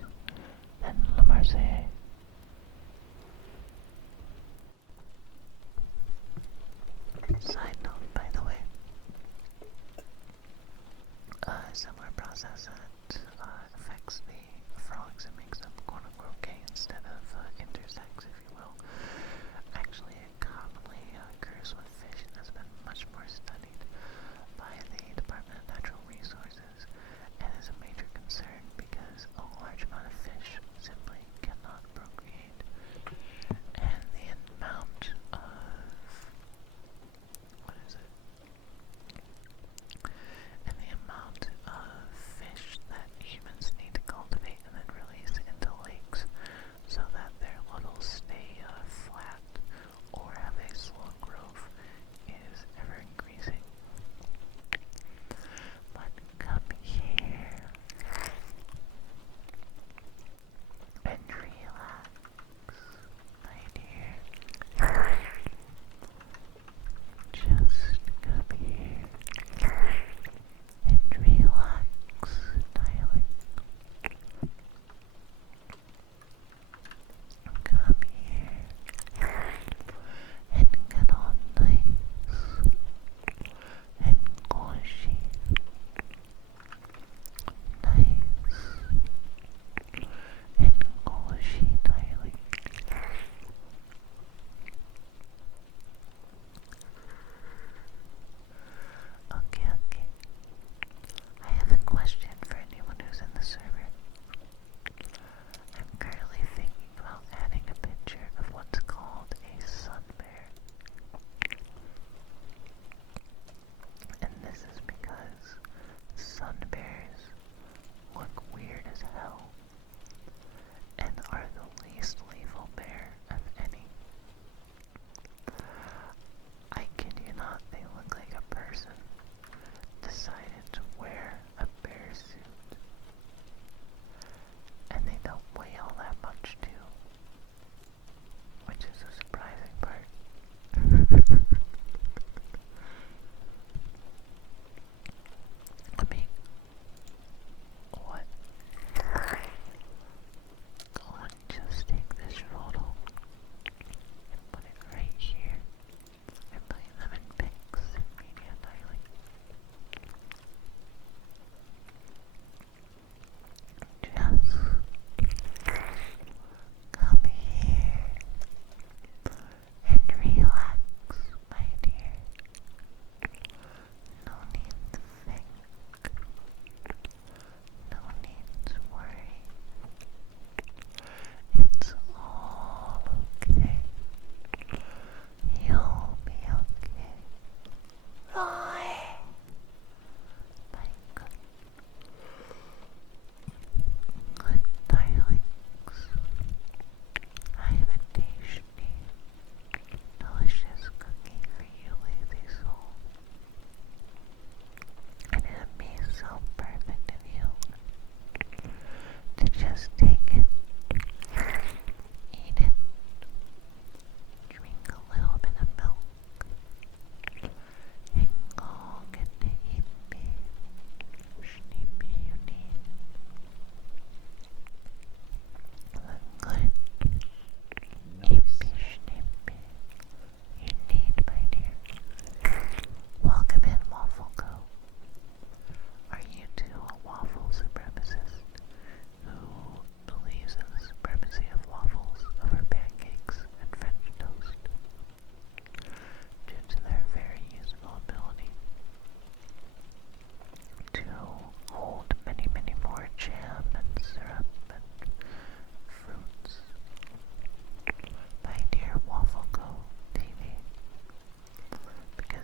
then La Marseille. Side note, by the way, similar process that affects the frogs and makes them quote-unquote gay instead of intersex, if you will. Actually, it commonly occurs with fish and has been much more studied by the Department of Natural Resources and is a major concern because a large amount of fish simply cannot procreate. And the amount of and the amount of fish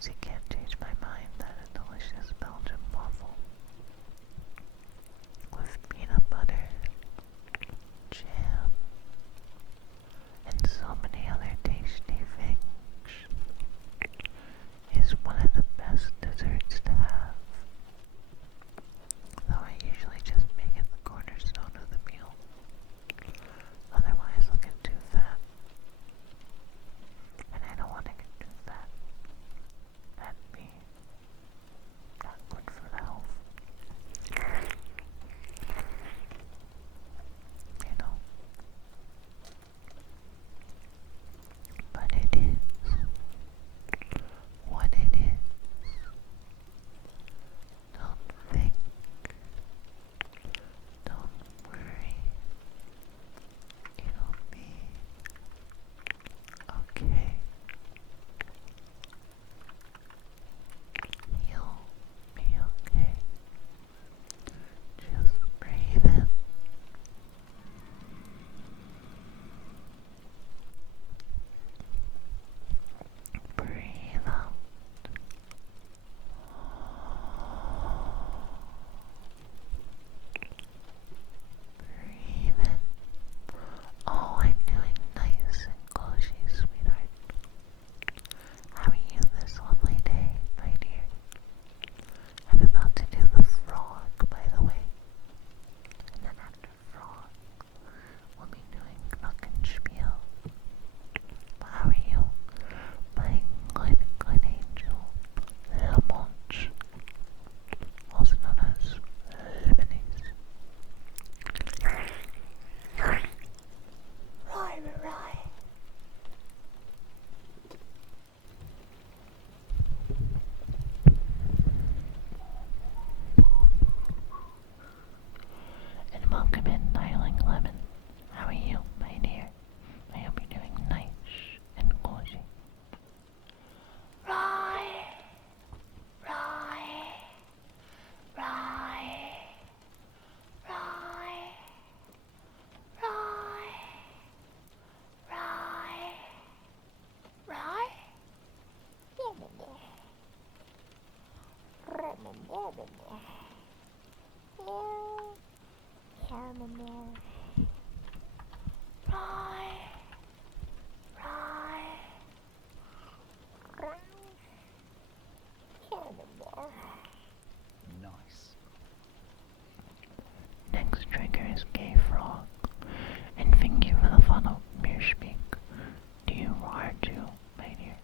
Because he can't change my mind that a delicious Belgian waffle with peanut butter, jam, and so many other tasty things is one of the best desserts to have. Though I usually just make it the cornerstone of the meal. Otherwise I'll get too fat. And I don't want to get too fat. That'd be not good for the health. You know. But it is what it is. Don't think. Don't worry. It'll be okay. You'll be okay. Just breathe in. Breathe out. Breathe in. Oh, I'm doing nice and cozy, sweetheart. How are you this lovely day, my dear? I'm about to do the frog, by the way. And then after frog, we'll be doing Glockenspiel. But how are you? My good, good angel, Lamont, also known as Lebanese. Right. And welcome in, Darling Lemon. How are you, my dear? I hope you're doing nice and cozy. Right. Nice. Next trigger is Gay Frog. And thank you for the follow, Meerspeak. Do you roar too, my dear?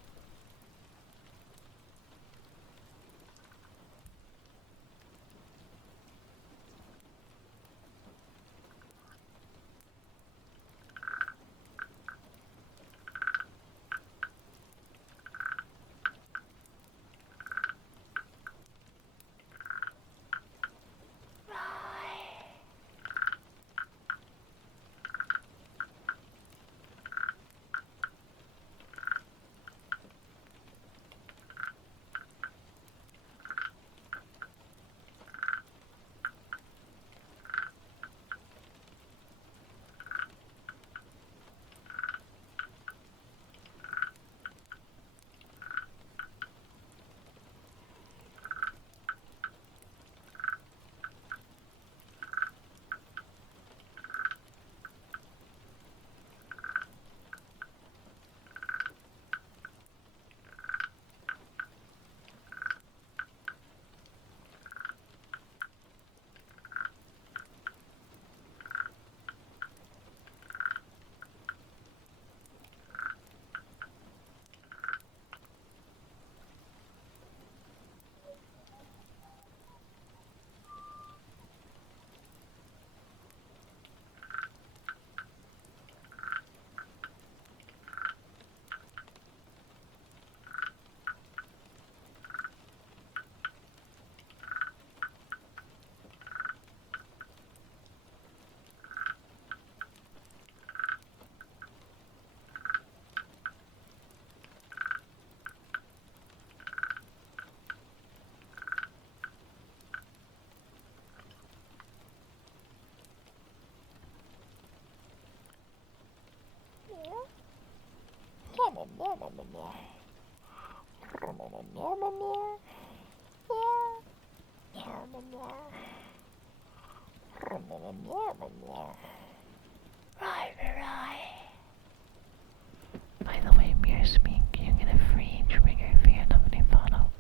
By the way, Mirror Speak, you get a free trigger for your lovely photo,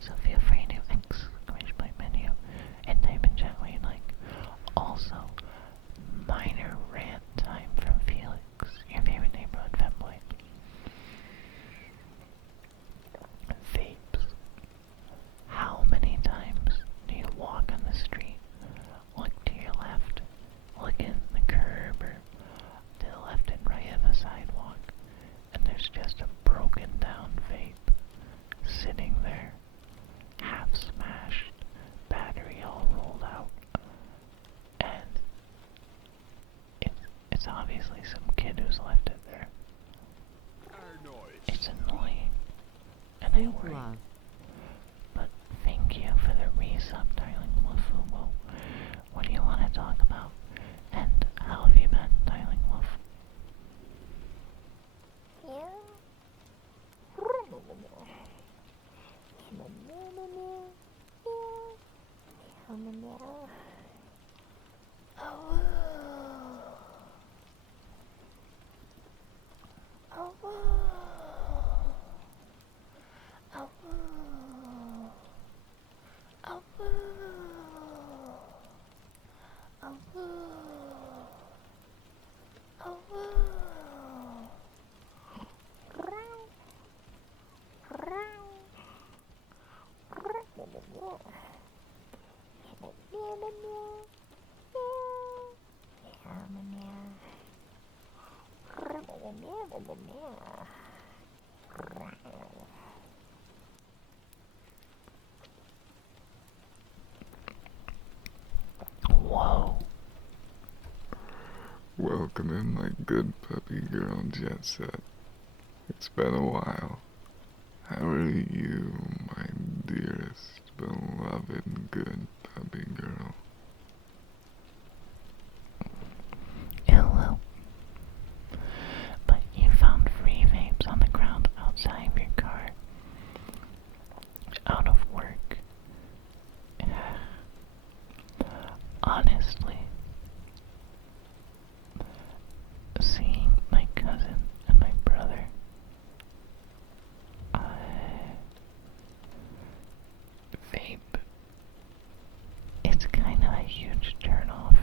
so feel free to exclamation menu and type in chat what you like. Also, minor rant time from Felix, your favorite neighborhood femboy. Vapes. How many times do you walk on the street, look to your left, look in the curb or to the left and right of the sidewalk, and there's just a broken down vape sitting there, half smashed, battery all rolled out, and it's obviously some kid who's left it there. It's annoying, and I worry. But thank you for the resub, darling Wolfubo. What do you want to talk about? And how have you been, darling Wolf? Whoa. Welcome in, my good puppy girl jet set. It's been a while. How are you, my dearest, beloved, good puppy girl? Hello. But you found free vapes on the ground outside of your car. Out of work. Honestly, seeing my cousin and my brother, vape, it's kind of a huge turn off.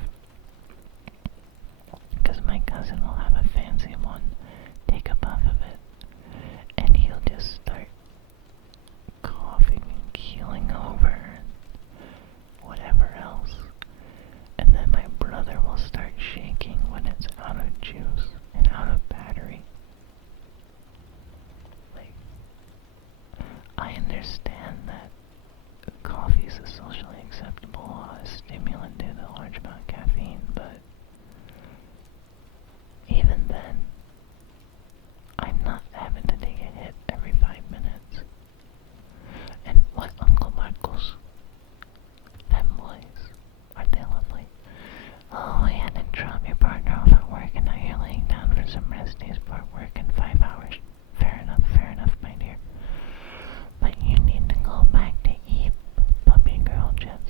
Because my cousin will have a fancy one, take a puff of it, and he'll just start coughing and keeling over and whatever else. And then my brother will start shaking when it's out of juice and out of battery. Like, I understand that coffee is a socially acceptable stimulant due to the large amount of caffeine, but even then, I'm not having to take a hit every 5 minutes. And what, Uncle Marcos? Femboys, aren't they lovely? Oh, I had to drop your partner off at work and now you're laying down for some rest days before work in 5 hours. Fair enough, my dear. But you need to go back to eat, puppy girl jet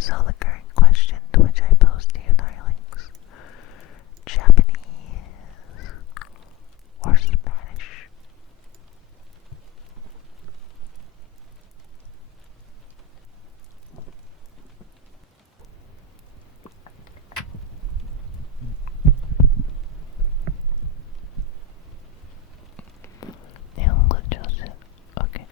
So the current question to which I pose to you, darlings, Japanese or Spanish? Nihongo Joseph. Okay.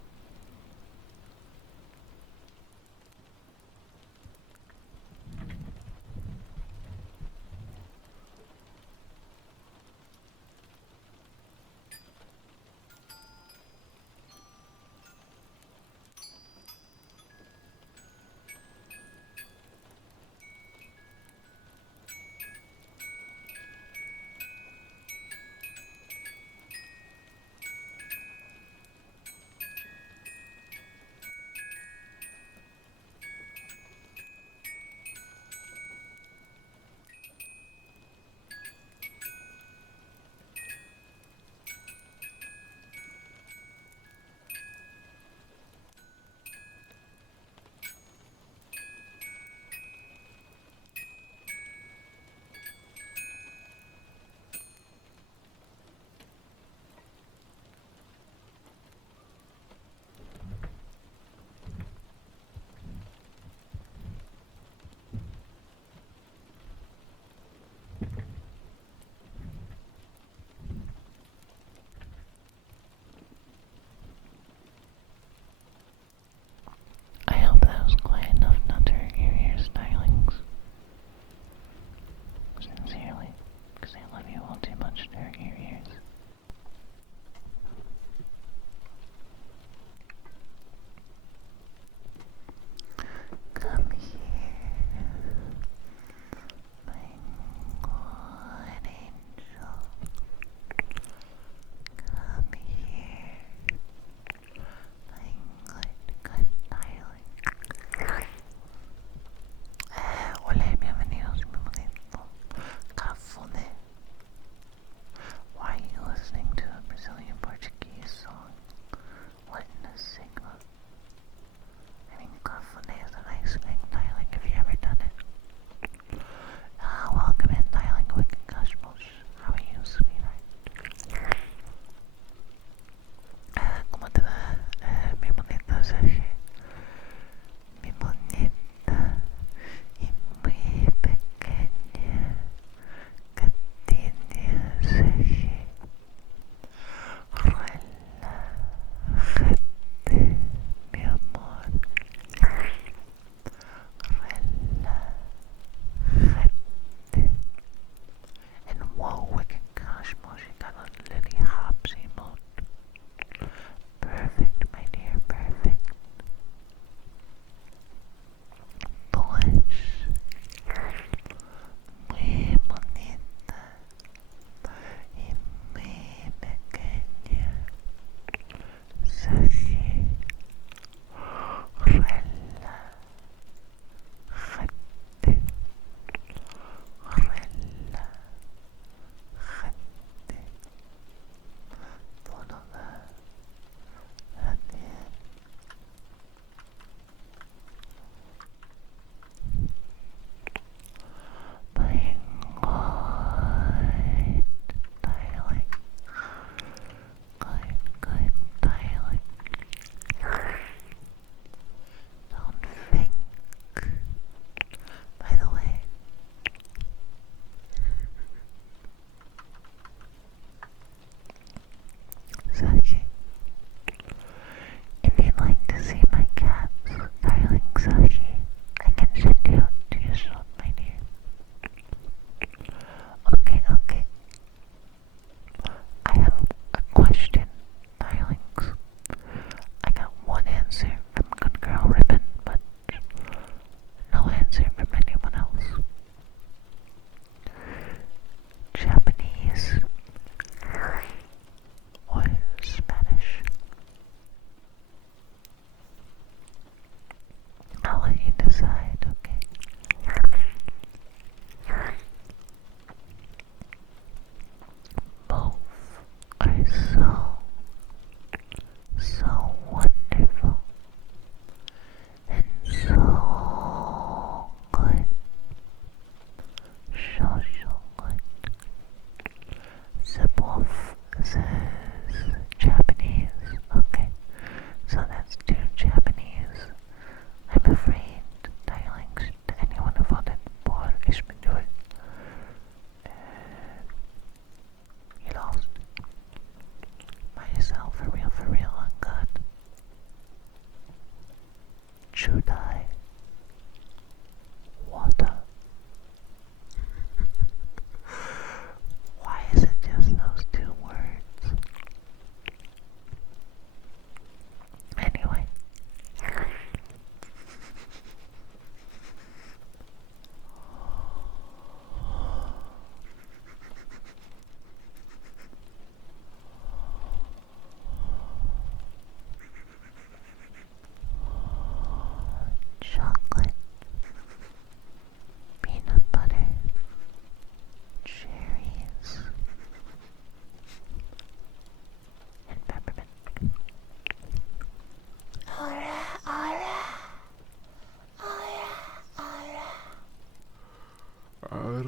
I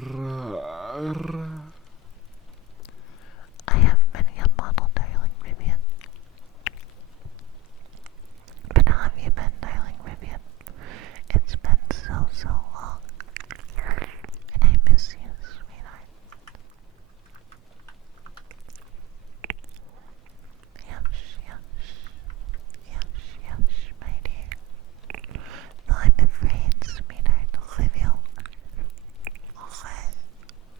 have many a model, darling Vivian. But how have you been, darling Vivian? It's been so long. And I miss you, sweetheart. Yes, my dear. Though I'm afraid, sweetheart, Olivia.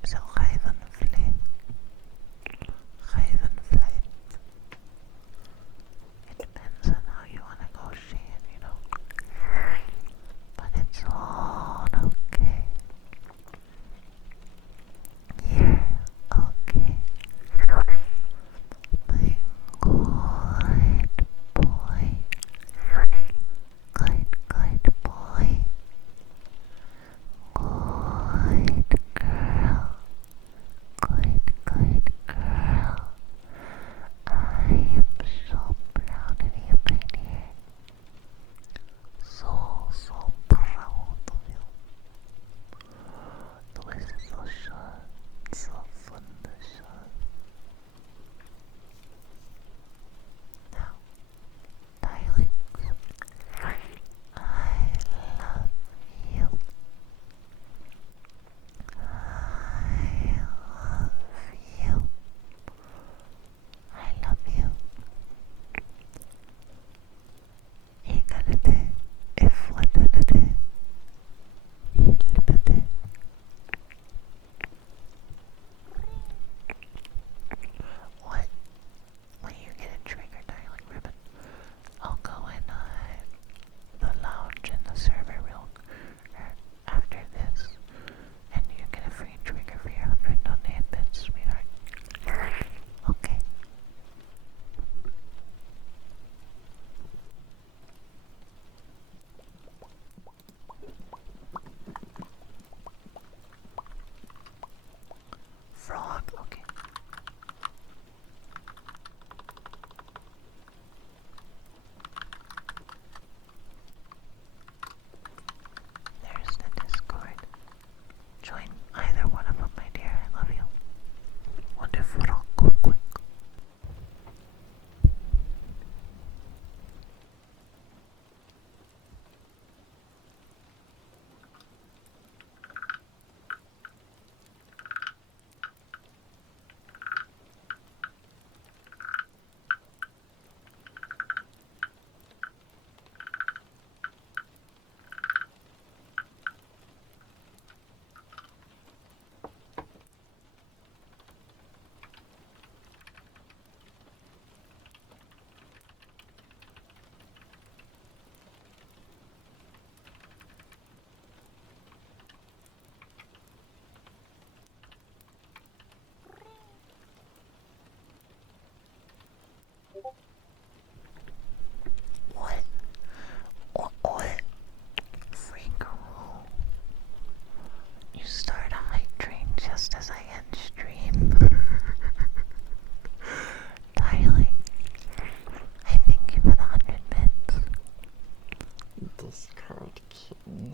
So Ravenfleet. It depends on how you want to go see it, you know. But it's all okay. You're okay. My good boy. Good boy. Good girl. Good girl. I am so proud of you, my dear. So proud of you. Du bist so schön, so wunderschön. Now, darling, I love you. I love you. İgade, ifladade, ilbade. What? When you get a trigger, darling ribbon, I'll go in the lounge in the server room after this, and you get a free trigger for your 100 donate bits, sweetheart. Okay. Frog, okay. There's the Discord. Join either one of them, my dear. I love you. Wonderful. Quick. What? Freak rule. You start a hype train just as I end stream. Darling, I thank you for the 100 bits. Discard kitten.